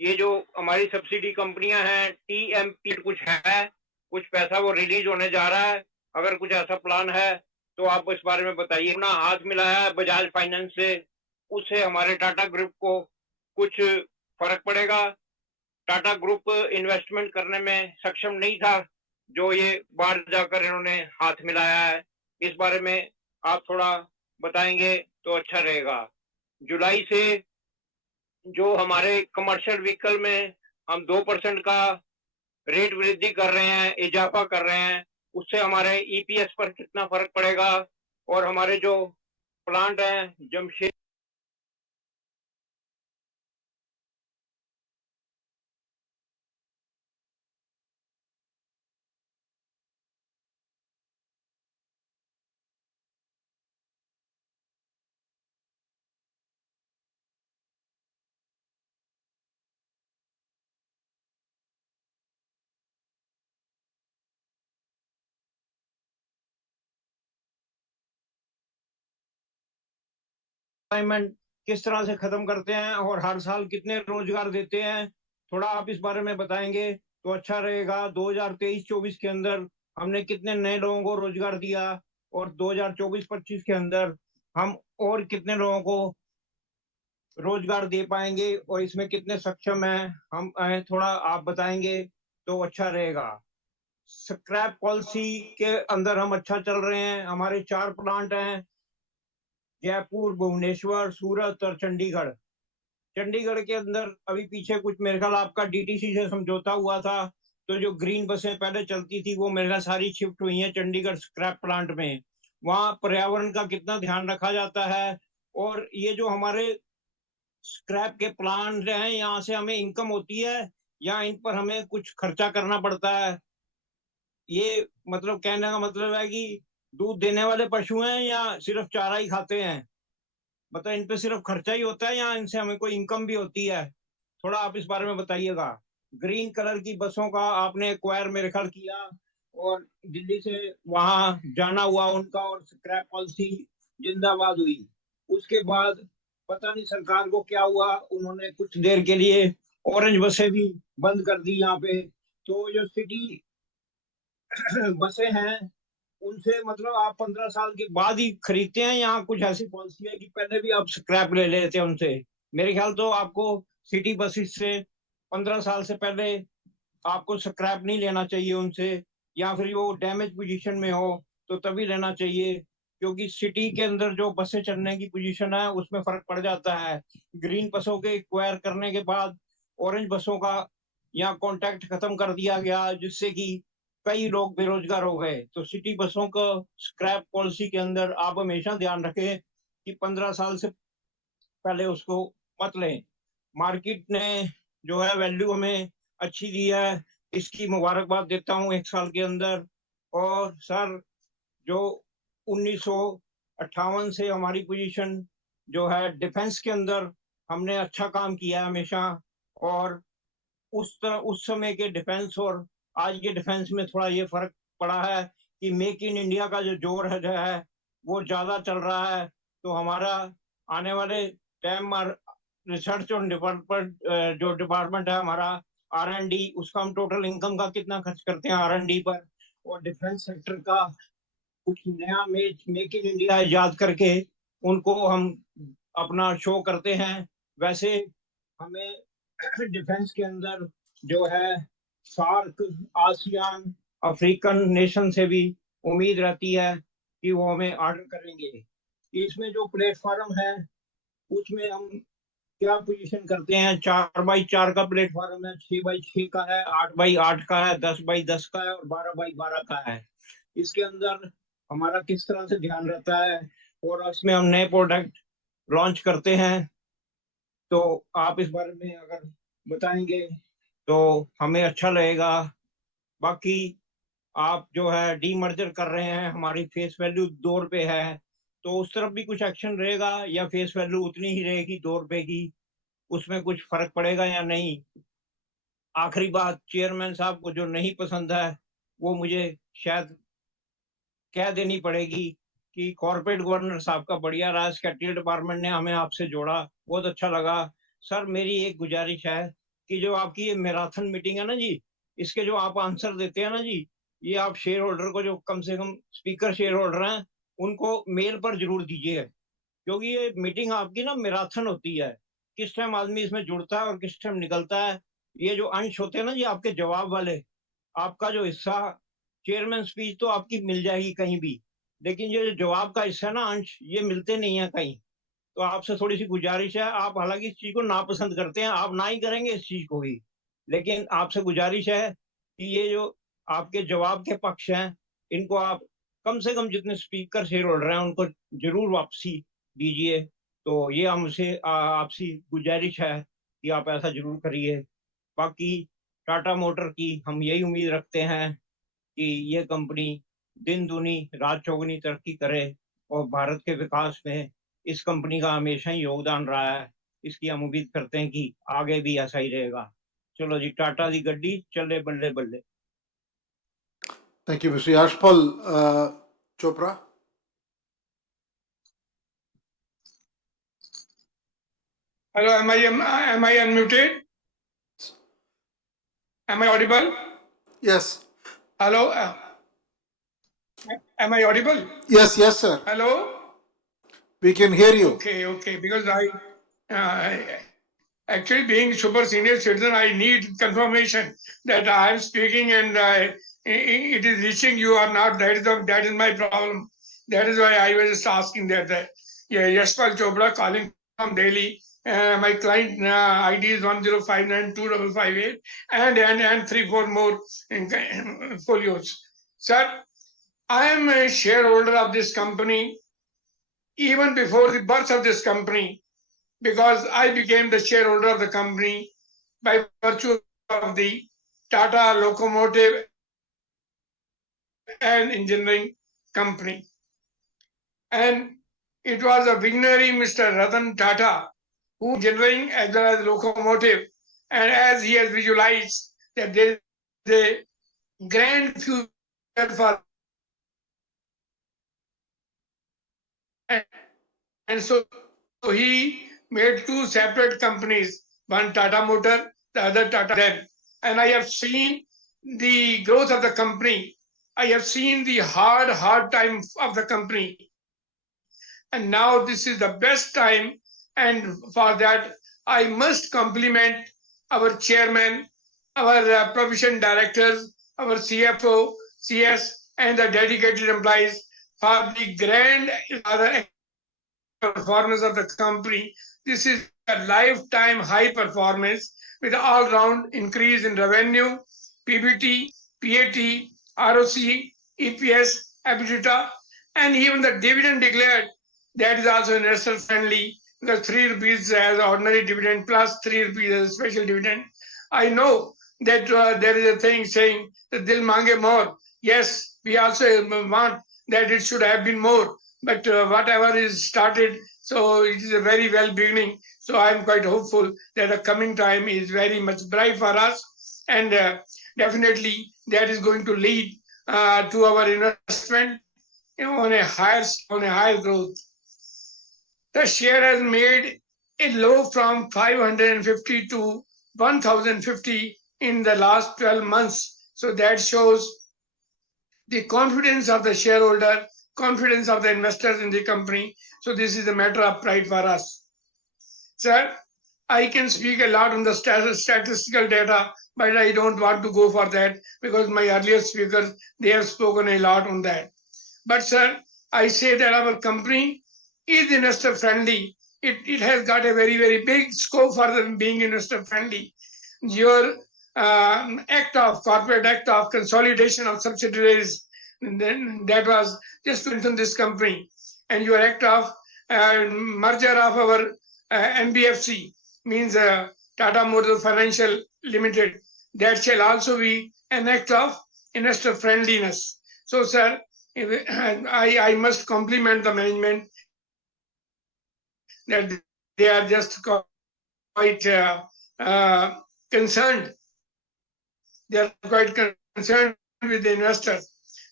ये जो हमारी सब्सिडी कंपनियां हैं टीएमपी कुछ है, कुछ पैसा वो रिलीज होने जा रहा है? अगर कुछ ऐसा प्लान है तो आप इस बारे में बताइए। अपना हाथ मिलाया है बजाज फाइनेंस से, उससे हमारे टाटा ग्रुप को कुछ फर्क पड़ेगा? टाटा ग्रुप इन्वेस्टमेंट करने में सक्षम नहीं था जो ये बाहर जाकर इन्होंने हाथ मिलाया है, इस बारे में आप थोड़ा बताएंगे तो अच्छा रहेगा। जुलाई से जो हमारे कमर्शियल व्हीकल में हम 2% का रेट वृद्धि कर रहे हैं, इजाफा कर रहे हैं, उससे हमारे ईपीएस पर कितना फर्क पड़ेगा? और हमारे जो प्लांट हैं जमशेद असाइनमेंट किस तरह से खत्म करते हैं और हर साल कितने रोजगार देते हैं, थोड़ा आप इस बारे में बताएंगे तो अच्छा रहेगा। 2023-24 के अंदर हमने कितने नए लोगों को रोजगार दिया और 2024-25 के अंदर हम और कितने लोगों को रोजगार दे पाएंगे और इसमें कितने सक्षम हैं हम, थोड़ा आप बताएंगे तो अच्छा रहेगा। स्क्रैप पॉलिसी के अंदर हम अच्छा चल रहे हैं, हमारे 4 प्लांट हैं, जयपुर, भुवनेश्वर, सूरत और चंडीगढ़। चंडीगढ़ के अंदर अभी पीछे कुछ मेरे ख्याल आपका डीटीसी से समझौता हुआ था, तो जो ग्रीन बसें पहले चलती थी वो मेरे ख्याल सारी शिफ्ट हुई हैं चंडीगढ़ स्क्रैप प्लांट में। वहाँ पर्यावरण का कितना ध्यान रखा जाता है और ये जो हमारे स्क्रैप के प्लांट हैं यहाँ से हमें इनकम होती है या इन पर हमें कुछ खर्चा करना पड़ता है? ये मतलब कहने का मतलब है कि दूध देने वाले पशु हैं या सिर्फ चारा ही खाते हैं? मतलब इन पे सिर्फ खर्चा ही होता है या इनसे हमें कोई इनकम भी होती है? थोड़ा आप इस बारे में बताइएगा। ग्रीन कलर की बसों का आपने एक्वायर मेरे ख्याल किया और दिल्ली से वहां जाना हुआ उनका और स्क्रैप पॉलिसी जिंदाबाद हुई। उसके बाद पता नहीं सरकार को क्या हुआ, उन्होंने कुछ देर के लिए ऑरेंज बसें भी बंद कर दी यहाँ पे। तो जो सिटी बसें हैं उनसे मतलब आप 15 साल के बाद ही खरीदते हैं या कुछ ऐसी पॉलिसी है कि पहले भी आप स्क्रैप ले लेते हैं उनसे? मेरे ख्याल तो आपको सिटी बसेस से 15 साल से पहले आपको स्क्रैप नहीं लेना चाहिए उनसे, या फिर वो डैमेज पोजीशन में हो तो तभी लेना चाहिए, क्योंकि सिटी के अंदर जो बसें चलने की पोजीशन है उसमें फर्क पड़ जाता है। ग्रीन बसों के एक्वायर करने के बाद ऑरेंज बसों का यहाँ कॉन्ट्रैक्ट खत्म कर दिया गया जिससे कि कई लोग बेरोजगार हो गए। तो सिटी बसों का स्क्रैप पॉलिसी के अंदर आप हमेशा ध्यान रखें कि 15 साल से पहले उसको मत लें। मार्केट ने जो है वैल्यू हमें अच्छी दी है, इसकी मुबारकबाद देता हूँ 1 साल के अंदर। और सर, जो 1958 से हमारी पोजीशन जो है डिफेंस के अंदर हमने अच्छा काम किया है हमेशा, और उस समय के डिफेंस और आज के डिफेंस में थोड़ा ये फर्क पड़ा है कि मेक इन इंडिया का जो जोर है वो ज्यादा चल रहा है। तो हमारा आने वाले टाइम रिसर्च और डेवलपमेंट जो डिपार्टमेंट है हमारा R&D, उसका हम टोटल इनकम का कितना खर्च करते हैं R&D पर, और डिफेंस सेक्टर का कुछ नया मेक इन इंडिया इजाद करके उनको हम अपना शो करते हैं वैसे हमें डिफेंस के अंदर जो है सार्क, आसियान, अफ्रीकन नेशन से भी उम्मीद रहती है कि वो हमें ऑर्डर करेंगे। इसमें जो प्लेटफॉर्म है उसमें हम क्या पोजीशन करते हैं, 4x4 का प्लेटफॉर्म है, 6x6 का है, 8x8 का है, 10x10 का है और 12x12 का है। इसके अंदर हमारा किस तरह से ध्यान रहता है और इसमें हम नए प्रोडक्ट लॉन्च करते हैं, तो आप इस बारे में अगर बताएंगे तो हमें अच्छा लगेगा। बाकी आप जो है डीमर्जर कर रहे हैं, हमारी फेस वैल्यू 2 रुपए है, तो उस तरफ भी कुछ एक्शन रहेगा या फेस वैल्यू उतनी ही रहेगी 2 रुपए की, उसमें कुछ फर्क पड़ेगा या नहीं? आखिरी बात, चेयरमैन साहब को जो नहीं पसंद है वो मुझे शायद कह देनी पड़ेगी कि कॉर्पोरेट गवर्नर साहब का बढ़िया रहा, सेक्रेटरी डिपार्टमेंट ने हमें आपसे जोड़ा, बहुत अच्छा लगा। सर मेरी एक गुजारिश है कि जो आपकी ये मैराथन मीटिंग है ना जी, इसके जो आप आंसर देते हैं ना जी, ये आप शेयर होल्डर को, जो कम से कम स्पीकर शेयर होल्डर हैं, उनको मेल पर जरूर दीजिए, क्योंकि ये मीटिंग आपकी ना मैराथन होती है, किस टाइम आदमी इसमें जुड़ता है और किस टाइम निकलता है। ये जो अंश होते हैं ना जी आपके जवाब वाले, आपका जो हिस्सा, चेयरमैन स्पीच तो आपकी मिल जाएगी कहीं भी, लेकिन ये जो जवाब का हिस्सा है ना अंश, ये मिलते नहीं है कहीं। तो आपसे थोड़ी सी गुजारिश है, आप हालांकि इस चीज को नापसंद करते हैं, आप ना ही करेंगे इस चीज को भी, लेकिन आपसे गुजारिश है कि ये जो आपके जवाब के पक्ष हैं, इनको आप कम से कम जितने स्पीकर शेयर होल्डर हैं उनको जरूर वापसी दीजिए। तो ये हमसे आपसी गुजारिश है कि आप ऐसा जरूर करिए। बाकी टाटा मोटर की हम यही उम्मीद रखते हैं कि ये कंपनी दिन दूनी रात चौगुनी तरक्की करे और भारत के विकास में इस कंपनी का हमेशा ही योगदान रहा है। इसकी हम उम्मीद करते हैं कि आगे भी ऐसा ही रहेगा। चलो जी, टाटा दी गड्डी चले बल्ले बल्ले। Thank you, Mr. Yashpal Chopra. Hello, am I unmuted? Am I audible? Yes. Hello, am I audible? Yes, yes, sir. Hello. We can hear you. Okay, because uh, actually being super senior citizen, I need confirmation that I am speaking and it is reaching you or not. That is my problem. That is why I was just asking that. Yeah, Yashpal Chopra calling from Delhi. My client ID is 10592558 and 3-4 more folios. Sir, I am a shareholder of this company even before the birth of this company, because I became the shareholder of the company by virtue of the Tata Locomotive and Engineering Company. And it was a visionary Mr. Ratan Tata who engineering as well as locomotive, and as he has visualized that there is a grand future for, and so he made two separate companies, one Tata Motor, the other Tata then. And I have seen the growth of the company. I have seen the hard time of the company. And now this is the best time. And for that, I must compliment our chairman, our provision directors, our CFO, CS, and the dedicated employees for the grand performance of the company. This is a lifetime high performance with all round increase in revenue, PBT, PAT, ROC, EPS, EBITDA, and even the dividend declared, that is also investor friendly, because 3 rupees as ordinary dividend plus 3 rupees as special dividend. I know that there is a thing saying that they'll mange more. Yes, we also want that it should have been more, but whatever is started, so it is a very well beginning. So I'm quite hopeful that the coming time is very much bright for us, and definitely that is going to lead to our investment on a higher growth. The share has made a low from 550 to 1050 in the last 12 months. So that shows the confidence of the shareholder, confidence of the investors in the company. So this is a matter of pride for us. Sir, I can speak a lot on the statistical data, but I don't want to go for that because my earlier speakers, they have spoken a lot on that. But sir, I say that our company is investor friendly. It has got a very, very big scope for them being investor friendly. Your corporate act of consolidation of subsidiaries, then that was just to strengthen this company. And your act of merger of our NBFC, means Tata Motors Financial Limited, that shall also be an act of investor friendliness. So, sir, I must compliment the management that they are just quite concerned. They are quite concerned with the investors.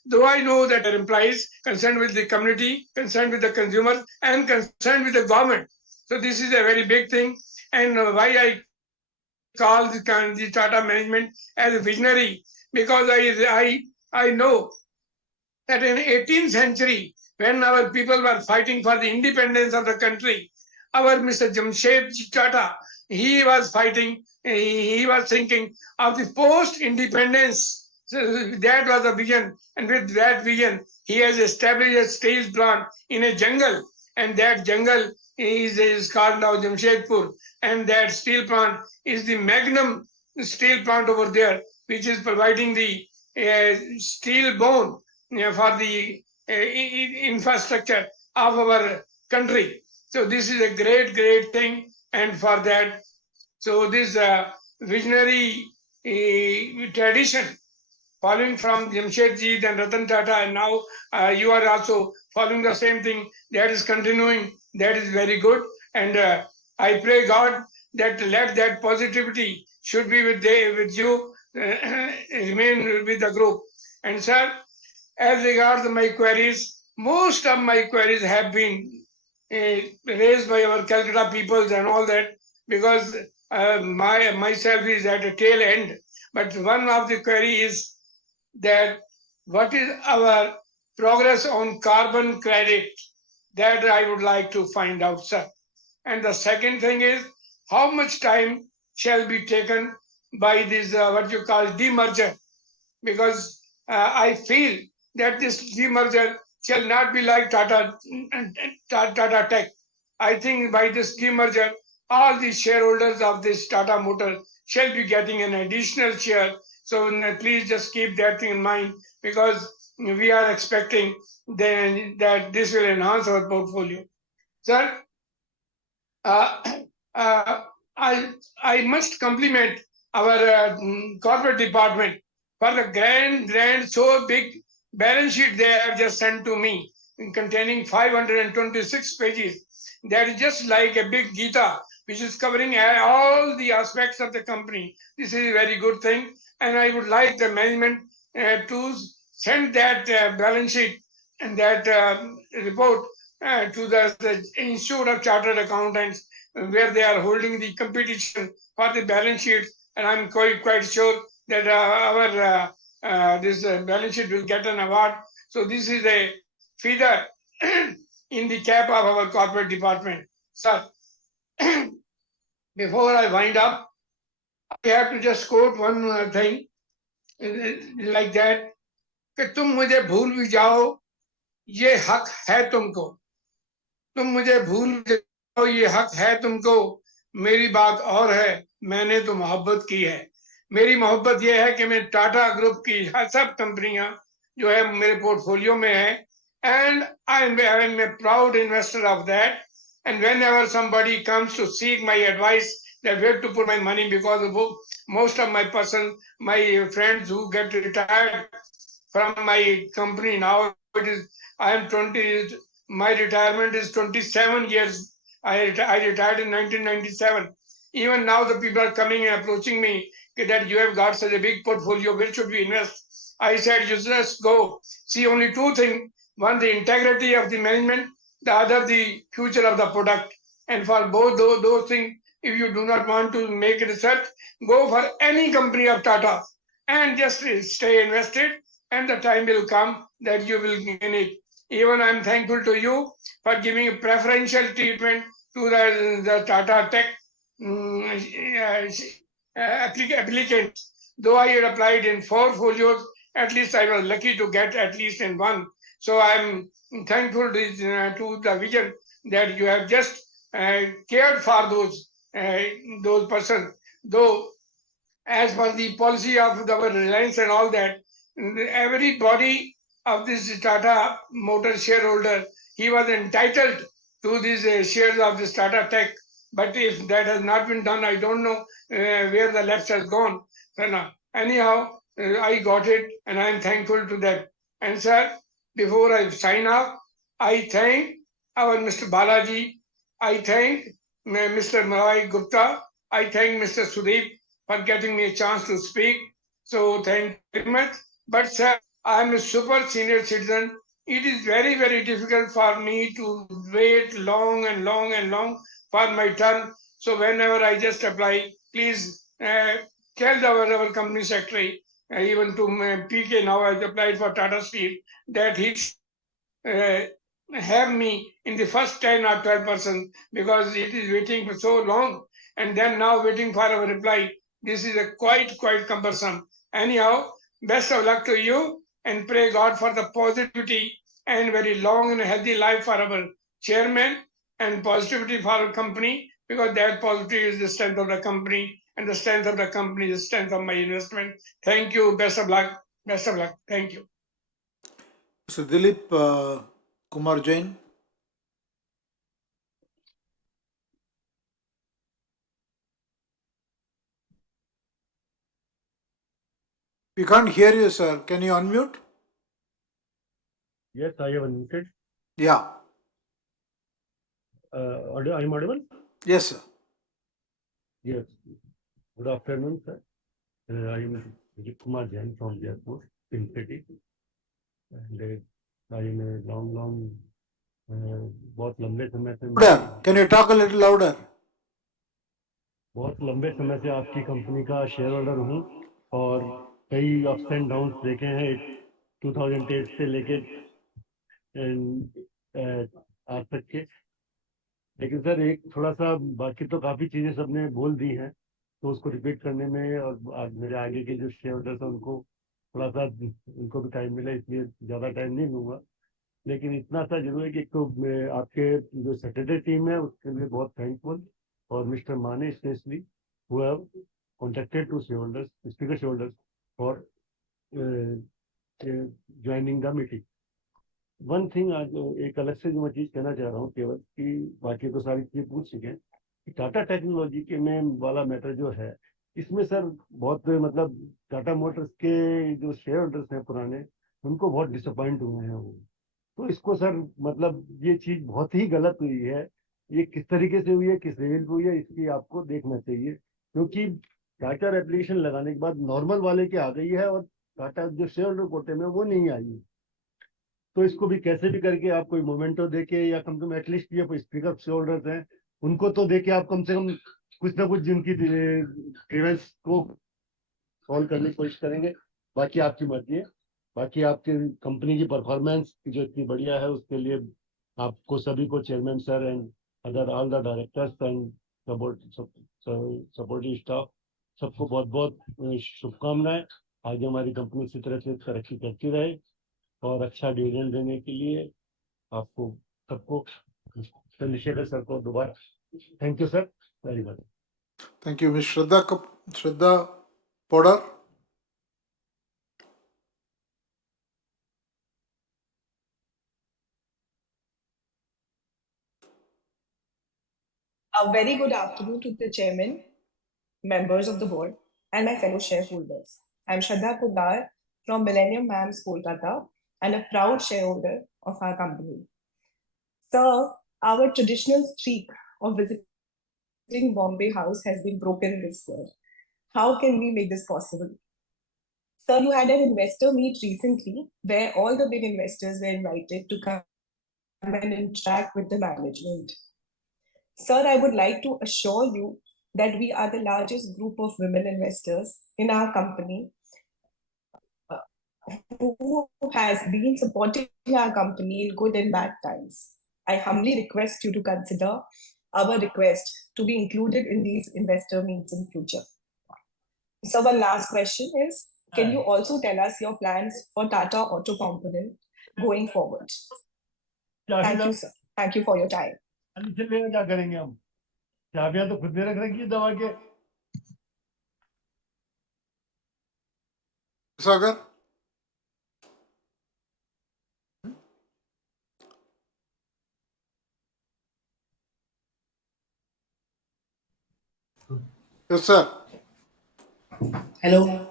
Though I know that employees, concerned with the community, concerned with the consumers, and concerned with the government. So this is a very big thing. And why I call the Tata management as a visionary, because I know that in 18th century, when our people were fighting for the independence of the country, our Mr. Jamshed Tata, he was fighting, he was thinking of the post-independence. So that was a vision, and with that vision, he has established a steel plant in a jungle, and that jungle is called now Jamshedpur, and that steel plant is the magnum steel plant over there, which is providing the steel bone for the infrastructure of our country. So this is a great, great thing, and for that, so this visionary tradition following from Jamshedji and Ratan Tata, and now you are also following the same thing. That is continuing. That is very good, and I pray God that let that positivity should be with you, remain with the group. And sir, as regards my queries, most of my queries have been raised by our Calcutta peoples and all that, because myself is at a tail end. But one of the query is that what is our progress on carbon credit? That I would like to find out, sir. And the second thing is, how much time shall be taken by this what you call demerger? Because I feel that this demerger shall not be like Tata Tech. I think by this demerger, all the shareholders of this Tata Motor shall be getting an additional share. So please just keep that thing in mind, because we are expecting then that this will enhance our portfolio. Sir, uh, uh, I must compliment our corporate department for the grand, so big balance sheet they have just sent to me, containing 526 pages. That is just like a big Gita, which is covering all the aspects of the company. This is a very good thing, and I would like the management to send that balance sheet and that report to the Institute of Chartered Accountants, where they are holding the competition for the balance sheets. And I'm quite sure that our this balance sheet will get an award. So this is a feather in the cap of our corporate department. Sir, before I wind up, I have to just quote one thing like that, कि तुम मुझे भूल भी जाओ, ये हक है तुमको. तुम मुझे भूल जाओ, ये हक है तुमको. मेरी बात और है, मैंने तो मोहब्बत की है. मेरी मोहब्बत ये है कि मैं टाटा ग्रुप की सब कंपनियां जो है मेरे पोर्टफोलियो में है, and I am a proud investor of that. And whenever somebody comes to seek my advice that where to put my money, because most of my my friends who get retired from my company now, it is I am 20. My retirement is 27 years. I retired in 1997. Even now, the people are coming and approaching me that you have got such a big portfolio. Where should we invest? I said, you just go see only two things: one, the integrity of the management; the other, the future of the product. And for both those things, if you do not want to make research, go for any company of Tata and just stay invested, and the time will come that you will gain it. Even I'm thankful to you for giving a preferential treatment to the Tata Tech, applicants. Though I had applied in 4 folios, at least I was lucky to get at least in one. So I'm thankful to the vision that you have just cared for those persons. Though as per the policy of our Reliance and all that, everybody of this Tata Motor shareholder, he was entitled to these shares of this Tata Tech. But if that has not been done, I don't know where the lapse has gone. So now, anyhow, I got it and I am thankful to them. And sir, before I sign off, I thank our Mr. Balaji, I thank Mr. Malai Gupta, I thank Mr. Sudeep for getting me a chance to speak. So thank you very much. But sir, I am a super senior citizen. It is very, very difficult for me to wait long and long and long for my turn. So whenever I just apply, please tell our company secretary, even to PK now I applied for Tata Steel, that he uh, have me in the first 10 or 12% because it is waiting for so long and then now waiting for our reply. This is a quite cumbersome. Anyhow, best of luck to you and pray God for the positivity and very long and healthy life for our chairman and positivity for our company because that positivity is the strength of the company and the strength of the company is the strength of my investment. Thank you. Best of luck. Best of luck. Thank you. Mr. Dilip Kumar Jain. We can't hear you, sir. Can you unmute? Yes, I have unmuted. Yeah. I am audible? Yes, sir. Yes. Good afternoon, sir. I am Dilip Kumar Jain from Jaipur, Pink City. And I am a long, बहुत लंबे समय से Louder. Can you talk a little louder? बहुत लंबे समय से आपकी company का शेयर होल्डर हूँ और कई अप्स एंड डाउन्स देखे हैं 2008 से लेके आज तक के। लेकिन सर एक थोड़ा सा बाकी तो काफी चीजें सबने बोल दी हैं तो उसको रिपीट करने में और आज मेरे आगे के जो शेयर होल्डर्स हैं उनको थोड़ा सा उनको भी टाइम मिला इसलिए ज्यादा टाइम नहीं लूंगा। लेकिन इतना सा जरूर है कि एक तो आपके जो सैटरडे टीम है उसके लिए बहुत थैंकफुल और मिस्टर माने specially who have contacted to shareholders, speaker shareholders for joining the meeting. One thing आज एक अलग से जो मैं चीज कहना चाह रहा हूँ केवल कि बाकी तो सारी चीजें पूछ चुके हैं कि टाटा टेक्नोलॉजी के में वाला मैटर जो है इसमें सर बहुत मतलब टाटा मोटर्स के जो शेयर होल्डर्स हैं पुराने उनको बहुत डिसअपॉइंट हुए हैं वो। तो इसको सर मतलब ये चीज बहुत ही गलत हुई है। ये किस तरीके से हुई है किस लेवल पे हुई है इसकी आपको देखना चाहिए क्योंकि टाटा एप्लीकेशन लगाने के बाद नॉर्मल वाले की आ गई है और टाटा जो शेयर होल्डर कोटे में वो नहीं आई है। तो इसको भी कैसे भी करके आप कोई मोमेंटो देके या कम से कम एटलीस्ट ये स्पीकर होल्डर्स हैं उनको तो देके आप कम से कम कुछ ना कुछ जिनकी ग्रीवेंस को सॉल्व करने की कोशिश करेंगे। बाकी आपकी मर्जी है। बाकी आपकी कंपनी की परफॉर्मेंस जो इतनी बढ़िया है उसके लिए आपको सभी को chairman sir and other all the directors and supporting staff सबको बहुत बहुत शुभकामनाएं। आगे हमारी कंपनी इसी तरह से तरक्की करती रहे और अच्छा डिविडेंड देने के लिए आपको सबको चंद्रशेखर सर को दोबारा thank you sir very much. Thank you, Ms. Shraddha Podar. A very good afternoon to the chairman, members of the board, and my fellow shareholders. I'm Shraddha Podar from Millennium Mams, Kolkata, and a proud shareholder of our company. So, our traditional streak of visiting Bombay House has been broken this year. How can we make this possible? Sir, you had an investor meet recently where all the big investors were invited to come and interact with the management. Sir, I would like to assure you that we are the largest group of women investors in our company who has been supporting our company in good and bad times. I humbly request you to consider our request to be included in these investor meets in future. So one last question is, can you also tell us your plans for Tata Auto Component going forward? Thank you, sir. Thank you for your time. क्या करेंगे हम? चाबियां तो खुद ने रख रखी है दवा के. Sagar? Yes, sir. Hello.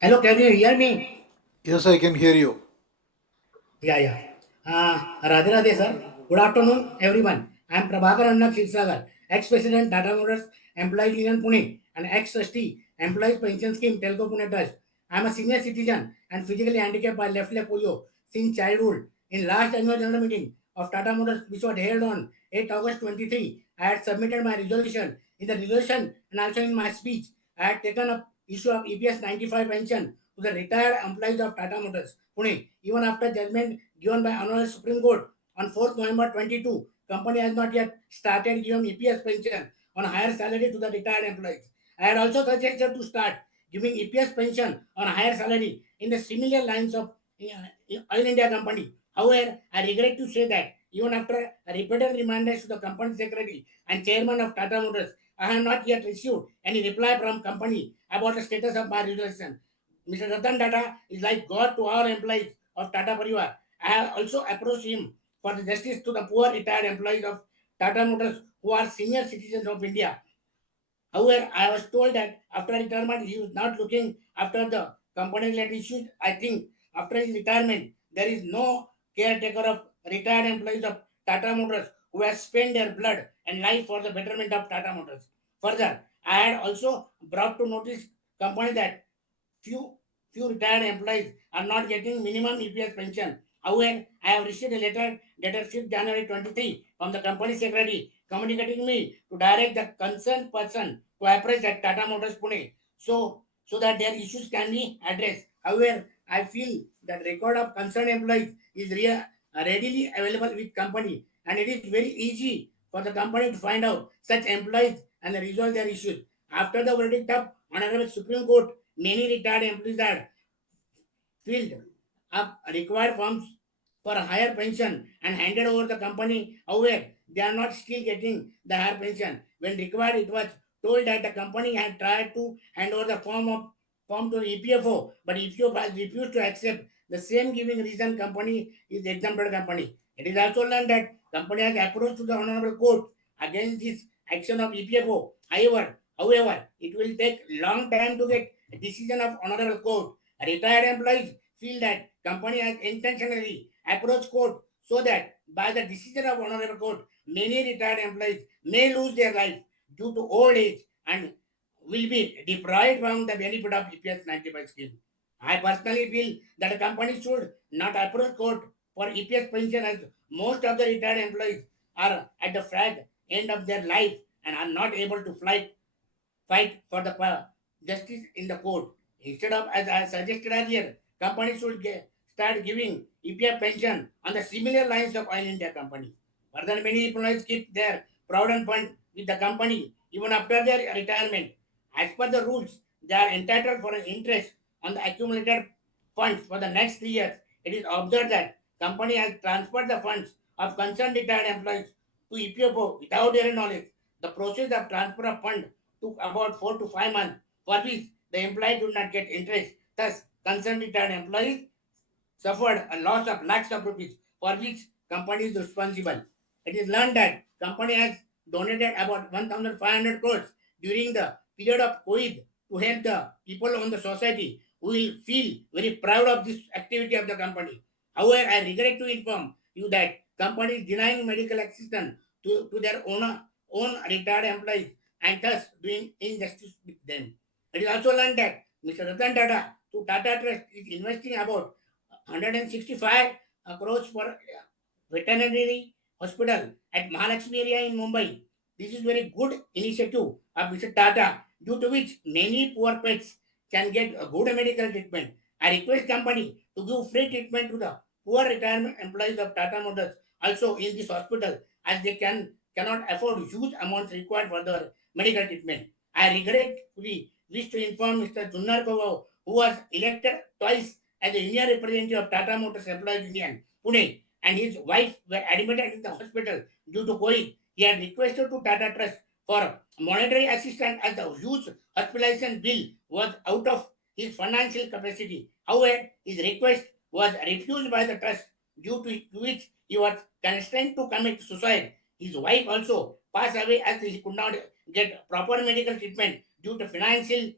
Hello, can you hear me? Yes, I can hear you. Yeah. Radhe Radhe, sir. Good afternoon, everyone. I am Prabhakar Anna Kshirsagar, ex-president Tata Motors Employees Union Pune and ex-trustee Employees Pension Scheme Telco Pune Trust. I am a senior citizen and physically handicapped by left leg polio since childhood. In last annual general meeting of Tata Motors, which was held on 8 August 23, I had submitted my resolution. In the resolution and also in my speech, I had taken up issue of EPS 95 pension to the retired employees of Tata Motors, Pune. Even after judgment given by Honorable Supreme Court on 4th November 22, company has not yet started giving EPS pension on higher salary to the retired employees. I had also suggested to start giving EPS pension on higher salary in the similar lines of Oil India Company. However, I regret to say that even after repeated reminders to the company secretary and chairman of Tata Motors, I have not yet received any reply from company about the status of my resolution. Mr. Ratan Tata is like God to all employees of Tata Parivar. I have also approached him for the justice to the poor retired employees of Tata Motors who are senior citizens of India. However, I was told that after retirement, he was not looking after the company-related issues. I think after his retirement, there is no caretaker of retired employees of Tata Motors who has spent their blood and life for the betterment of Tata Motors. Further, I had also brought to notice company that few few retired employees are not getting minimum EPS pension. However, I have received a letter dated 5th January 23 from the company secretary communicating me to direct the concerned person to approach at Tata Motors Pune so that their issues can be addressed. However, I feel that record of concerned employees is readily available with company and it is very easy for the company to find out such employees and resolve their issues. After the verdict of Honorable Supreme Court, many retired employees are filled up required forms for higher pension and handed over the company. However, they are not still getting the higher pension. When required, it was told that the company had tried to hand over the form to the EPFO, but EPFO has refused to accept the same, giving reason company is exempted company. It is also learned that company has approached to the Honorable Court against this action of EPFO. However, it will take long time to get a decision of Honorable Court. Retired employees feel that company has intentionally approached court so that by the decision of Honorable Court, many retired employees may lose their life due to old age and will be deprived from the benefit of EPS 95 scheme. I personally feel that a company should not approach court for EPS pension as most of the retired employees are at the fag end of their life and are not able to fight for the justice in the court. Instead of, as I suggested earlier, companies should start giving EPF pension on the similar lines of Oil India Company. Further, many employees keep their provident fund with the company even after their retirement. As per the rules, they are entitled for an interest on the accumulated funds for the next 3 years. It is observed that company has transferred the funds of concerned retired employees to EPFO without their knowledge. The process of transfer of fund took about 4 to 5 months, for which the employee did not get interest. Thus, concerned retired employees suffered a loss of lakhs of rupees for which company is responsible. It is learned that company has donated about 1,500 crores during the period of COVID to help the people on the society who will feel very proud of this activity of the company. However, I regret to inform you that company is denying medical assistance to their own retired employees and thus doing injustice with them. It is also learned that Mr. Ratan Tata to Tata Trust is investing about 165 crores for veterinary hospital at Mahalakshmi area in Mumbai. This is very good initiative of Mr. Tata, due to which many poor pets can get a good medical treatment. I request company to give free treatment to the poor retirement employees of Tata Motors also in this hospital, as they can cannot afford huge amounts required for their medical treatment. I regretfully wish to inform Mr. Junnar Kawau, who was elected twice as the union representative of Tata Motors Employees Union, Pune, and his wife were admitted in the hospital due to COVID. He had requested to Tata Trust for monetary assistance as the huge hospitalization bill was out of his financial capacity. However, his request was refused by the trust, due to which he was constrained to commit suicide. His wife also passed away as he could not get proper medical treatment due to financial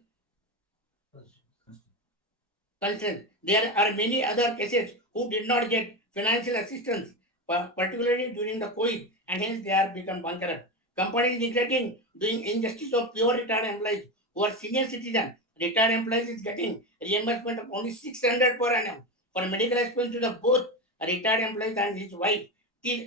concerns. There are many other cases who did not get financial assistance, particularly during the COVID, and hence they are become bankrupt. Companies neglecting doing injustice of pure retired employees who are senior citizen. Retired employees is getting reimbursement of only 600 per annum for medical expenses of both retired employees and his wife till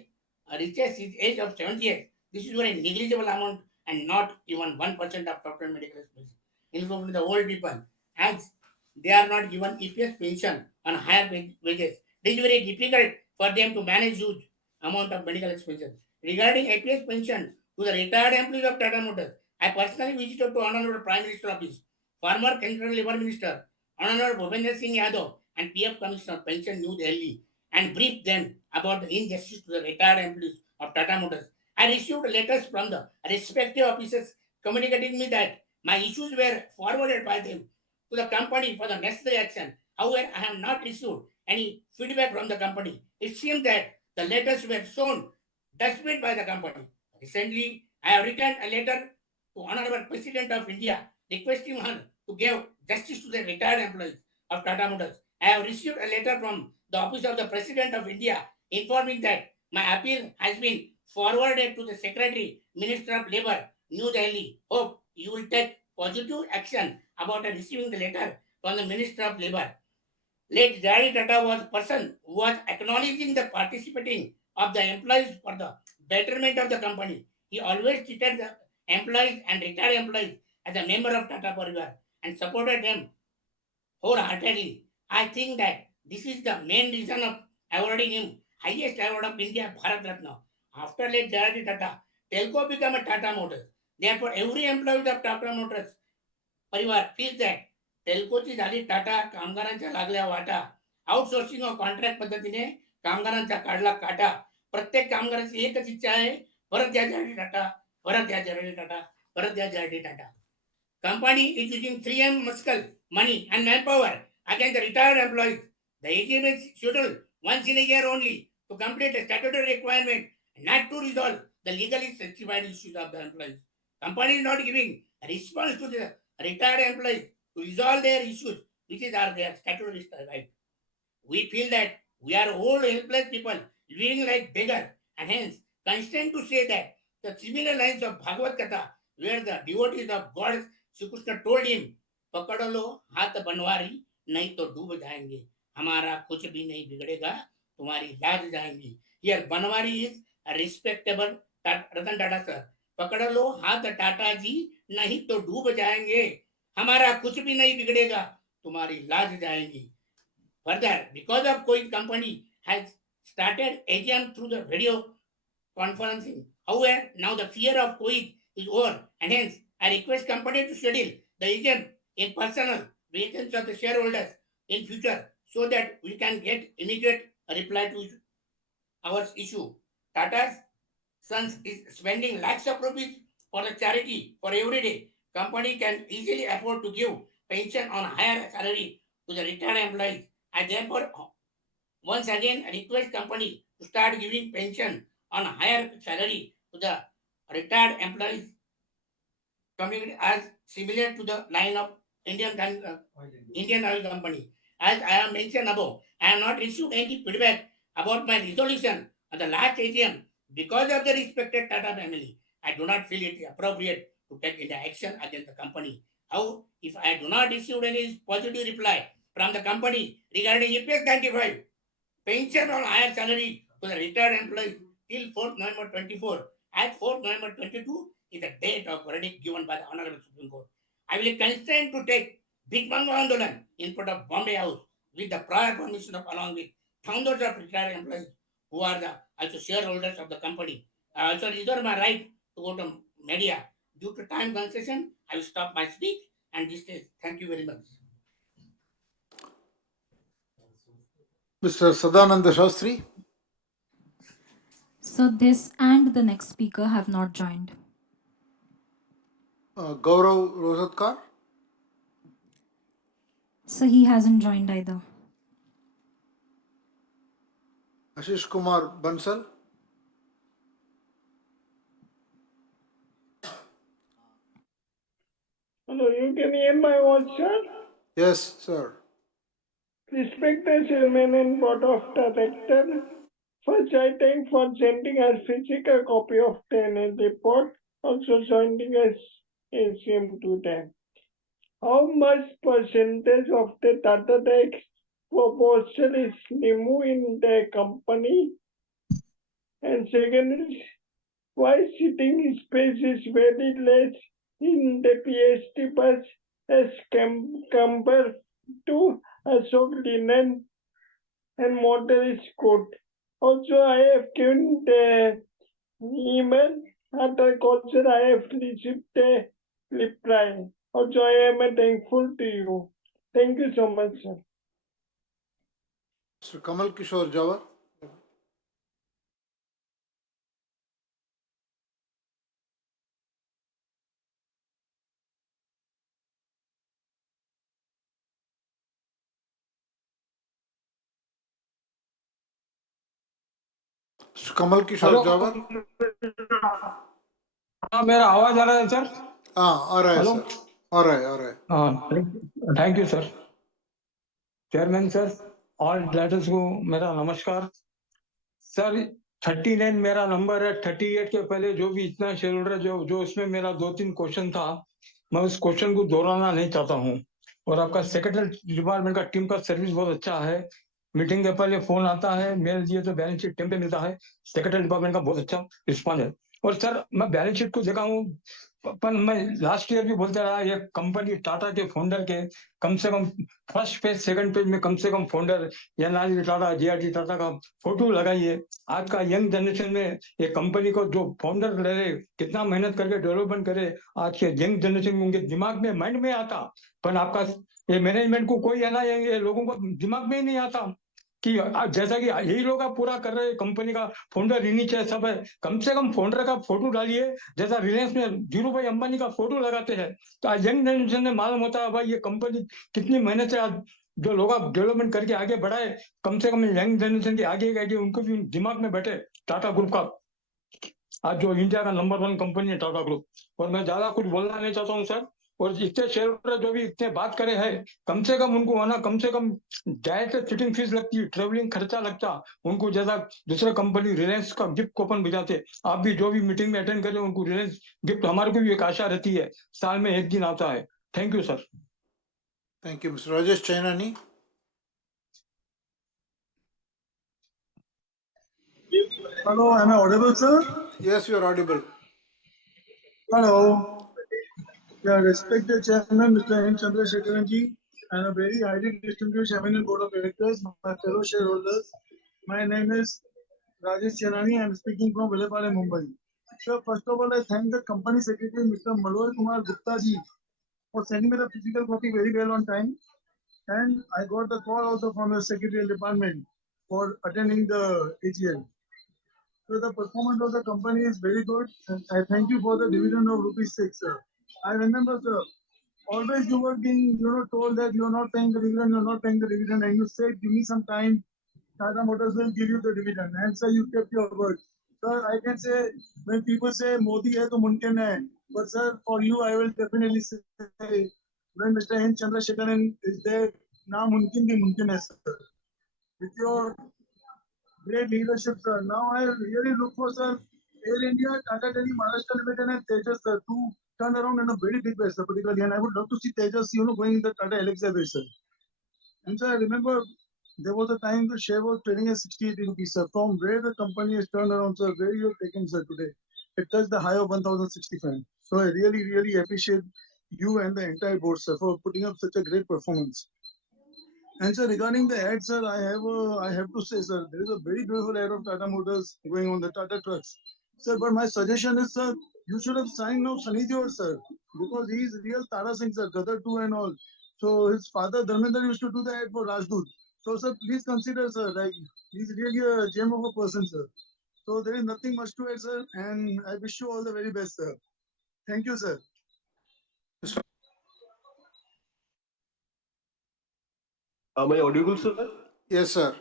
reaches his age of 70 years. This is very negligible amount and not even 1% of total medical expenses, including the old people. As they are not given EPS pension on higher wages. It is very difficult for them to manage huge amount of medical expenses. Regarding EPS pension to the retired employees of Tata Motors, I personally visited to Honorable Prime Minister Office, former Central Labor Minister, Honorable Bhupender Singh Yadav, and PF Commissioner of Pension New Delhi, and briefed them about the injustice to the retired employees of Tata Motors. I received letters from the respective officers communicating me that my issues were forwarded by them to the company for the necessary action. However, I have not received any feedback from the company. It seems that the letters were shown dustbin by the company. Recently, I have written a letter to Honorable President of India requesting her to give justice to the retired employees of Tata Motors. I have received a letter from the Office of the President of India informing that my appeal has been forwarded to the Secretary, Minister of Labor, New Delhi. Hope you will take positive action about receiving the letter from the Minister of Labor. Late Jari Tata was a person who was acknowledging the participating of the employees for the betterment of the company. He always treated the employees and retired employees as a member of Tata Parivar and supported them wholeheartedly. I think that this is the main reason of awarding him highest award of India, Bharat Ratna. After late Jayati Tata, Telco became a Tata Motors. Therefore, every employee of Tata Motors परिवार feels that टेल्कोची झाली टाटा कामगारांच्या लागल्या वाटा outsourcing व contract पद्धतीने कामगारांचा काढला काटा प्रत्येक कामगाराची एकच इच्छा आहे परत द्या जर्नी टाटा परत द्या जर्नी टाटा परत द्या journey Tata company is using 3M muscle, money and manpower against the retired employees. The AGM is scheduled once in a year only to complete a statutory requirement and not to resolve the legally specified issues of the employees. Company is not giving a response to the retired employees to resolve their issues, which is their statutory right. We feel that we are old helpless people living like beggars, and hence constrained to say that the similar lines of Bhagavad Gita, where the devotees of God Shri Krishna told him, पकड़ लो हाथ बनवारी नहीं तो डूब जाएंगे हमारा कुछ भी नहीं बिगड़ेगा तुम्हारी लाज जाएंगी Here Banwari is a respectable Ratan Tata sir. पकड़ लो हाथ टाटा जी नहीं तो डूब जाएंगे हमारा कुछ भी नहीं बिगड़ेगा तुम्हारी लाज जाएंगी. Further, because of COVID company has started AGM through the video conferencing. However, now the fear of COVID is over, and hence I request company to schedule the AGM in personal presence of the shareholders in future so that we can get immediate reply to our issue. Tata's Sons is spending lakhs of rupees for the charity for every day. Company can easily afford to give pension on higher salary to the retired employees. I therefore once again request company to start giving pension on higher salary to the retired employees coming as similar to the line of Indian Oil Company. As I have mentioned above, I have not received any feedback about my resolution at the last AGM because of the respected Tata family. I do not feel it appropriate to take any action against the company. How if I do not receive any positive reply from the company regarding EPS 95 pension on higher salary to the retired employees till 4th November 24, as 4th November 22 is the date of verdict given by the Honorable Supreme Court. I will constrain to take Big Bango Andolan in front of Bombay House with the prior permission of along with thousands of retired employees who are the also shareholders of the company. I also reserve my right to go to media. Due to time concession, I will stop my speech and this is. Thank you very much. Mr. Sadananda Shastri. So this and the next speaker have not joined. Gaurav Rosatkar. So he hasn't joined either. Ashish Kumar Bansal. Hello, you can hear my voice, sir? Yes, sir. Respected Chairman and Board of Directors, first I thank for sending us physical copy of the annual report, also joining us AGM today. How much percentage of the Tata tax proposal is removed in the company? And secondly, why sitting space is very less in the PST bus as compared to Ashok Leyland and model is good. Also, I have given the email after culture I have received the reply. Also, I am thankful to you. Thank you so much, sir. Mr. Kamal Kishore Jawar. Mr. Kamal Kishore Jawar. हाँ मेरा आवाज आ रहा है sir आ रहा है hello sir आ रहा है हाँ thank you sir chairman sir all directors को मेरा नमस्कार सर 39 मेरा नंबर है 38 के पहले जो भी इतना शेयर होल्डर जो उसमें मेरा 2-3 क्वेश्चन था मैं उस क्वेश्चन को दोहराना नहीं चाहता हूँ और आपका सेक्रेटरी डिपार्टमेंट का टीम का सर्विस बहुत अच्छा है मीटिंग के पहले फोन आता है मेल दिए तो बैलेंस शीट टाइम पे मिलता है सेक्रेटरी डिपार्टमेंट का बहुत अच्छा रिस्पॉन्स है और सर मैं बैलेंस शीट को देखा हूँ पर मैं लास्ट ईयर भी बोलता रहा ये कंपनी टाटा के फाउंडर के कम से come first page second page में कम से कम फाउंडर एनआरजी टाटा जेआरटी टाटा का फोटो लगाइए आज का यंग जनरेशन में ये कंपनी को जो फाउंडर रहे कितना मेहनत करके डेवलपमेंट करे आज के यंग जनरेशन में उनके दिमाग में माइंड में आता पर आपका ये मैनेजमेंट को कोई है ना ये लोगों को दिमाग में ही नहीं आता कि जैसा कि यही लोग आप पूरा कर रहे हैं कंपनी का फाउंडर ही नीचे सब है कम से कम फाउंडर का फोटो डालिए जैसा रिलायंस में धीरू भाई अंबानी का फोटो लगाते हैं तो आज यंग जनरेशन में मालूम होता है भाई ये कंपनी कितनी मेहनत से आज जो लोग आप डेवलपमेंट करके आगे बढ़ाए कम से कम यंग जनरेशन के आगे आइडिया उनको भी दिमाग में बैठे टाटा ग्रुप का आज जो इंडिया का नंबर 1 कंपनी है टाटा ग्रुप और मैं ज्यादा कुछ बोलना नहीं चाहता हूँ सर और इतने शेयर होल्डर जो भी इतने बात करे हैं कम से कम उनको आना कम से कम डायरेक्ट सिटिंग फीस लगती है ट्रेवलिंग खर्चा लगता उनको जैसा दूसरे कंपनी रिलायंस का गिफ्ट कूपन भिजाते आप भी जो भी मीटिंग में अटेंड करें उनको रिलायंस गिफ्ट हमारे को भी एक आशा रहती है साल में एक दिन आता है thank you sir thank you mister Rajesh Chainani Hello, am I audible, sir? Yes, you are audible. Hello. Yeah, respected Chairman, Mr. N. Chandrasekharan ji, and a very highly distinguished eminent board of directors, my fellow shareholders. My name is Rajesh Chenani. I am speaking from Vilepale, Mumbai. Sir, first of all, I thank the company secretary, Mr. Maloy Kumar Gupta ji, for sending me the physical copy very well on time. And I got the call also from the secretarial department for attending the AGM. So the performance of the company is very good. And I thank you for the dividend of ₹6, sir. I remember, sir, always you were being, told that you are not paying the dividend, you are not paying the dividend, and you said, give me some time. Tata Motors will give you the dividend. And sir, you kept your word. Sir, I can say when people say Modi hai to mumkin hai, but sir, for you, I will definitely say when Mr. N. Chandrasekharan is there, now mumkin bhi mumkin hai, sir. With your great leadership, sir. Now I really look for, sir, Air India, Tata Tele, Maharashtra Limited, and Tejas, sir, to turn around in a very big way, sir, particularly. And I would love to see Tejas, going in the Tata Alexa way, sir. And sir, I remember there was a time the share was trading at 68 rupees, sir. From where the company has turned around, sir, where you have taken, sir, today. It touched the high of 1065. So I really, really appreciate you and the entire board, sir, for putting up such a great performance. And sir, regarding the ad, sir, I have to say, sir, there is a very beautiful ad of Tata Motors going on the Tata trucks. Sir, but my suggestion is, sir, you should have signed now Sunny Deol, sir, because he is real Tara Singh, sir, Gadar 2 and all. So his father Dharmender used to do that for Rajdoot. So, sir, please consider, sir, like he's really a gem of a person, sir. So there is nothing much to it, sir, and I wish you all the very best, sir. Thank you, sir. Am I audible, sir? Yes, sir.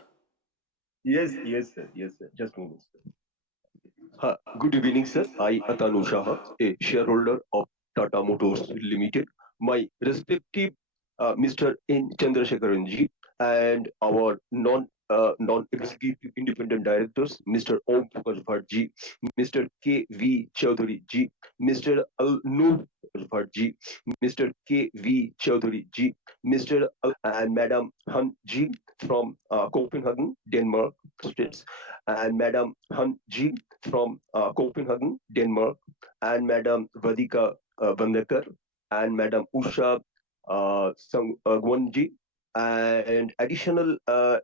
Yes, yes, sir. Yes, sir. Just a moment, sir. Good evening, sir. I, Atanu Shah, a shareholder of Tata Motors Limited. My respective Mr. N. Chandrasekharan ji and our non-executive independent directors, Mr. Om Prakash Bhatt ji, Mr. K. V. Chaudhary ji, Mr. Al Noor Bhatt ji, Mr. K. V. Chaudhary ji, Mr. Al and Madam Han ji from Copenhagen, Denmark states, and Madam Han ji from Copenhagen, Denmark, and Madam Vadika Vandekar, and Madam Usha Gwanji, and additional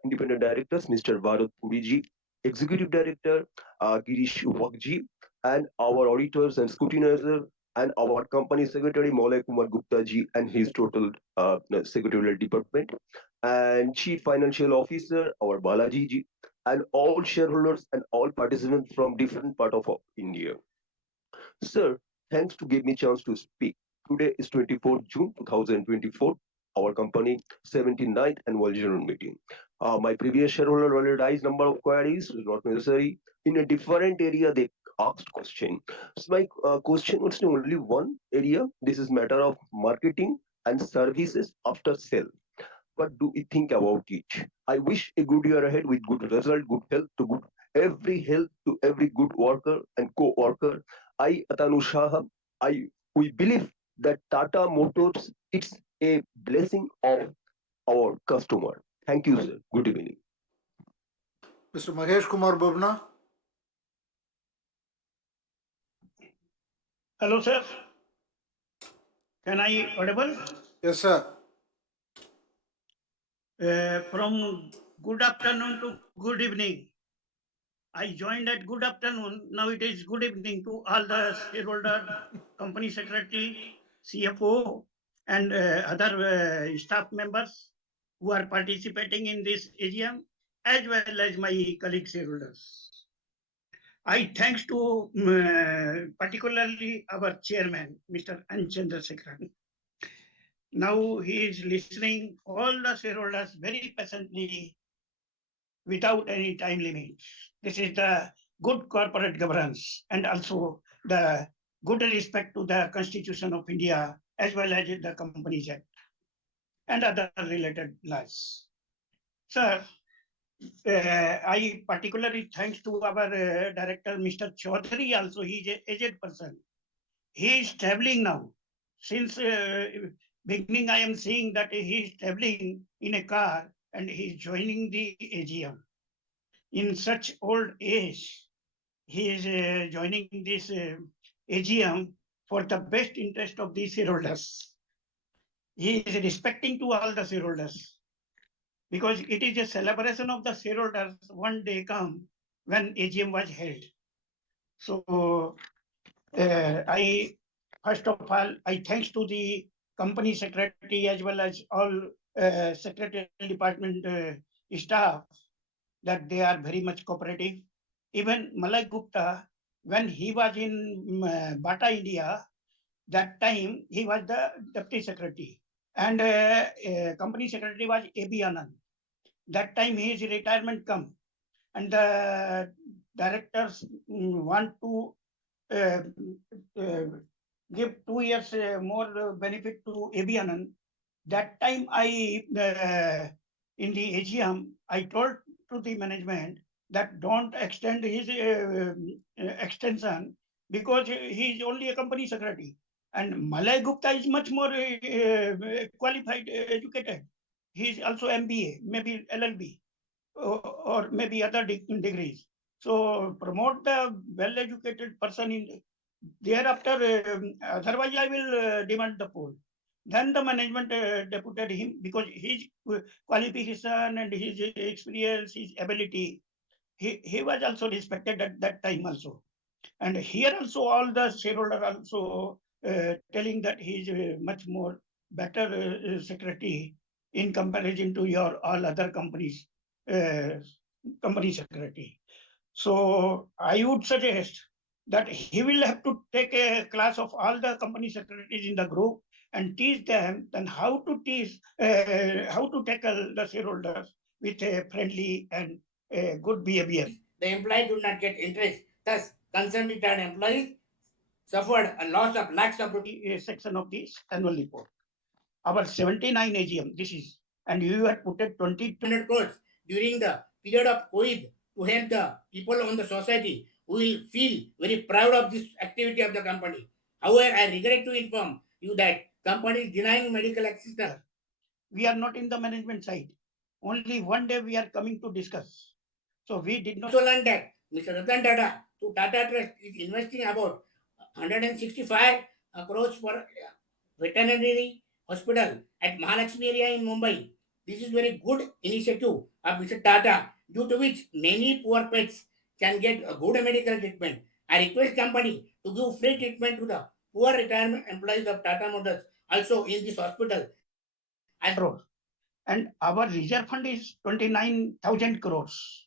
independent directors, Mr. Bharat Puriji, Executive Director Girish Wakji, and our auditors and scrutinizer, and our company secretary Maulay Kumar Gupta ji and his total secretarial department, and chief financial officer our Balaji ji, and all shareholders and all participants from different part of India. Sir, thanks to give me chance to speak. Today is 24th June 2024. Our company 79th annual general meeting. My previous shareholder already raised number of queries, not necessary. In a different area, they asked question. So my question was only one area. This is matter of marketing and services after sale. What do you think about it? I wish a good year ahead with good result, good health to good every health to every good worker and co-worker. I, Atanu Shah, we believe that Tata Motors it's a blessing of our customer. Thank you, sir. Good evening. Mr. Mahesh Kumar Bubna. Hello, sir. Can I audible? Yes, sir. From good afternoon to good evening. I joined at good afternoon. Now it is good evening to all the shareholder, company secretary, CFO, and other staff members who are participating in this AGM, as well as my colleague shareholders. I thanks to particularly our chairman, Mr. N. Chandrasekharan. Now he is listening all the shareholders very patiently without any time limits. This is the good corporate governance and also the good respect to the Constitution of India as well as the Companies Act and other related laws. Sir, I particularly thanks to our director, Mr. Chaudhary also, he is an aged person. He is traveling now. Since beginning, I am seeing that he is traveling in a car and he is joining the AGM. In such old age, he is joining this AGM for the best interest of the shareholders. He is respecting to all the shareholders because it is a celebration of the shareholders one day come when AGM was held. So I first of all I thanks to the company secretary as well as all secretarial department staff that they are very much cooperative. Even Malay Gupta, when he was in Bata, India, that time he was the deputy secretary, and company secretary was A.B. Anand. That time his retirement come, and the directors want to uh, uh, give 2 years more benefit to A.B. Anand. That time in the AGM, I told to the management that don't extend his extension because he is only a company secretary. And Malay Gupta is much more qualified, educated. He is also MBA, maybe LLB, or maybe other degrees. So promote the well-educated person in thereafter. Otherwise, I will demand the poll. Then the management deputed him because his qualification and his experience, his ability, he was also respected at that time also. And here also all the shareholder also telling that he is much more better secretary in comparison to your all other companies, company secretary. So I would suggest that he will have to take a class of all the company secretaries in the group and teach them then how to teach, how to tackle the shareholders with a friendly and a good behavior. The employee do not get interest. Thus, concerned retired employees suffered a loss of lakhs of rupees. Section of this annual report. Our 79 AGM, this is, and you have put it 22 crores during the period of COVID to help the people on the society. We will feel very proud of this activity of the company. However, I regret to inform you that company is denying medical assistance. We are not in the management side. Only one day we are coming to discuss. So we did not. Also learned that Mr. Ratan Tata to Tata Trust is investing about 165 crores for veterinary hospital at Mahalakshmi area in Mumbai. This is very good initiative of Mr. Tata, due to which many poor pets can get a good medical treatment. I request company to give free treatment to the poor retirement employees of Tata Motors also in this hospital. And our reserve fund is 29,000 crores.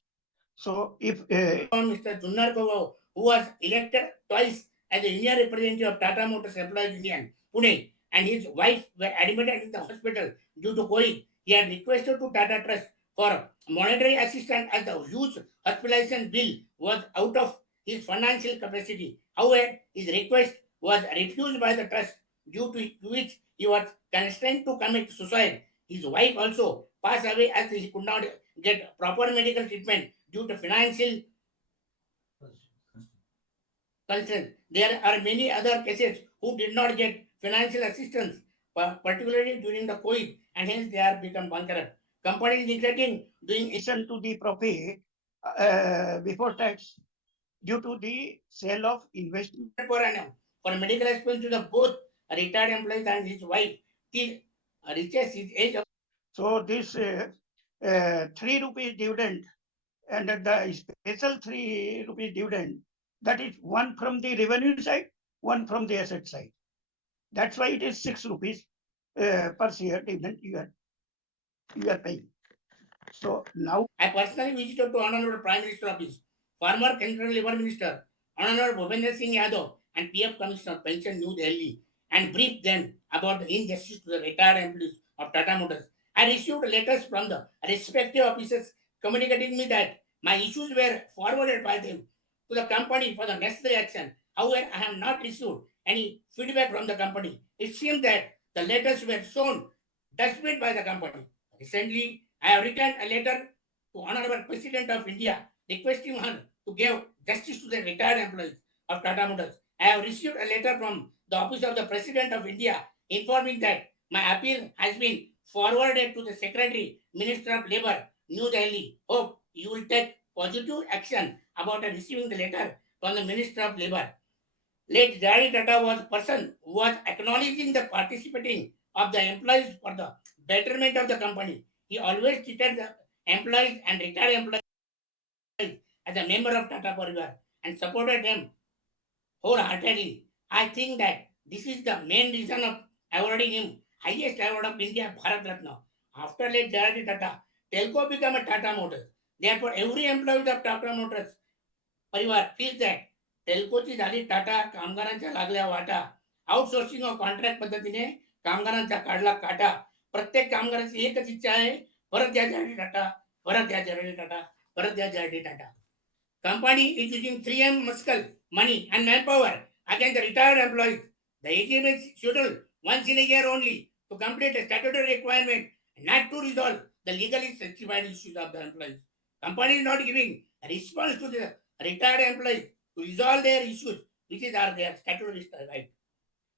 So if Mr. Junnar Kogo, who was elected twice as the union representative of Tata Motors Employees Union, Pune, and his wife were admitted in the hospital due to COVID, he had requested to Tata Trust for monetary assistance as the huge hospitalization bill was out of his financial capacity. However, his request was refused by the trust, due to which he was constrained to commit suicide. His wife also passed away as he could not get proper medical treatment due to financial concerns. There are many other cases who did not get financial assistance, particularly during the COVID, and hence they are become bankrupt. Companies neglecting doing addition to the profit before tax due to the sale of investment per annum for medical expenses of both retired employees and his wife till reaches his age of. So this 3 rupees dividend and the special 3 rupees dividend, that is one from the revenue side, one from the asset side. That's why it is 6 rupees per share dividend you are paying. So now I personally visited to Honorable Prime Minister Office, former Central Labour Minister, Honorable Bhupender Singh Yadav, and PF Commissioner of Pension New Delhi, and briefed them about the injustice to the retired employees of Tata Motors. I received letters from the respective officers communicating me that my issues were forwarded by them to the company for the necessary action. However, I have not received any feedback from the company. It seems that the letters were shown dustbin by the company. Recently, I have written a letter to Honorable President of India requesting her to give justice to the retired employees of Tata Motors. I have received a letter from the Office of the President of India informing that my appeal has been forwarded to the Secretary, Minister of Labour, New Delhi. Hope you will take positive action about receiving the letter from the Minister of Labour. Late Jari Tata was a person who was acknowledging the participating of the employees for the betterment of the company. He always treated the employees and retired employees as a member of Tata Parivar and supported them wholeheartedly. I think that this is the main reason of awarding him highest award of India, Bharat Ratna. After late Jayati Tata, Telco became a Tata Motors. Therefore, every employee of Tata Motors परिवार feels that टेल्कोची झाली टाटा कामगारांच्या लागल्या वाटा outsourcing of contract पद्धतीने कामगारांचा काढला काटा प्रत्येक कामगाराची एकच इच्छा आहे परत द्या जर्नी टाटा परत द्या जर्नी टाटा परत द्या journey Tata company is using 3M muscle, money and manpower against the retired employees. The AGM is scheduled once in a year only to complete a statutory requirement, not to resolve the legally specified issues of the employees. Company is not giving a response to the retired employees to resolve their issues, which is their statutory right.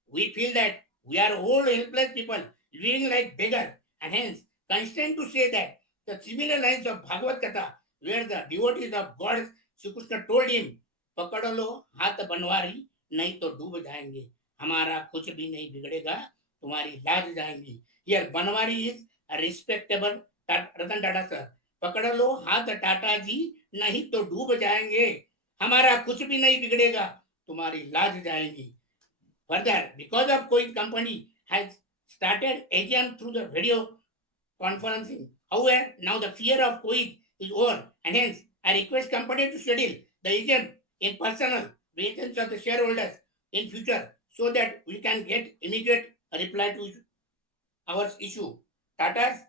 We feel that we are old helpless people living like beggar, and hence constrained to say that the similar lines of Bhagavad Gita, where the devotees of God Shri Krishna told him, पकड़ लो हाथ बनवारी नहीं तो डूब जाएंगे हमारा कुछ भी नहीं बिगड़ेगा तुम्हारी लाज जाएंगी here Banwari is a respectable Ratan Tata sir पकड़ लो हाथ टाटा जी नहीं तो डूब जाएंगे हमारा कुछ भी नहीं बिगड़ेगा, तुम्हारी लाज जाएगी. Further, because of COVID, company has started AGM through the video conferencing. However, now the fear of COVID is over, and hence I request company to schedule the AGM in personal presence of the shareholders in future, so that we can get immediate reply to our issue. Tata's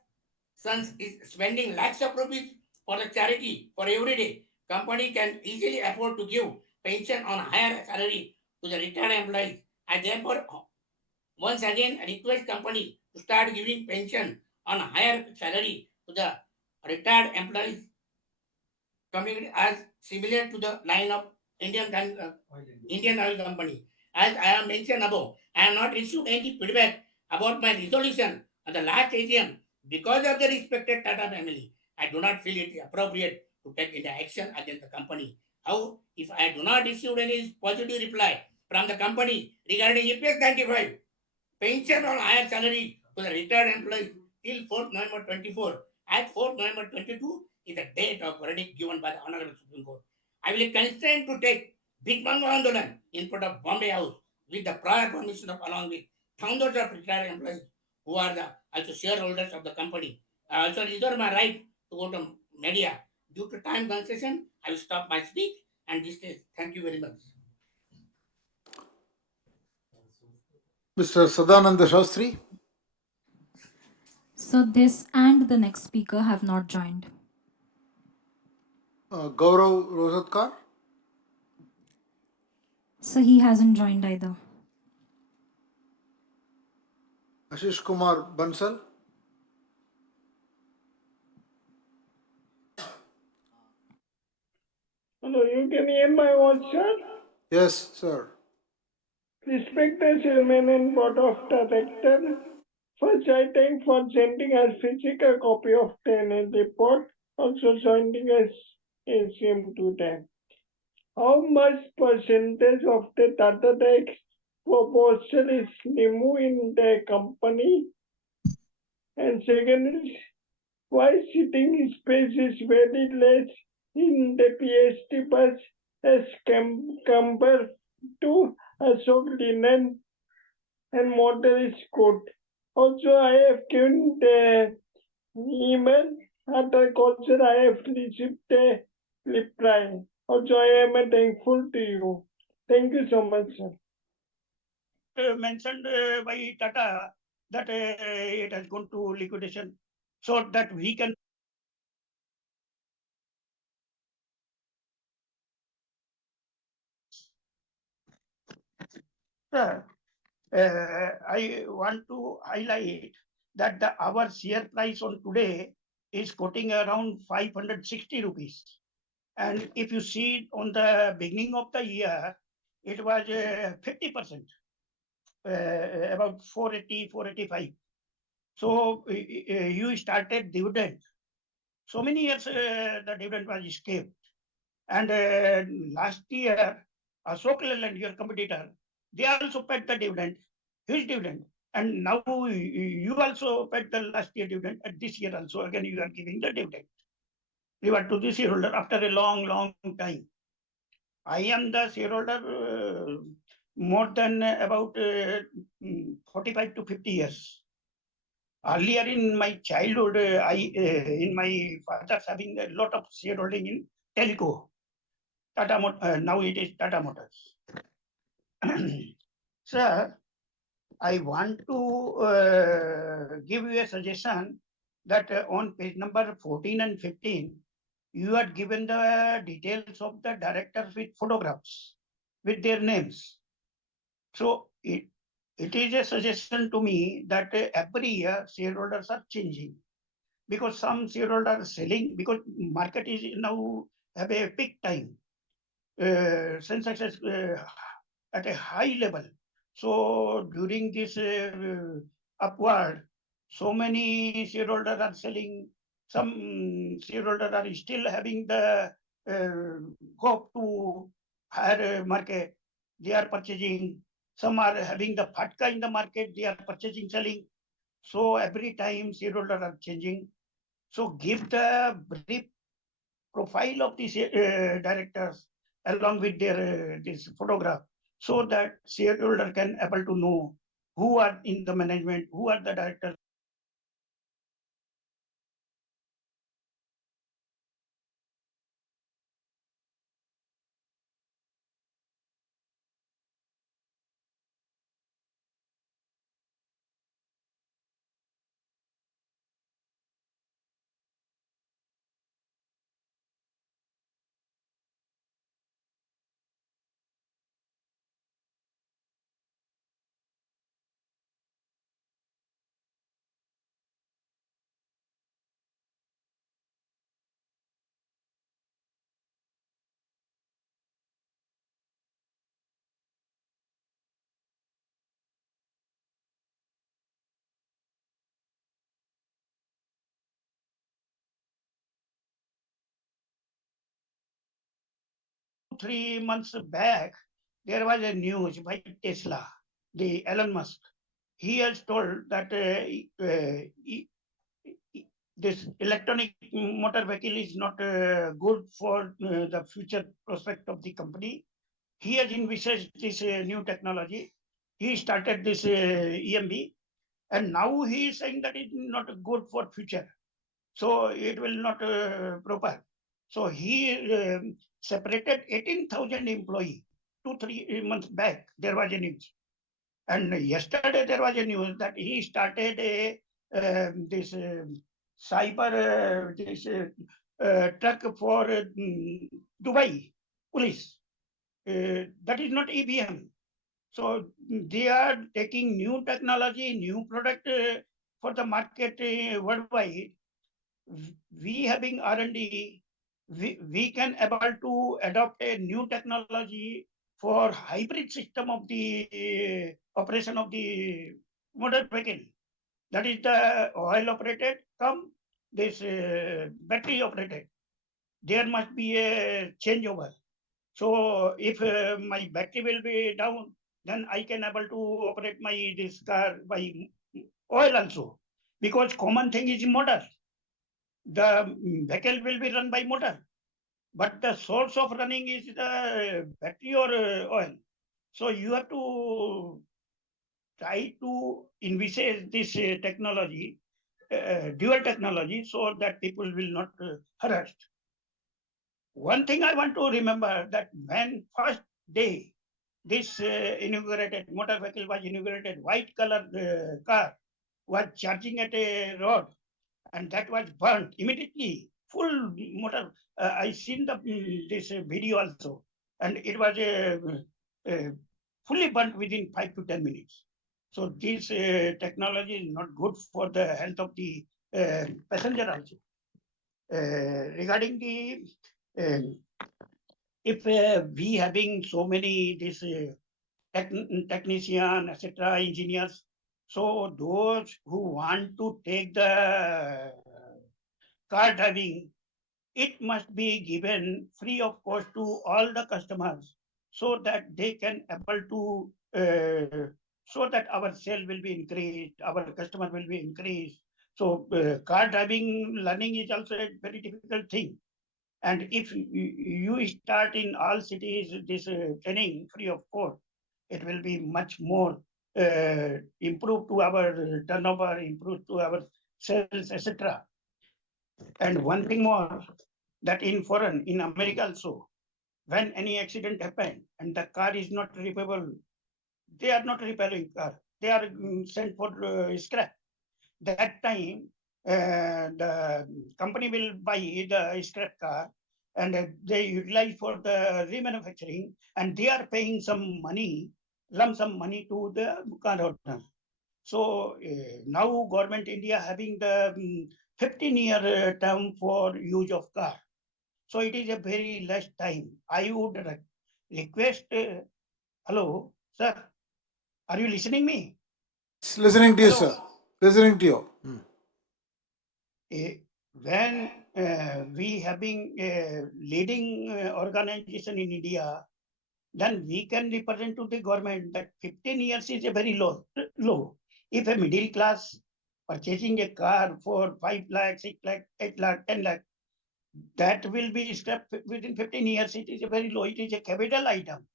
Sons is spending lakhs of rupees for the charity for every day. Company can easily afford to give pension on higher salary to the retired employees. I therefore once again request company to start giving pension on higher salary to the retired employees coming as similar to the line of Indian Oil Company. As I have mentioned above, I have not received any feedback about my resolution on the last AGM because of the respected Tata family. I do not feel it appropriate to take any action against the company. How if I do not receive any positive reply from the company regarding EPS 95 pension on higher salary to the retired employees till 4th November 24, as 4th November 22 is the date of verdict given by the Honorable Supreme Court. I will constrain to take Big Mango Andolan in front of Bombay House with the prior permission of along with thousands of retired employees who are the also shareholders of the company. I also reserve my right to go to media. Due to time concession, I will stop my speech and this is thank you very much. Mr. Sadananda Shastri. So this and the next speaker have not joined. Gaurav Rosatkar. So he hasn't joined either. Ashish Kumar Bansal. Hello, you can hear my voice, sir? Yes, sir. Respected Chairman and Board of Directors, first I thank for sending us physical copy of the annual report, also joining us AGM today. How much percentage of the Tata tax proportion is removed in the company? And second is, why sitting space is very less in the PST bus as compared to Ashok Leyland and motor is good. Also, I have given the email agriculture. I have received the reply. Also, I am thankful to you. Thank you so much, sir. Mentioned by Tata that it has gone to liquidation, so that we can. Sir, I want to highlight that our share price on today is quoting around 560 rupees. And if you see on the beginning of the year, it was 50%, about 480, 485. So you started dividend. So many years the dividend was escaped. And last year, Ashok Leyland, your competitor, they also paid the dividend, huge dividend. And now you also paid the last year dividend, and this year also again you are giving the dividend. Reward to the shareholder after a long, long time. I am the shareholder more than about 45 to 50 years. Earlier in my childhood, in my father's having a lot of shareholding in Telco. Now it is Tata Motors. Sir, I want to give you a suggestion that on page number 14 and 15, you are given the details of the directors with photographs, with their names. So it is a suggestion to me that every year shareholders are changing because some shareholders are selling because market is now have a peak time. Sensex is at a high level. So during this upward, so many shareholders are selling. Some shareholders are still having the hope to higher market. They are purchasing. Some are having the fatka in the market. They are purchasing, selling. So every time shareholders are changing. So give the brief profile of these directors along with their this photograph, so that shareholder can able to know who are in the management, who are the directors. Three months back, there was a news by Tesla, the Elon Musk. He has told that this electronic motor vehicle is not good for the future prospect of the company. He has envisaged this new technology. He started this EMB, and now he is saying that it's not good for future. So it will not proper. So he separated 18,000 employee 2 3 months back. There was a news, and yesterday there was a news that he started a this cyber this truck for Dubai police. That is not EBM. So they are taking new technology, new product for the market worldwide. We having R&D, we can able to adopt a new technology for hybrid system of the operation of the motor vehicle. That is the oil operated come this battery operated. There must be a changeover. So if my battery will be down, then I can able to operate my this car by oil also, because common thing is motor. The vehicle will be run by motor, but the source of running is the battery or oil. So you have to try to envisage this technology, dual technology, so that people will not harassed. One thing I want to remember, that when first day this inaugurated motor vehicle was inaugurated, white color car was charging at a road, and that was burnt immediately. Full motor. I seen the this video also, and it was uh, fully burnt within 5 to 10 minutes. So this technology is not good for the health of the passenger also. Regarding the uh, if we having so many this technician, etc., engineers, so those who want to take the car driving, it must be given free of cost to all the customers, so that they can able to so that our sale will be increased, our customer will be increased. So car driving learning is also a very difficult thing. And if you start in all cities this training free of cost, it will be much more improved to our turnover, improved to our sales, etc. And one thing more, that in foreign, in America also, when any accident happen and the car is not repairable, they are not repairing car. They are sent for scrap. That time, the company will buy the scrap car, and they utilize for the remanufacturing, and they are paying some money, lump sum money to the car owner. So now government India having the 15-year term for use of car. So it is a very less time. I would request, hello, sir, are you listening me? Listening to you, Hello. sir. Listening to you. When we having a leading organization in India, then we can represent to the government that 15 years is a very low. If a middle class purchasing a car for 5 lakh, 6 lakh, 8 lakh, 10 lakh, that will be stepped within 15 years. It is a very low. It is a capital item.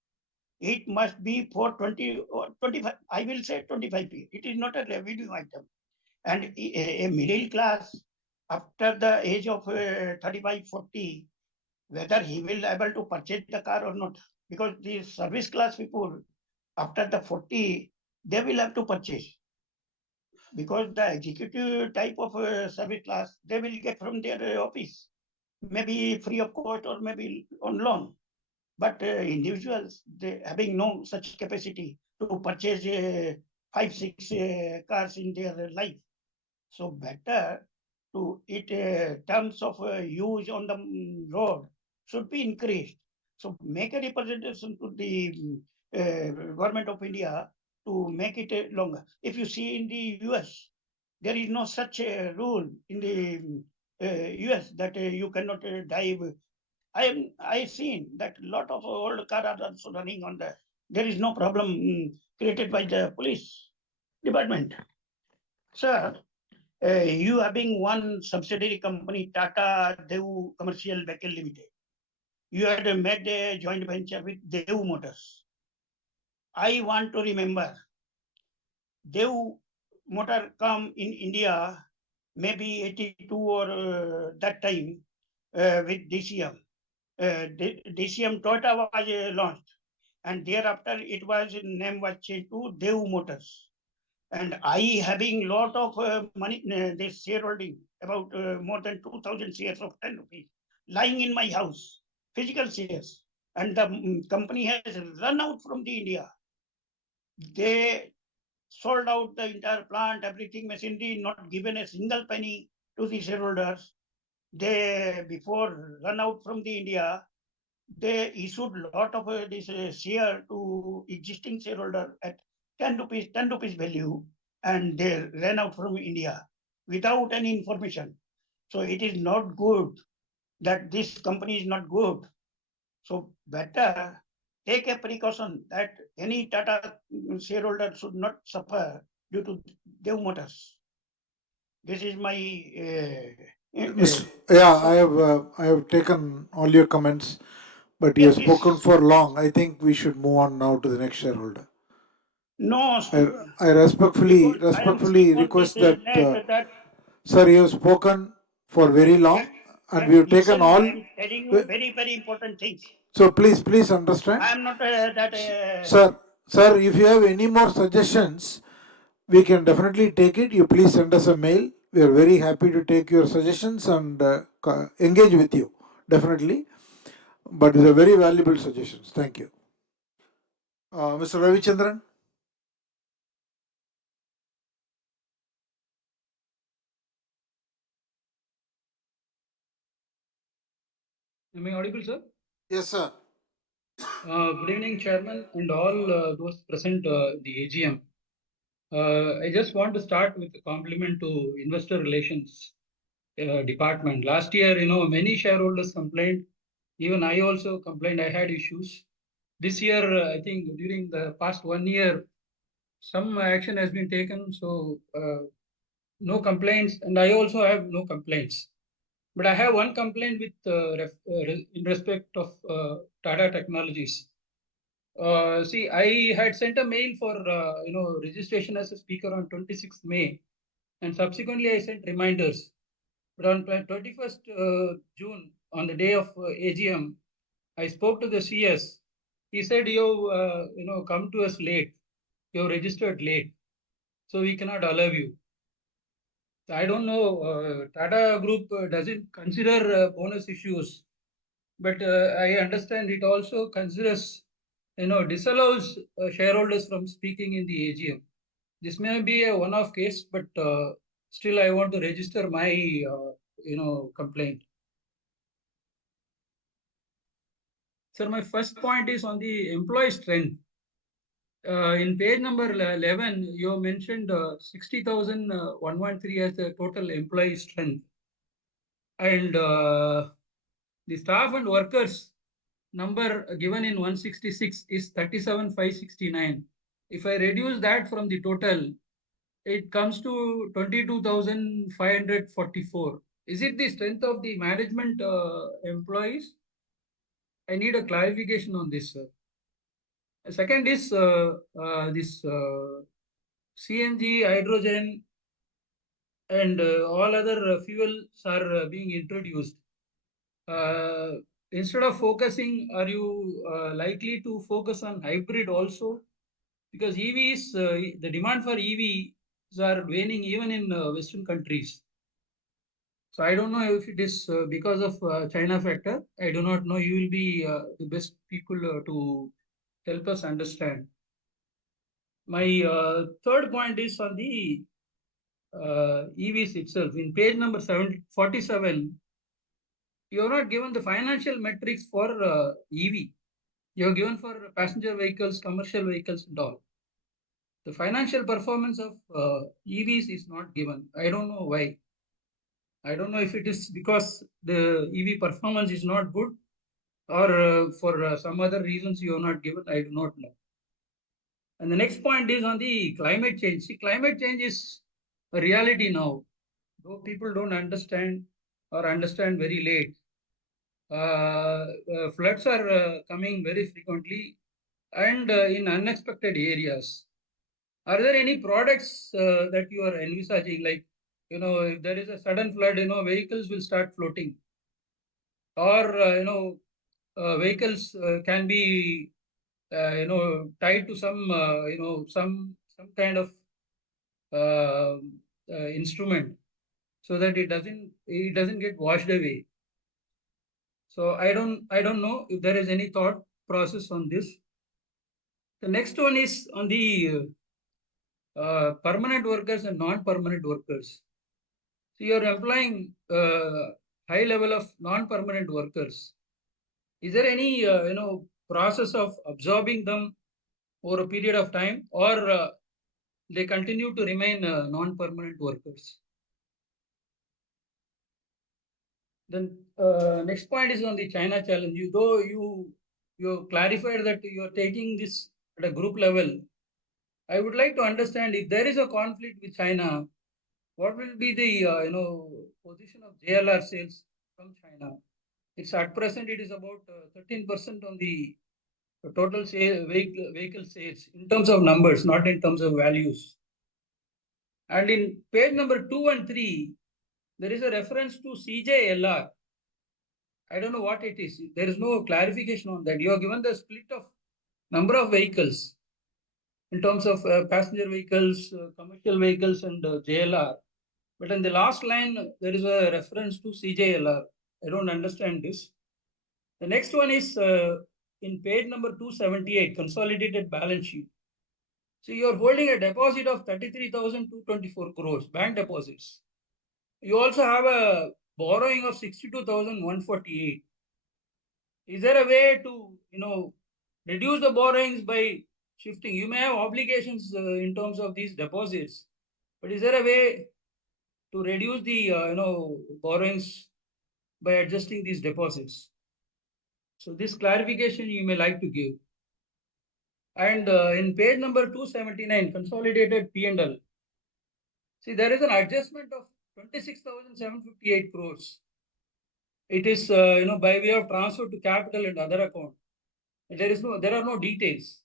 It must be for 20 or 25. I will say 25 years. It is not a revenue item. And a middle class, after the age of 35, 40, whether he will able to purchase the car or not, because the service class people, after the 40, they will have to purchase, because the executive type of service class, they will get from their office, maybe free of cost or maybe on loan. But individuals, they having no such capacity to purchase 5, 6 cars in their life. So better to it terms of use on the road should be increased. So make a representation to the government of India to make it longer. If you see in the US, there is no such rule in the US that you cannot drive. I seen that lot of old cars are also running on the. There is no problem created by the police department. Sir, you having one subsidiary company, Tata Dev Commercial Vehicle Limited. You had made a joint venture with Dev Motors. I want to remember, Dev Motor come in India maybe 82 or that time with DCM. DCM Toyota was launched, and thereafter it was name was changed to Dev Motors. And I having lot of money, this shareholding, about more than 2,000 shares of 10 rupees, lying in my house, physical shares. And the company has run out from the India. They sold out the entire plant, everything, machinery, not given a single penny to the shareholders. They, before run out from the India, they issued lot of this share to existing shareholder at 10 rupees value, and they ran out from India without any information. So it is not good, that this company is not good. So better take a precaution that any Tata shareholder should not suffer due to Dev Motors. This is my Yeah, I have taken all your comments, but you have yes, spoken for long. I think we should move on now to the next shareholder. no, I respectfully because I am sitting on this request that, net that. sir, you have spoken for very long, and we have taken Listen, I all. am telling you very, very important things. So please understand, I am not that. sir. If you have any more suggestions, we can definitely take it. You please send us a mail. We are very happy to take your suggestions and engage with you, definitely. But these are very valuable suggestions. Thank you. Mr. Ravichandran? Am I audible, sir? Yes, sir. Good evening, Chairman, and all those present the AGM. I just want to start with a compliment to Investor Relations Department. Last year, many shareholders complained. Even I also complained. I had issues. This year, I think during the past 1 year, some action has been taken. So no complaints, and I also have no complaints. But I have one complaint with in respect of Tata Technologies. See, I had sent a mail for registration as a speaker on 26th May, and subsequently I sent reminders. But on 21st June, on the day of AGM, I spoke to the CS. He said you come to us late, you registered late, so we cannot allow you. I don't know. Tata Group doesn't consider bonus issues, but I understand it also considers, disallows shareholders from speaking in the AGM. This may be a one-off case, but still I want to register my, complaint. Sir, my first point is on the employee strength. In page number 11, you mentioned 60,113 as the total employee strength. And the staff and workers number given in 166 is 37,569. If I reduce that from the total, it comes to 22,544. Is it the strength of the management employees? I need a clarification on this, sir. Second is this CNG, hydrogen, and all other fuels are being introduced. Instead of focusing, are you likely to focus on hybrid also? Because EVs, the demand for EVs are waning even in Western countries. So I don't know if it is because of China factor. I do not know. You will be the best people to help us understand. My third point is on the EVs itself. In page number 47, you are not given the financial metrics for EV. You are given for passenger vehicles, commercial vehicles, and all. The financial performance of EVs is not given. I don't know why. I don't know if it is because the EV performance is not good or for some other reasons you have not given. I do not know. And the next point is on the climate change. See, climate change is a reality now, though people don't understand or understand very late. Floods are coming very frequently and in unexpected areas. Are there any products that you are envisaging? Like, if there is a sudden flood, vehicles will start floating, or vehicles can be, tied to some, some kind of uh, instrument, so that it doesn't get washed away. So I don't know if there is any thought process on this. The next one is on the permanent workers and non-permanent workers. So you're employing high level of non-permanent workers. Is there any process of absorbing them over a period of time, or they continue to remain non-permanent workers? Then next point is on the China challenge. Though you clarified that you are taking this at a group level, I would like to understand if there is a conflict with China, what will be the position of JLR sales from China? It's at present it is about 13% on the total vehicle sales in terms of numbers, not in terms of values. And in page number 2 and 3, there is a reference to CJLR. I don't know what it is. There is no clarification on that. You are given the split of number of vehicles in terms of passenger vehicles, commercial vehicles, and JLR. But in the last line, there is a reference to CJLR. I don't understand this. The next one is in page number 278, consolidated balance sheet. So you are holding a deposit of 33,224 crores, bank deposits. You also have a borrowing of 62,148. Is there a way to, reduce the borrowings by shifting? You may have obligations in terms of these deposits, but is there a way to reduce the, borrowings by adjusting these deposits? So this clarification you may like to give. And in page number 279, consolidated P&L, see, there is an adjustment of 26,758 crores. It is, by way of transfer to capital and other account. There are no details.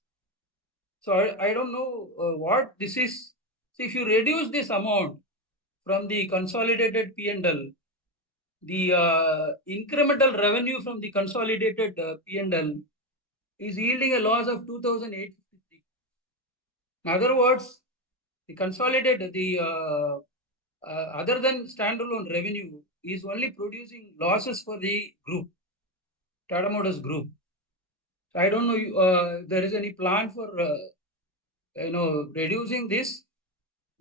So I don't know what this is. See, if you reduce this amount from the consolidated P&L, the incremental revenue from the consolidated P&L is yielding a loss of 2,853. In other words, the consolidated, the other than standalone revenue is only producing losses for the group, Tata Motors Group. So I don't know if there is any plan for reducing this,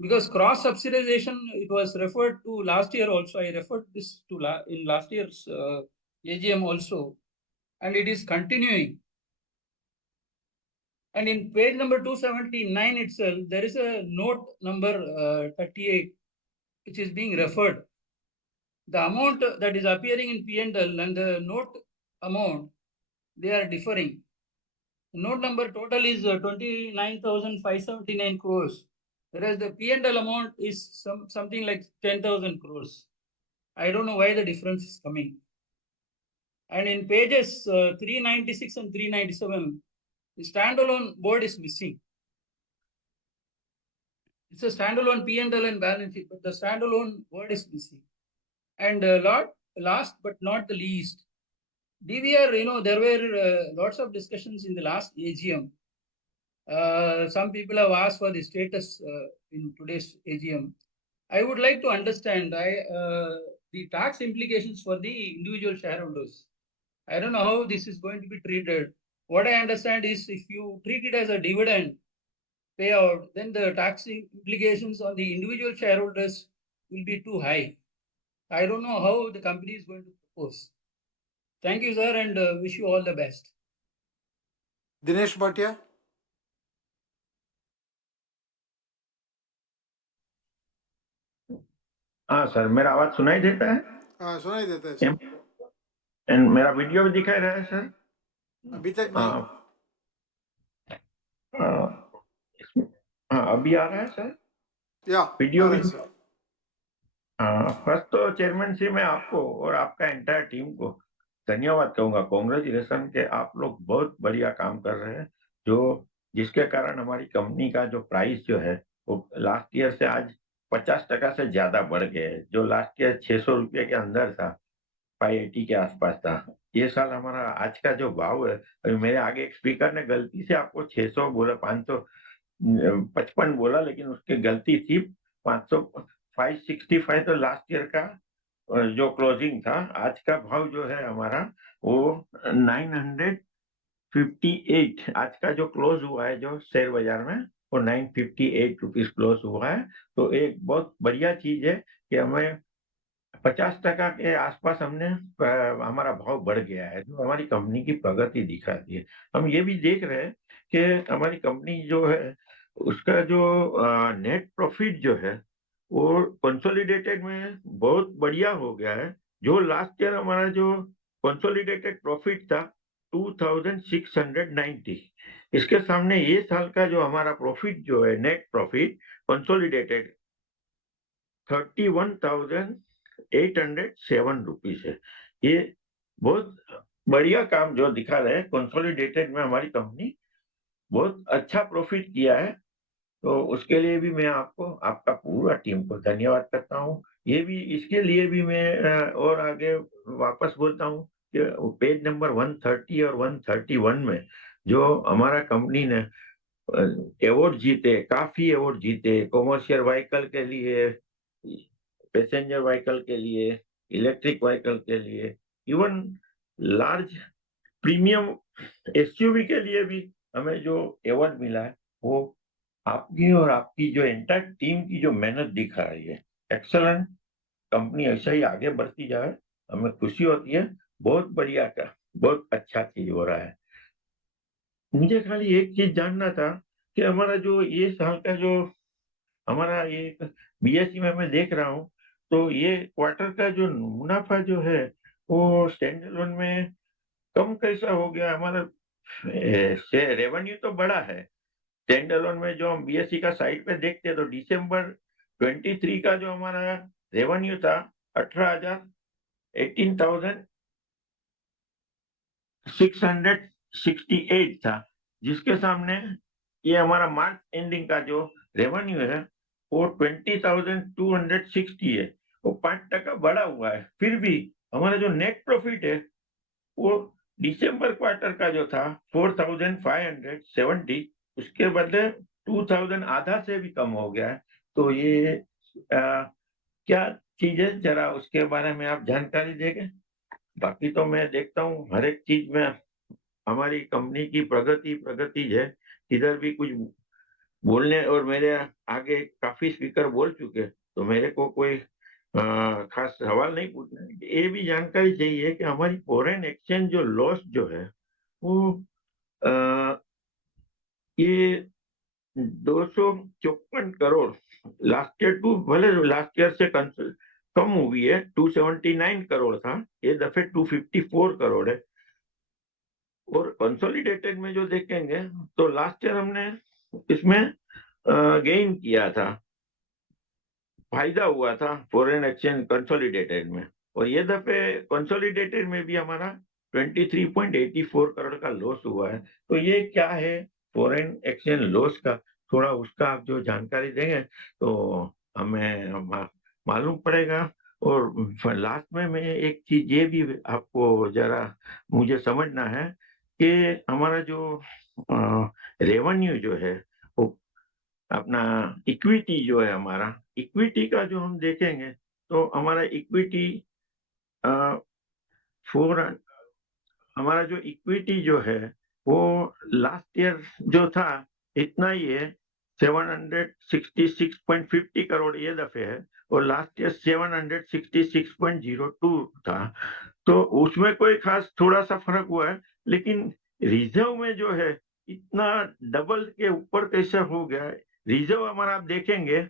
because cross subsidization, it was referred to last year also. I referred this to in last year's AGM also, and it is continuing. And in page number 279 itself, there is a note number 38, which is being referred. The amount that is appearing in P&L and the note amount, they are differing. Note number total is 29,579 crores, whereas the P&L amount is something like 10,000 crores. I don't know why the difference is coming. And in pages 396 and 397, the standalone board is missing. It's a standalone P&L and balance sheet, but the standalone word is missing. And last but not the least, DVR, there were lots of discussions in the last AGM. Some people have asked for the status in today's AGM. I would like to understand the tax implications for the individual shareholders. I don't know how this is going to be treated. What I understand is if you treat it as a dividend payout, then the tax implications on the individual shareholders will be too high. I don't know how the company is going to propose. Thank you, sir, and wish you all the best. Dinesh Bhatia. हाँ sir, मेरा आवाज सुनाई देता है? हाँ, सुनाई देता है सर। एंड मेरा वीडियो भी दिखाई रहा है सर? अभी तक नहीं। हाँ, अभी आ रहा है सर? या वीडियो आ रहा भी? है सर। फर्स्ट तो चेयरमैन जी, मैं आपको और आपका एंटायर टीम को धन्यवाद कहूंगा, कांग्रेचुलेसन के आप लोग बहुत बढ़िया काम कर रहे हैं, जो जिसके कारण हमारी कंपनी का जो प्राइस जो है वो लास्ट ईयर से आज 50% से ज्यादा बढ़ गया है। जो लास्ट ईयर 600 रुपये के अंदर था, 580 के आसपास था, ये साल हमारा आज का जो भाव है, अभी मेरे आगे एक स्पीकर ने गलती से आपको 600 बोला, 555 बोला, लेकिन उसकी गलती थी। 565 तो लास्ट ईयर का जो क्लोजिंग था, आज का भाव जो है हमारा वो 958, आज का जो क्लोज हुआ है जो शेयर बाजार में, वो 958 रुपीज क्लोज हुआ है। तो एक बहुत बढ़िया चीज है कि हमें 50% के आसपास हमने हमारा भाव बढ़ गया है, जो हमारी कंपनी की प्रगति दिखाती है। हम ये भी देख रहे हैं कि हमारी कंपनी जो है उसका जो नेट प्रॉफिट जो है वो कंसोलिडेटेड में बहुत बढ़िया हो गया है। जो लास्ट ईयर हमारा जो कंसोलिडेटेड प्रॉफिट था 2690, इसके सामने ये साल का जो हमारा प्रॉफिट जो है नेट प्रॉफिट कंसोलिडेटेड 31,807 रुपीज है। ये बहुत बढ़िया काम जो दिखा रहे हैं, कंसोलिडेटेड में हमारी कंपनी बहुत अच्छा प्रॉफिट किया है। तो उसके लिए भी मैं आपको, आपका पूरा टीम को धन्यवाद करता हूँ। ये भी, इसके लिए भी मैं और आगे वापस बोलता हूँ कि पेज नंबर 130 और 131 में जो हमारा कंपनी ने अवार्ड जीते, काफी अवार्ड जीते, कॉमर्शियल व्हीकल के लिए, पैसेंजर व्हीकल के लिए, इलेक्ट्रिक व्हीकल के लिए, इवन लार्ज प्रीमियम एसयूवी के लिए भी हमें जो अवार्ड मिला है, वो आपकी और आपकी जो एंटायर टीम की जो मेहनत दिखा रही है। एक्सेलेंट, कंपनी ऐसा ही आगे बढ़ती जाए, हमें खुशी होती है। बहुत बढ़िया का, बहुत अच्छा चीज हो रहा है। मुझे खाली एक चीज जानना था कि हमारा जो ये साल का जो हमारा ये बीएसई में मैं देख रहा हूँ, तो ये क्वार्टर का जो मुनाफा जो है वो स्टैंड अलोन में कम कैसा हो गया? हमारा रेवेन्यू तो बड़ा है, स्टैंड अलोन में जो हम बीएसई का साइट पे देखते हैं तो दिसंबर 23 का जो हमारा रेवेन्यू था 18,668 था, जिसके सामने ये हमारा मार्च एंडिंग का जो रेवेन्यू है वो 20,260 है, वो 5% बढ़ा हुआ है। फिर भी हमारा जो नेट प्रॉफिट है वो दिसंबर क्वार्टर का जो था 4,570, उसके बदले 2,000 आधा से भी कम हो गया है। तो ये क्या चीज है, जरा उसके बारे में आप जानकारी देंगे। बाकी तो मैं देखता हूँ हर एक चीज में हमारी कंपनी की प्रगति प्रगति है, इधर भी कुछ बोलने, और मेरे आगे काफी स्पीकर बोल चुके, तो मेरे को कोई खास सवाल नहीं पूछना है। ये भी जानकारी चाहिए कि हमारी फॉरेन एक्सचेंज जो लॉस जो है वो ये 254 करोड़ लास्ट ईयर टू, भले लास्ट ईयर से कम हुई है, 279 करोड़ था, ये दफे 254 करोड़ है। और कंसोलिडेटेड में जो देखेंगे तो लास्ट ईयर हमने इसमें गेन किया था, फायदा हुआ था फॉरेन एक्सचेंज कंसोलिडेटेड में, और ये दफे कंसोलिडेटेड में भी हमारा 23.84 करोड़ का लॉस हुआ है। तो ये क्या है फॉरेन एक्सचेंज लॉस का, थोड़ा उसका आप जो जानकारी देंगे तो हमें मालूम पड़ेगा। और लास्ट में मैं एक चीज ये भी आपको जरा मुझे समझना है कि हमारा जो रेवेन्यू जो है वो अपना इक्विटी जो है, हमारा इक्विटी का जो हम देखेंगे तो हमारा इक्विटी फोर हमारा जो इक्विटी जो है वो लास्ट ईयर जो था इतना ही है, 766.50 करोड़ ये दफे है, और लास्ट ईयर 766.02 था। तो उसमें कोई खास थोड़ा सा फर्क हुआ है, लेकिन रिजर्व में जो है इतना डबल के ऊपर कैसे हो गया है। रिजर्व हमारा आप देखेंगे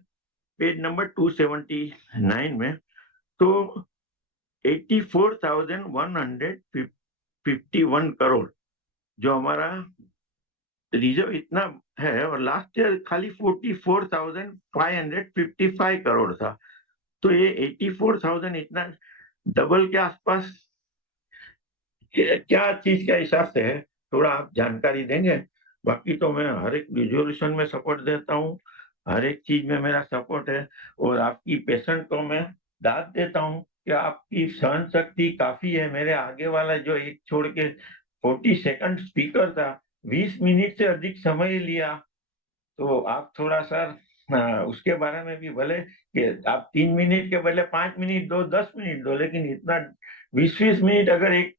पेज नंबर 279 में, तो 84,151 करोड़ जो हमारा रिजर्व इतना है, और लास्ट ईयर खाली 44,555 करोड़ था। तो ये 84,000 इतना डबल के आसपास क्या चीज के हिसाब से है, थोड़ा आप जानकारी देंगे। बाकी तो मैं हर एक रिजोल्यूशन में सपोर्ट देता हूँ, हर एक चीज में मेरा सपोर्ट है, और आपकी पेशेंट को मैं दाद देता हूँ कि आपकी सहन शक्ति काफी है। मेरे आगे वाला जो एक छोड़ के 40 सेकंड स्पीकर था, 20 मिनट से अधिक समय लिया। तो आप थोड़ा सा उसके बारे में भी बोले कि आप 3 मिनट के बदले 5 मिनट दो, 10 मिनट दो, लेकिन इतना 20 20 मिनट अगर एक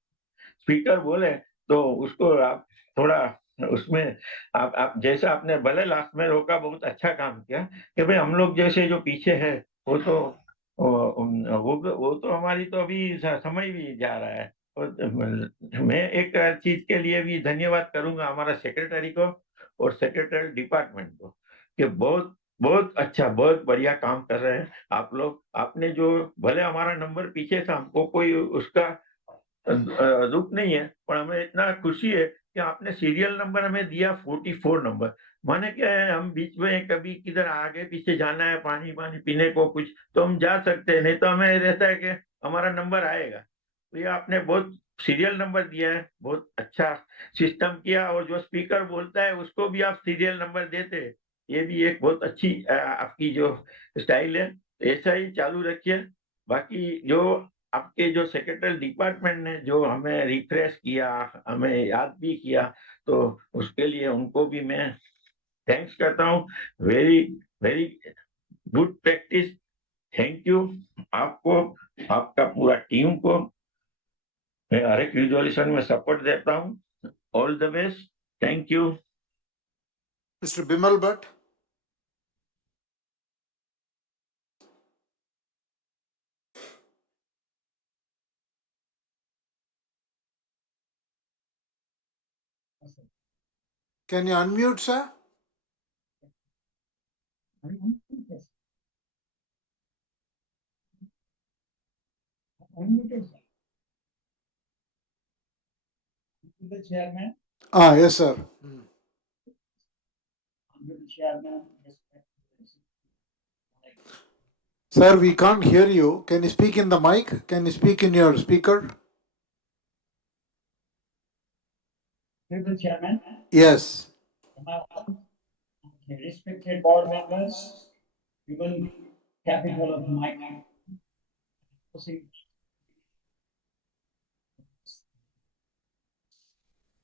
स्पीकर बोले तो उसको आप थोड़ा उसमें आप जैसा आपने भले लास्ट में रोका, बहुत अच्छा काम किया कि भाई हम लोग जैसे जो पीछे है वो तो वो तो हमारी तो अभी समय भी जा रहा है। और मैं एक चीज के लिए भी धन्यवाद करूंगा हमारा सेक्रेटरी को और सेक्रेटरी डिपार्टमेंट को कि बहुत बहुत अच्छा, बहुत बढ़िया काम कर रहे हैं आप लोग। आपने जो भले हमारा नंबर पीछे था, हमको कोई उसका दुख नहीं है, पर हमें इतना खुशी है कि आपने सीरियल नंबर हमें दिया 44 नंबर। माने क्या है, हम बीच में कभी किधर आगे पीछे जाना है, पानी पानी पीने को कुछ, तो हम जा सकते हैं, नहीं तो हमें रहता है कि हमारा नंबर आएगा। तो ये आपने बहुत सीरियल नंबर दिया है, बहुत अच्छा सिस्टम किया, और जो स्पीकर बोलता है उसको भी आप सीरियल नंबर देते हैं। ये भी एक बहुत अच्छी आपकी जो स्टाइल है, ऐसा ही चालू रखिए। बाकी जो आपके जो सेक्रेटरी डिपार्टमेंट ने जो हमें रिफ्रेश किया, हमें याद भी किया, तो उसके लिए उनको भी मैं थैंक्स करता हूँ। Very very good practice. Thank you आपको, आपका पूरा टीम को मैं हर एक रिजोल्यूशन में सपोर्ट देता हूँ। All the best, thank you. Mr. Bimal Bhatt. Can you unmute, sir? The chairman, Yes, sir. chairman, Sir, we can't hear you. Can you speak in the mic? Can you speak in your speaker? the chairman, Yes. respected board members, human capital of my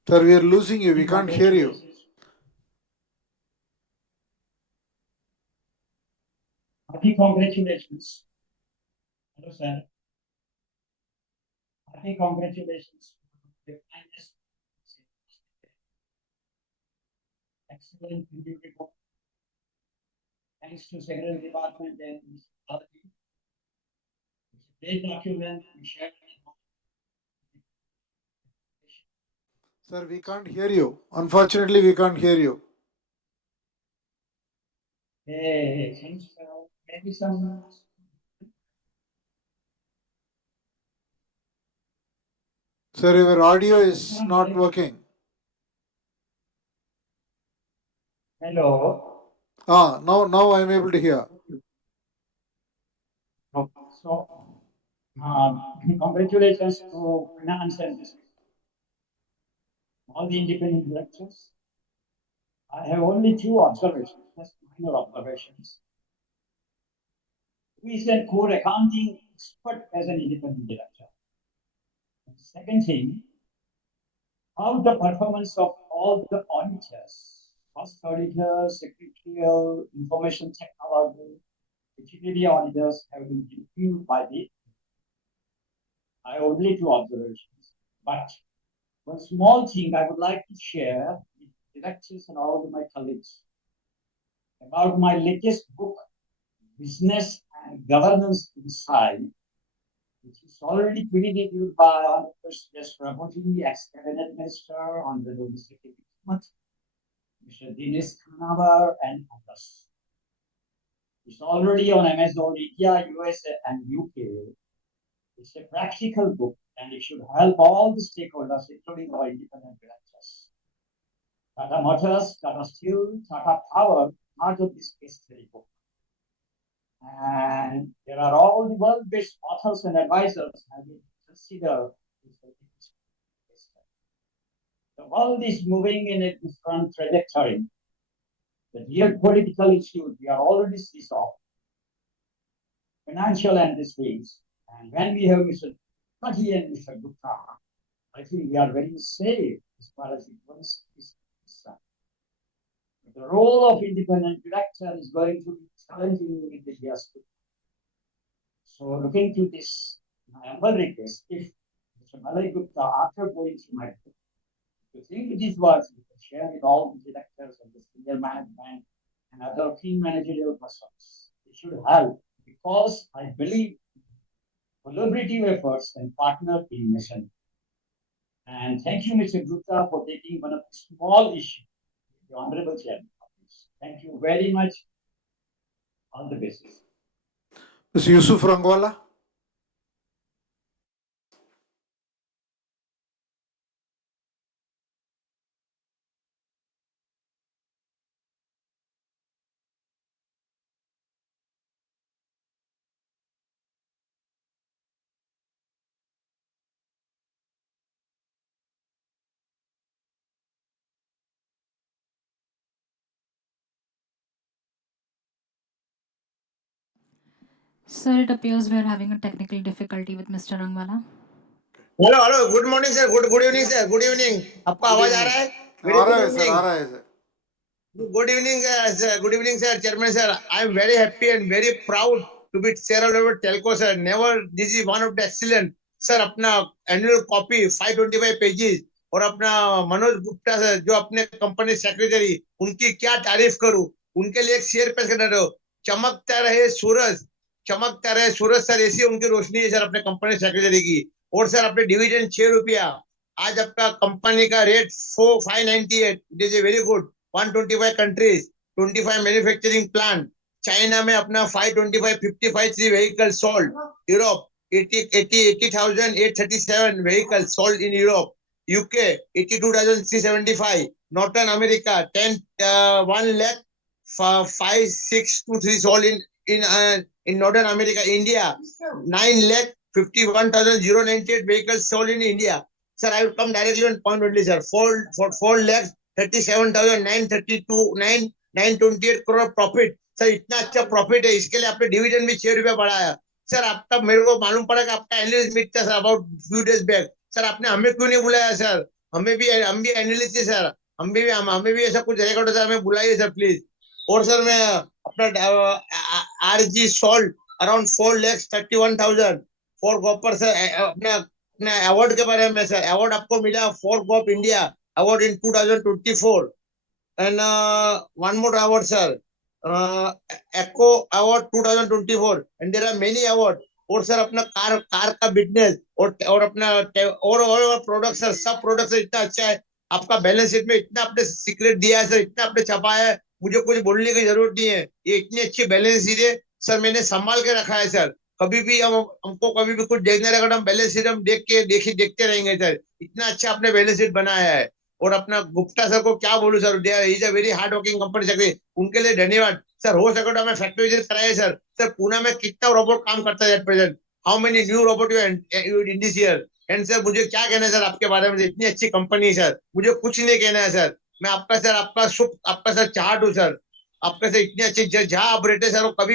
Sir, we are losing you. We can't hear you. Happy congratulations. Hello, sir. Happy congratulations. The finest, excellent review report. Thanks to Secretary Department and Mr. Tata. It's a great document we shared. Sir, we can't hear you. Unfortunately, we can't hear you. Hey, thanks for maybe some. Sir, your audio is not working. Hello. Now I'm able to hear. So, congratulations to finance and all the independent directors. I have only few observations, just minor observations. Who is a core accounting expert as an independent director? And second thing, how the performance of all the auditors, first auditor, secretarial, information technology, utility auditors have been reviewed by the. I have only two observations, but one small thing I would like to share with directors and all of my colleagues about my latest book, Business and Governance Inside, which is already previewed by Honorable S. Raboti, ex-cabinet minister, Honorable Mr. K. Hikmat, Mr. Dinesh Khanavar, and others. It's already on Amazon India, US, and UK. It's a practical book, and it should help all the stakeholders, including our independent directors. Tata Motors, Tata Steel, Tata Power, part of this case study book. And there are all the world-based authors and advisors have been considered. The world is moving in a different trajectory. The real political issues we are already seized of, financial and these things. And when we have Mr. Pati and Mr. Gupta, I think we are very safe as far as it was concerned. The role of independent director is going to be challenging in the years to come. So looking to this, my humble request, if Mr. Malay Gupta, after going through my book, to think these words, we can share with all the directors and the senior management and other key managerial persons. It should help because I believe collaborative efforts and partner in mission. And thank you, Mr. Gupta, for taking one of the small issues, the Honorable Chairman. Thank you very much. On the basis. Mr. Yusuf Rangwala. Sir, it appears we are having a technical difficulty with Mr. Rangwala. Hello good morning sir good evening sir good evening आपको आवाज आ रहा है आ रहा है sir Good evening, good evening, sir. Chairman, sir. I am very happy and very proud to be shareholder of Telco, sir. Never, this is one of the excellent, sir. अपना annual copy 525 pages और अपना Manoj Gupta sir जो अपने company secretary उनकी क्या तारीफ करूं उनके लिए एक शेयर पेश करना रहो चमकता रहे सूरज सर ऐसी उनकी रोशनी है सर अपने कंपनी सेक्रेटरी की और सर अपने डिविडेंड 6 रुपया आज आपका कंपनी का rate 598 it is a very good 125 countries, 25 manufacturing plant. China में अपना 525, 55 3 vehicles sold. Europe 80,837 vehicles sold in Europe. UK 82,375. Northern America 1 lakh 5623 sold in Northern America. India 9 lakh 51,098 vehicles sold in India. Sir, I will come directly on point only, sir. 4 lakhs 37,928 crore profit sir इतना अच्छा profit है इसके लिए आपने dividend भी 6 रुपया बढ़ाया sir आपका मेरे को मालूम पड़ा कि आपका एनालिस्ट मीट था sir about few days back sir आपने हमें क्यों नहीं बुलाया सर हम भी एनालिस्ट थे सर हमें भी ऐसा कुछ रहेगा तो सर हमें बुलाइए सर प्लीज और सर मैं अपना आरजी सोल्ड अराउंड 4,31,000 फॉर गोपर सर अपना अवार्ड के बारे में सर अवार्ड आपको मिला फॉर गोप India award in 2024 and one more award sir echo award 2024 and there are many awards और सर अपना कार का बिजनेस और अपना और प्रोडक्ट सर सब प्रोडक्ट इतना अच्छा है आपका बैलेंस शीट में इतना आपने सीक्रेट दिया है सर इतना आपने छपाया है मुझे कुछ बोलने की जरूरत नहीं है ये इतनी अच्छी बैलेंस शीट है सर मैंने संभाल के रखा है सर कभी भी हमको कभी भी कुछ देखने रहेगा हम बैलेंस शीट हम देखते रहेंगे सर इतना अच्छा आपने बैलेंस शीट बनाया है और अपना गुप्ता सर को क्या बोलूं sir, is a very hard working company sir, उनके लिए धन्यवाद सर। हो सके तो हमें फैक्ट्री विजिट कराइए सर। सर पुणे में कितना रोबोट काम करता है at present, how many new robot you in this year. And sir मुझे क्या कहना है सर आपके बारे में, इतनी अच्छी कंपनी है सर, मुझे कुछ नहीं कहना है सर। मैं आपका सर, आपका शुभ, आपका सर चार्ट हूँ सर। आपके से इतनी अच्छी जहाँ आप रहते सर, वो कभी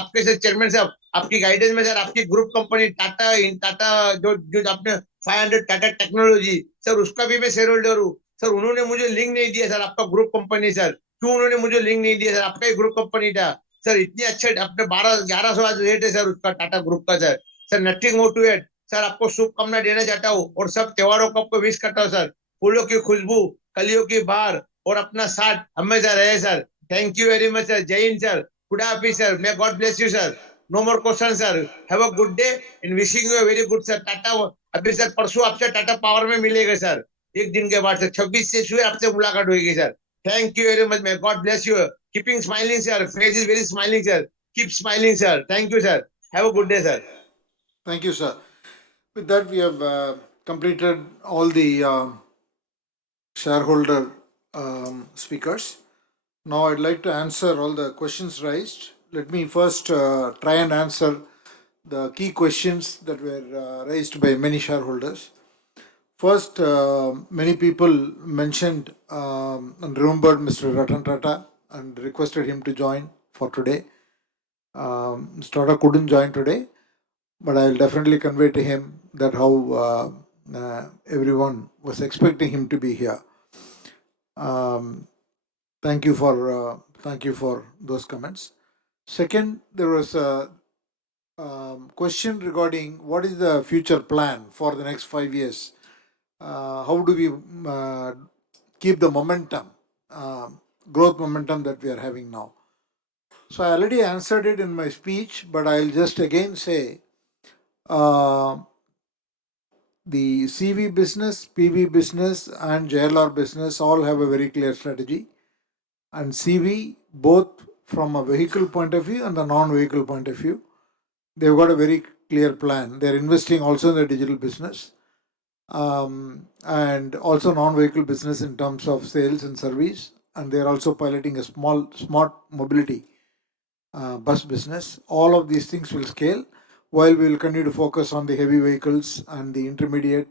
आपके से चेयरमैन साहब, आपकी गाइडेंस में सर, आपकी ग्रुप कंपनी टाटा, टाटा जो जो आपने 500 टाटा टेक्नोलॉजी सर, उसका भी मैं शेयर होल्डर हूँ सर। उन्होंने मुझे लिंक नहीं दिया सर, आपका ग्रुप कंपनी सर, क्यों उन्होंने मुझे लिंक नहीं दिया सर, आपका ही ग्रुप कंपनी था सर। इतने अच्छे अपने 1200-1100 आज रेट है सर उसका, टाटा ग्रुप का sir. Sir nothing more to it sir, आपको शुभकामना देना चाहता हूँ और सब त्योहारों को आपको विश करता हूँ सर। फूलों की खुशबू, कलियों की बहार और अपना साथ हमेशा रहे sir. Thank you very much, sir. Jai Hind, sir. Good afternoon, sir. May God bless you, sir. No more questions, sir. Have a good day and wishing you a very good, sir. Tata अभी sir परसों आपसे Tata power में मिलेगा sir, एक दिन के बाद sir 26 से शुरू आपसे मुलाकात होगी sir. Thank you very much, may God bless you. Keeping smiling, sir. Face is very smiling, sir. Keep smiling, sir. Thank you, sir. Have a good day, sir. Thank you, sir. With that, we have completed all the shareholder speakers. Now, I'd like to answer all the questions raised. Let me first try and answer the key questions that were raised by many shareholders. First, many people mentioned and remembered Mr. Ratan Tata and requested him to join for today. Mr. Tata couldn't join today, but I'll definitely convey to him that how everyone was expecting him to be here. Thank you for those comments. Second, there was a question regarding what is the future plan for the next 5 years. How do we keep the momentum, growth momentum that we are having now? So I already answered it in my speech, but I'll just again say the CV business, PV business, and JLR business all have a very clear strategy. And CV, both from a vehicle point of view and a non-vehicle point of view, they've got a very clear plan. They're investing also in the digital business and also non-vehicle business in terms of sales and service. And they're also piloting a smart mobility bus business. All of these things will scale while we'll continue to focus on the heavy vehicles and the intermediate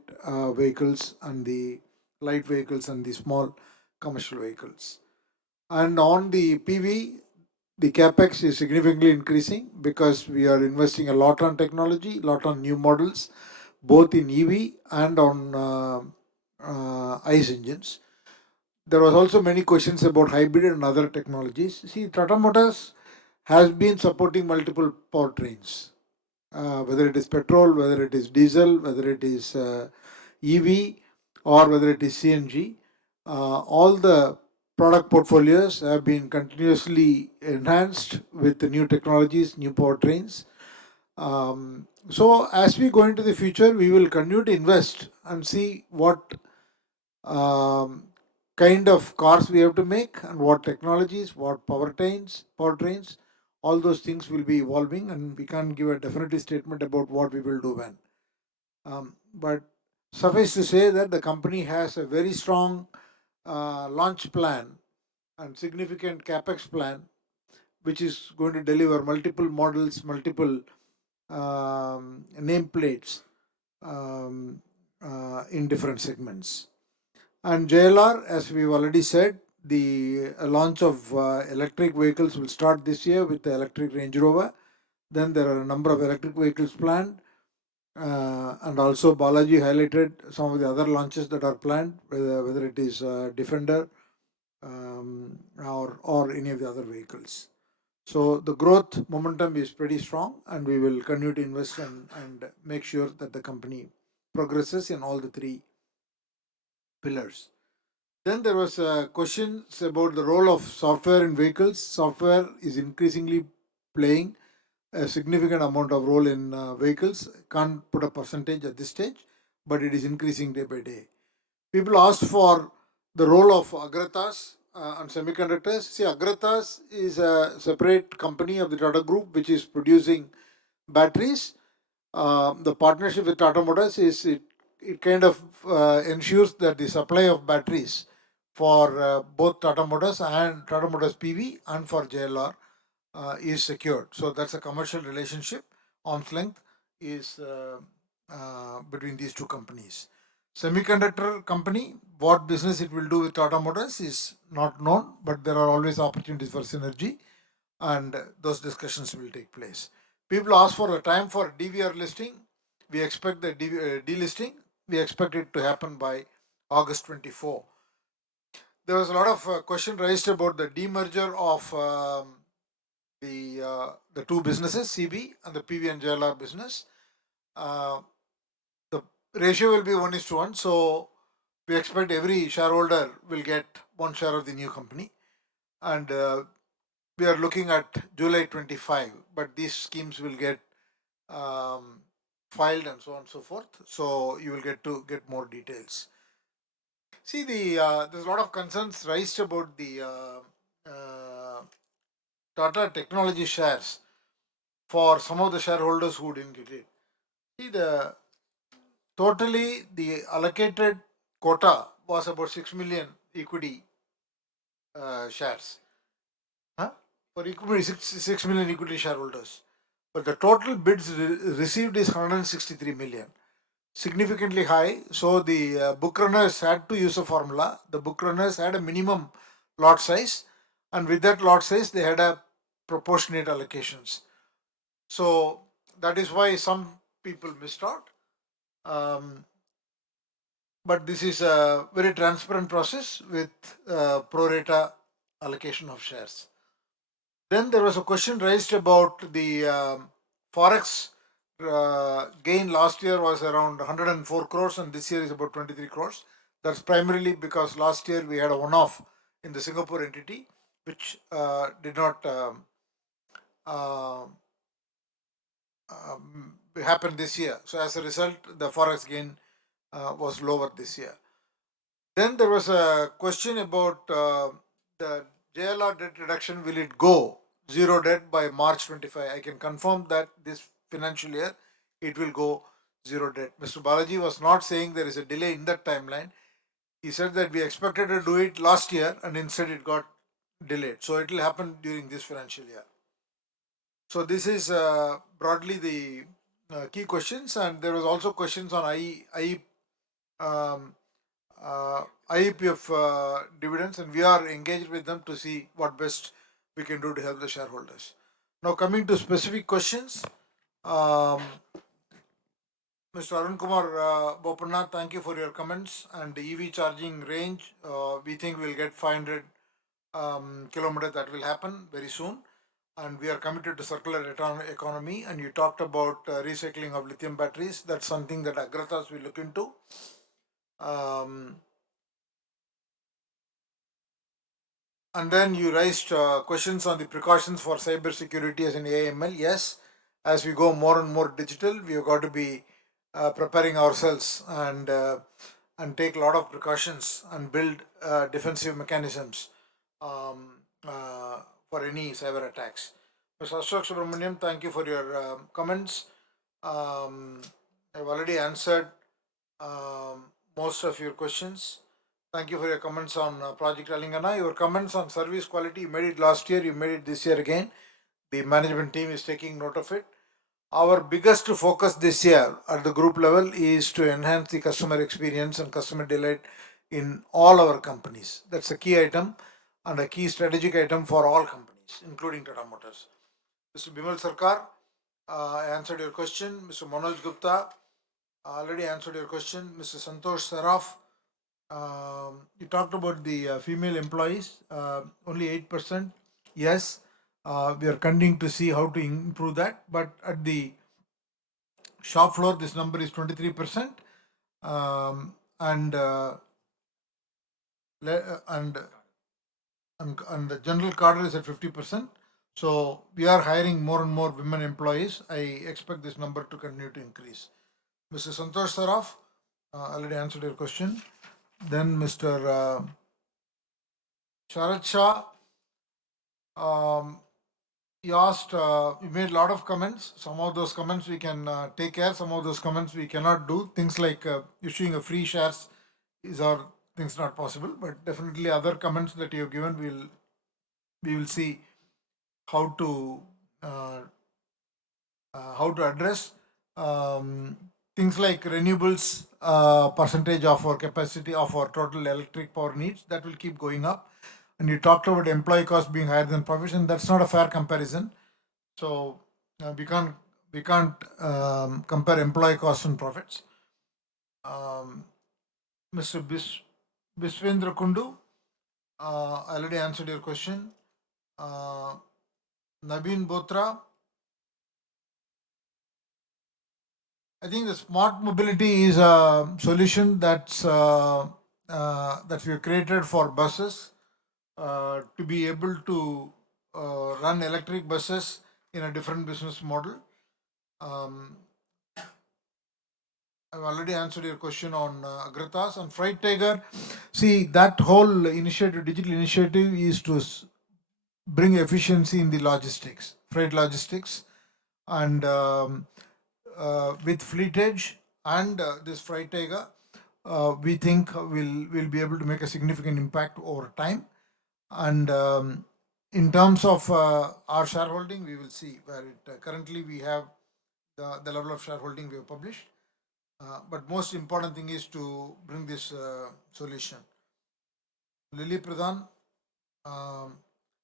vehicles and the light vehicles and the small commercial vehicles. And on the PV, the capex is significantly increasing because we are investing a lot on technology, a lot on new models, both in EV and on ICE engines. There was also many questions about hybrid and other technologies. See, Tata Motors has been supporting multiple powertrains, whether it is petrol, whether it is diesel, whether it is EV, or whether it is CNG. All the product portfolios have been continuously enhanced with the new technologies, new powertrains. So as we go into the future, we will continue to invest and see what kind of cars we have to make and what technologies, what powertrains, all those things will be evolving, and we can't give a definitive statement about what we will do when. But suffice to say that the company has a very strong launch plan and significant capex plan, which is going to deliver multiple models, multiple nameplates in different segments. And JLR, as we've already said, the launch of electric vehicles will start this year with the electric Range Rover. Then there are a number of electric vehicles planned. And also Balaji highlighted some of the other launches that are planned, whether it is Defender or any of the other vehicles. So the growth momentum is pretty strong, and we will continue to invest and make sure that the company progresses in all the three pillars. Then there was questions about the role of software in vehicles. Software is increasingly playing a significant amount of role in vehicles. Can't put a percentage at this stage, but it is increasing day by day. People asked for the role of Agratas and semiconductors. See, Agratas is a separate company of the Tata Group which is producing batteries. The partnership with Tata Motors is it kind of ensures that the supply of batteries for both Tata Motors and Tata Motors PV and for JLR is secured. So that's a commercial relationship. Arm's length is between these two companies. Semiconductor company, what business it will do with Tata Motors is not known, but there are always opportunities for synergy, and those discussions will take place. People ask for a time for DVR listing. We expect the delisting. We expect it to happen by August 24. There was a lot of question raised about the demerger of the two businesses, CB and the PV and JLR business. The ratio will be 1:1, so we expect every shareholder will get one share of the new company, and we are looking at July 25. But these schemes will get filed and so on and so forth. So you will get more details. See, there's a lot of concerns raised about the Tata Technology shares for some of the shareholders who didn't get it. See, totally the allocated quota was about 6 million equity shares. For equity, 6 million equity shareholders. But the total bids received is 163 million. Significantly high. So the book runners had to use a formula. The book runners had a minimum lot size, and with that lot size, they had a proportionate allocations. So that is why some people missed out. But this is a very transparent process with pro rata allocation of shares. Then there was a question raised about the forex gain last year was around 104 crores and this year is about 23 crores. That's primarily because last year we had a one-off in the Singapore entity, which did not happen this year. So as a result, the forex gain was lower this year. Then there was a question about the JLR debt reduction. Will it go zero debt by March 25? I can confirm that this financial year it will go zero debt. Mr. Balaji was not saying there is a delay in that timeline. He said that we expected to do it last year and instead it got delayed. So it will happen during this financial year. So this is broadly the key questions, and there was also questions on IEPF dividends, and we are engaged with them to see what best we can do to help the shareholders. Now coming to specific questions, Mr. Arun Kumar Bopanna, thank you for your comments. And the EV charging range, we think we'll get 500 kilometers. That will happen very soon. And we are committed to circular economy. And you talked about recycling of lithium batteries. That's something that Agratas will look into. And then you raised questions on the precautions for cyber security as an AML. Yes, as we go more and more digital, we have got to be preparing ourselves and take a lot of precautions and build defensive mechanisms for any cyber attacks. Mr. Ashok Subramaniam, thank you for your comments. I've already answered most of your questions. Thank you for your comments on Project Alingana. Your comments on service quality, you made it last year, you made it this year again. The management team is taking note of it. Our biggest focus this year at the group level is to enhance the customer experience and customer delight in all our companies. That's a key item and a key strategic item for all companies, including Tata Motors. Mr. Bimal Sarkar, I answered your question. Mr. Manoj Gupta, I already answered your question. Mr. Santosh Saraf, you talked about the female employees, only 8%. Yes, we are continuing to see how to improve that. But at the shop floor, this number is 23%. And the general cadre is at 50%. So we are hiring more and more women employees. I expect this number to continue to increase. Mr. Santosh Saraf, already answered your question. Then Mr. Sharad Shah, You asked, you made a lot of comments. Some of those comments we can take care. Some of those comments we cannot do. Things like issuing a free shares is our things not possible. But definitely other comments that you have given, we will see how to address things like renewables percentage of our capacity of our total electric power needs. That will keep going up. And you talked about employee cost being higher than profits. That's not a fair comparison. So we can't compare employee costs and profits. Mr. Biswendra Kundu, I already answered your question. Naveen Botra, I think the smart mobility is a solution that we have created for buses to be able to run electric buses in a different business model. I've already answered your question on Agratas and Freight Tiger. See, that whole initiative, digital initiative, is to bring efficiency in the logistics, freight logistics, and with Fleet Edge and this Freight Tiger, we think we'll be able to make a significant impact over time. And in terms of our shareholding, we will see where it currently we have the level of shareholding we have published. But most important thing is to bring this solution. Lily Pradhan,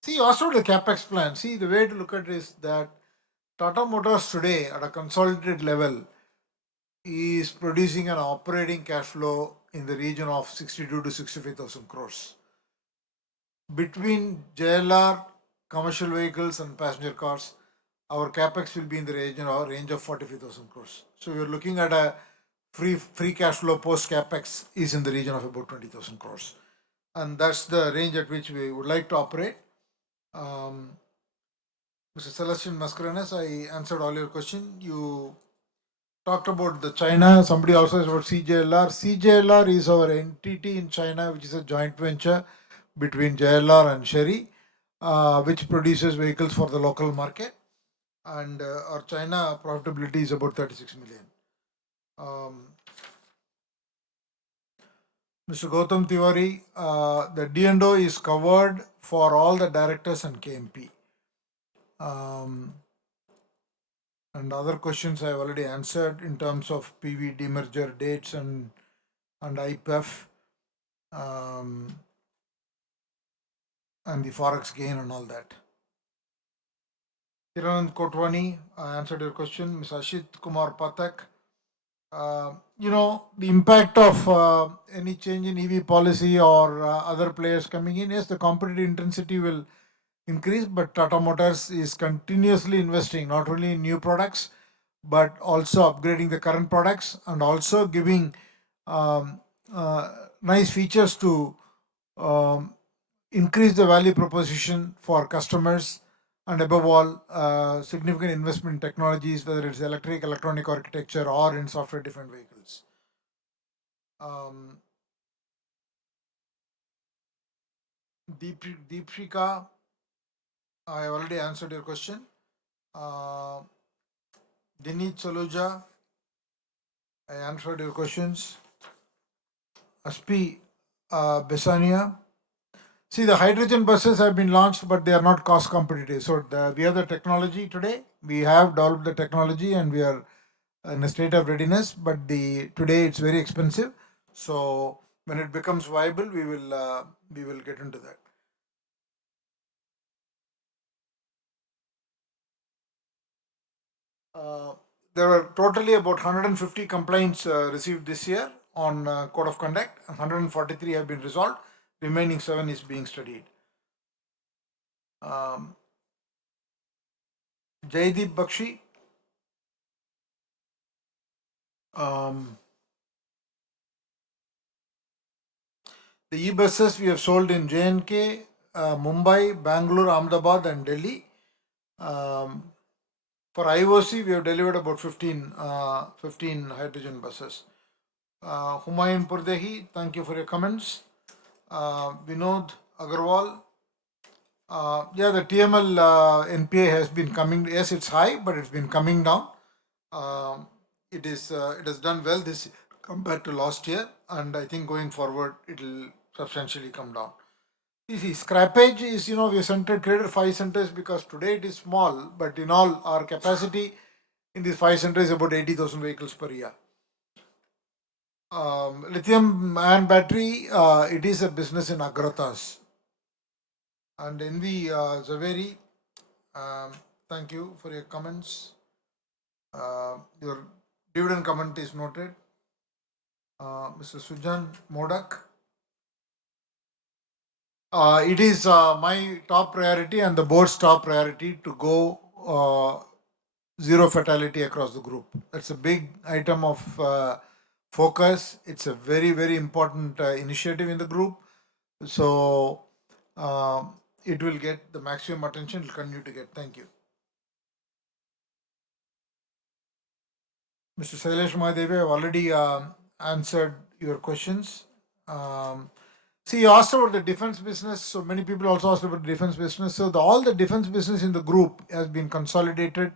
see also the capex plan. See, the way to look at it is that Tata Motors today at a consolidated level is producing an operating cash flow in the region of 62 to 65,000 crores. Between JLR, commercial vehicles and passenger cars, our capex will be in the range of 45,000 crores. So you're looking at a free cash flow post capex is in the region of about 20,000 crores, and that's the range at which we would like to operate. Mr. Celestin Mascarenas, I answered all your questions. You talked about the China. Somebody also asked about CJLR. CJLR is our entity in China, which is a joint venture between JLR and Chery, which produces vehicles for the local market. And our China profitability is about 36 million. Mr. Gautam Tiwari, the D&O is covered for all the directors and KMP. And other questions I have already answered in terms of PV demerger dates and IPEF and the forex gain and all that. Kiran Kotwani, I answered your question. Ms. Ashit Kumar Patak, the impact of any change in EV policy or other players coming in, yes, the competitive intensity will increase, but Tata Motors is continuously investing not only in new products, but also upgrading the current products and also giving nice features to increase the value proposition for customers, and above all, significant investment in technologies, whether it's electronic architecture or in software-defined vehicles. Deepshika, I already answered your question. Dinit Saluja, I answered your questions. Aspi Besania. See, the hydrogen buses have been launched, but they are not cost competitive. So we have the technology today. We have developed the technology, and we are in a state of readiness. But today it's very expensive. So when it becomes viable, we will get into that. There were totally about 150 complaints received this year on code of conduct. 143 have been resolved. Remaining 7 is being studied. Jaideep Bakshi. The e-buses we have sold in J&K, Mumbai, Bangalore, Ahmedabad and Delhi. For IOC, we have delivered about 15 hydrogen buses. Humayun Purdehi, thank you for your comments. Vinod Agarwal, Yeah, the TML NPA has been coming. Yes, it's high, but it's been coming down. It has done well this year compared to last year, and I think going forward it will substantially come down. You see, scrappage is, we created 5 centers because today it is small, but in all, our capacity in these 5 centers is about 80,000 vehicles per year. Lithium ion battery, it is a business in Agratas. And Envy Zaveri, thank you for your comments. Your dividend comment is noted. Mr. Sujan Modak. It is my top priority and the board's top priority to go zero fatality across the group. That's a big item of focus. It's a very, very important initiative in the group. So it will get the maximum attention. It will continue to get. Thank you. Mr. Sailesh Mahadevi, I've already answered your questions. See, you asked about the defense business. So many people also asked about the defense business. So all the defense business in the group has been consolidated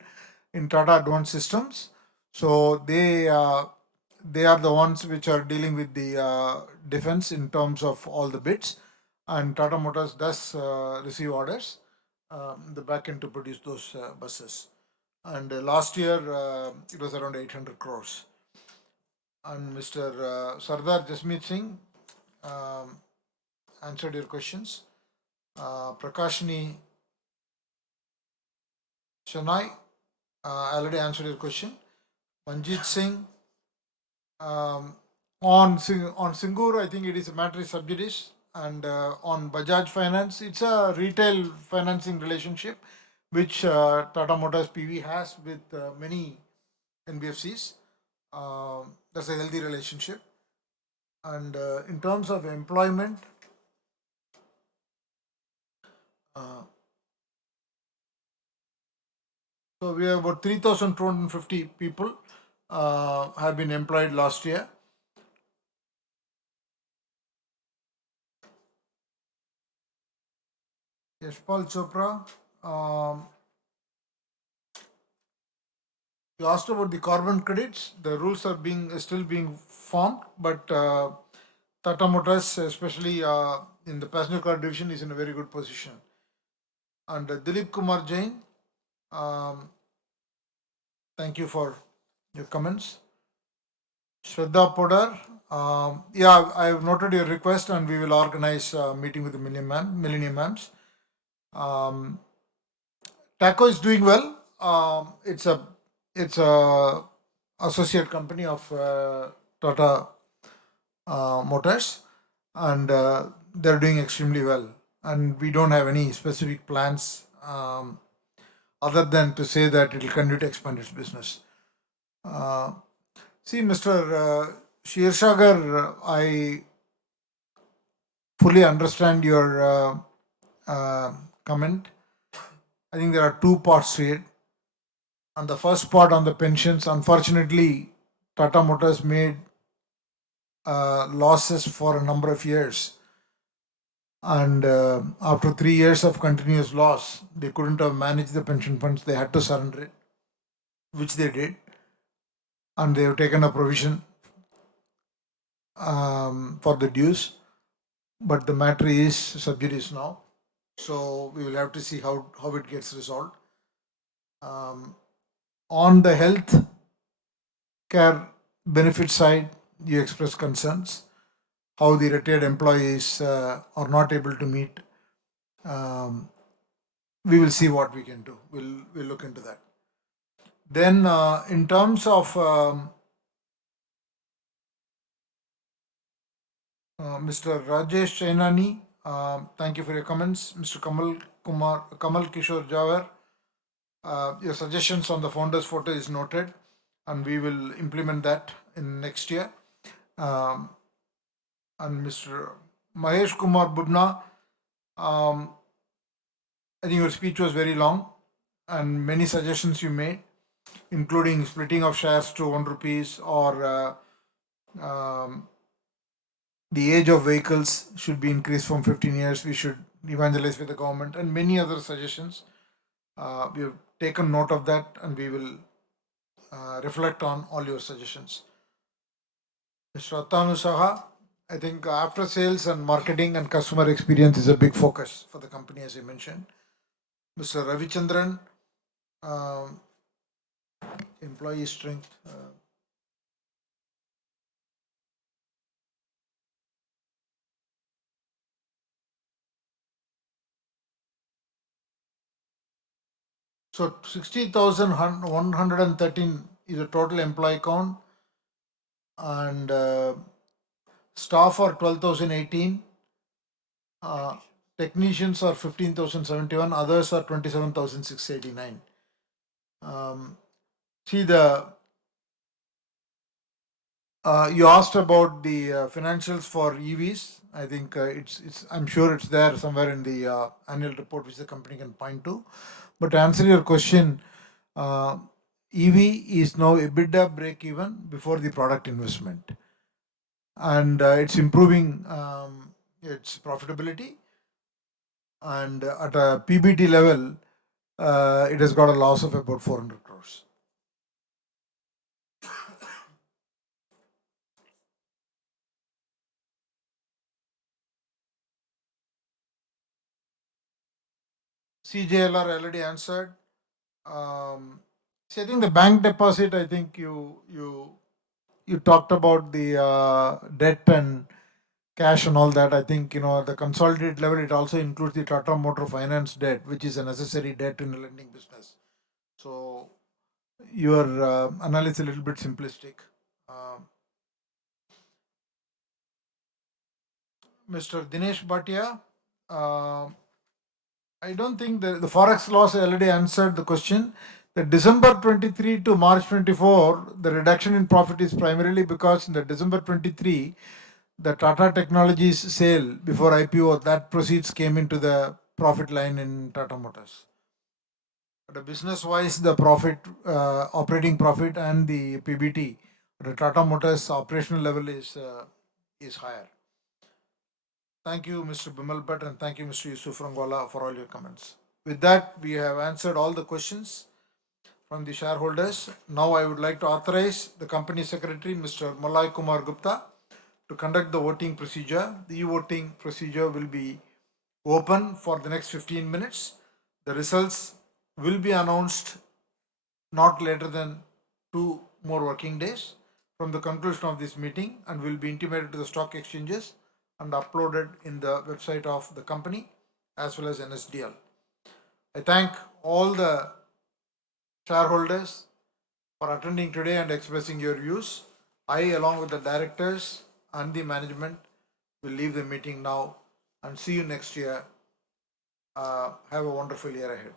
in Tata Advanced Systems. So they are the ones which are dealing with the defense in terms of all the bids. And Tata Motors does receive orders, the back end to produce those buses. And last year it was around 800 crores. And Mr. Sardar Jasmeet Singh answered your questions. Prakashni Chennai, I already answered your question. Manjit Singh, on Singur, I think it is a matter sub judice. And on Bajaj Finance, it's a retail financing relationship which Tata Motors PV has with many NBFCs. That's a healthy relationship. And in terms of employment, so we have about 3,250 people have been employed last year. Yashpal Chopra, you asked about the carbon credits. The rules are still being formed, but Tata Motors, especially in the passenger car division, is in a very good position. And Dilip Kumar Jain, thank you for your comments. Shraddha Podar, yeah, I have noted your request and we will organize a meeting with the Millennium Mams. TACO is doing well. It's a associate company of Tata Motors, and they're doing extremely well. And we don't have any specific plans other than to say that it will continue to expand its business. See, Mr. Shirsagar, I fully understand your comment. I think there are two parts to it. On the first part on the pensions, unfortunately, Tata Motors made losses for a number of years. And after 3 years of continuous loss, they couldn't have managed the pension funds. They had to surrender it, which they did. And they have taken a provision for the dues. But the matter is sub judice now. So we will have to see how it gets resolved. On the health care benefit side, you express concerns, how the retired employees are not able to meet. We will see what we can do. We'll look into that. Then in terms of Mr. Rajesh Chainani, thank you for your comments. Mr. Kamal Kishore Jawar, your suggestions on the founder's photo is noted and we will implement that in next year. And Mr. Mahesh Kumar Bubna, I think your speech was very long and many suggestions you made, including splitting of shares to 1 rupees or the age of vehicles should be increased from 15 years. We should evangelize with the government, and many other suggestions. We have taken note of that, and we will reflect on all your suggestions. Mr. Atanu Saha, I think after sales and marketing and customer experience is a big focus for the company, as I mentioned. Mr. Ravichandran, employee strength. So 60,113 is the total employee count, and staff are 12,018. Technicians are 15,071. Others are 27,689. See you asked about the financials for EVs. I think it's. I'm sure it's there somewhere in the annual report which the company can point to. But to answer your question, EV is now EBITDA break even before the product investment, and it's improving its profitability. And at a PBT level, it has got a loss of about 400 crores. CJLR already answered. See, I think the bank deposit. I think you talked about the debt and cash and all that. I think at the consolidated level, it also includes the Tata Motor Finance debt, which is a necessary debt in the lending business. So your analysis is a little bit simplistic. Mr. Dinesh Bhatia, I don't think the forex loss already answered the question. The December 23 to March 24, the reduction in profit is primarily because in the December 23, the Tata Technologies sale before IPO, that proceeds came into the profit line in Tata Motors. But business wise, the profit, operating profit and the PBT, the Tata Motors operational level is higher. Thank you, Mr. Bimal Bhatt, and thank you, Mr. Yusuf Rangwala, for all your comments. With that, we have answered all the questions from the shareholders. Now I would like to authorize the company secretary, Mr. Malay Kumar Gupta, to conduct the voting procedure. The e-voting procedure will be open for the next 15 minutes. The results will be announced not later than 2 more working days from the conclusion of this meeting, and will be intimated to the stock exchanges and uploaded in the website of the company as well as NSDL. I thank all the shareholders for attending today and expressing your views. I, along with the directors and the management, will leave the meeting now and see you next year. Have a wonderful year ahead.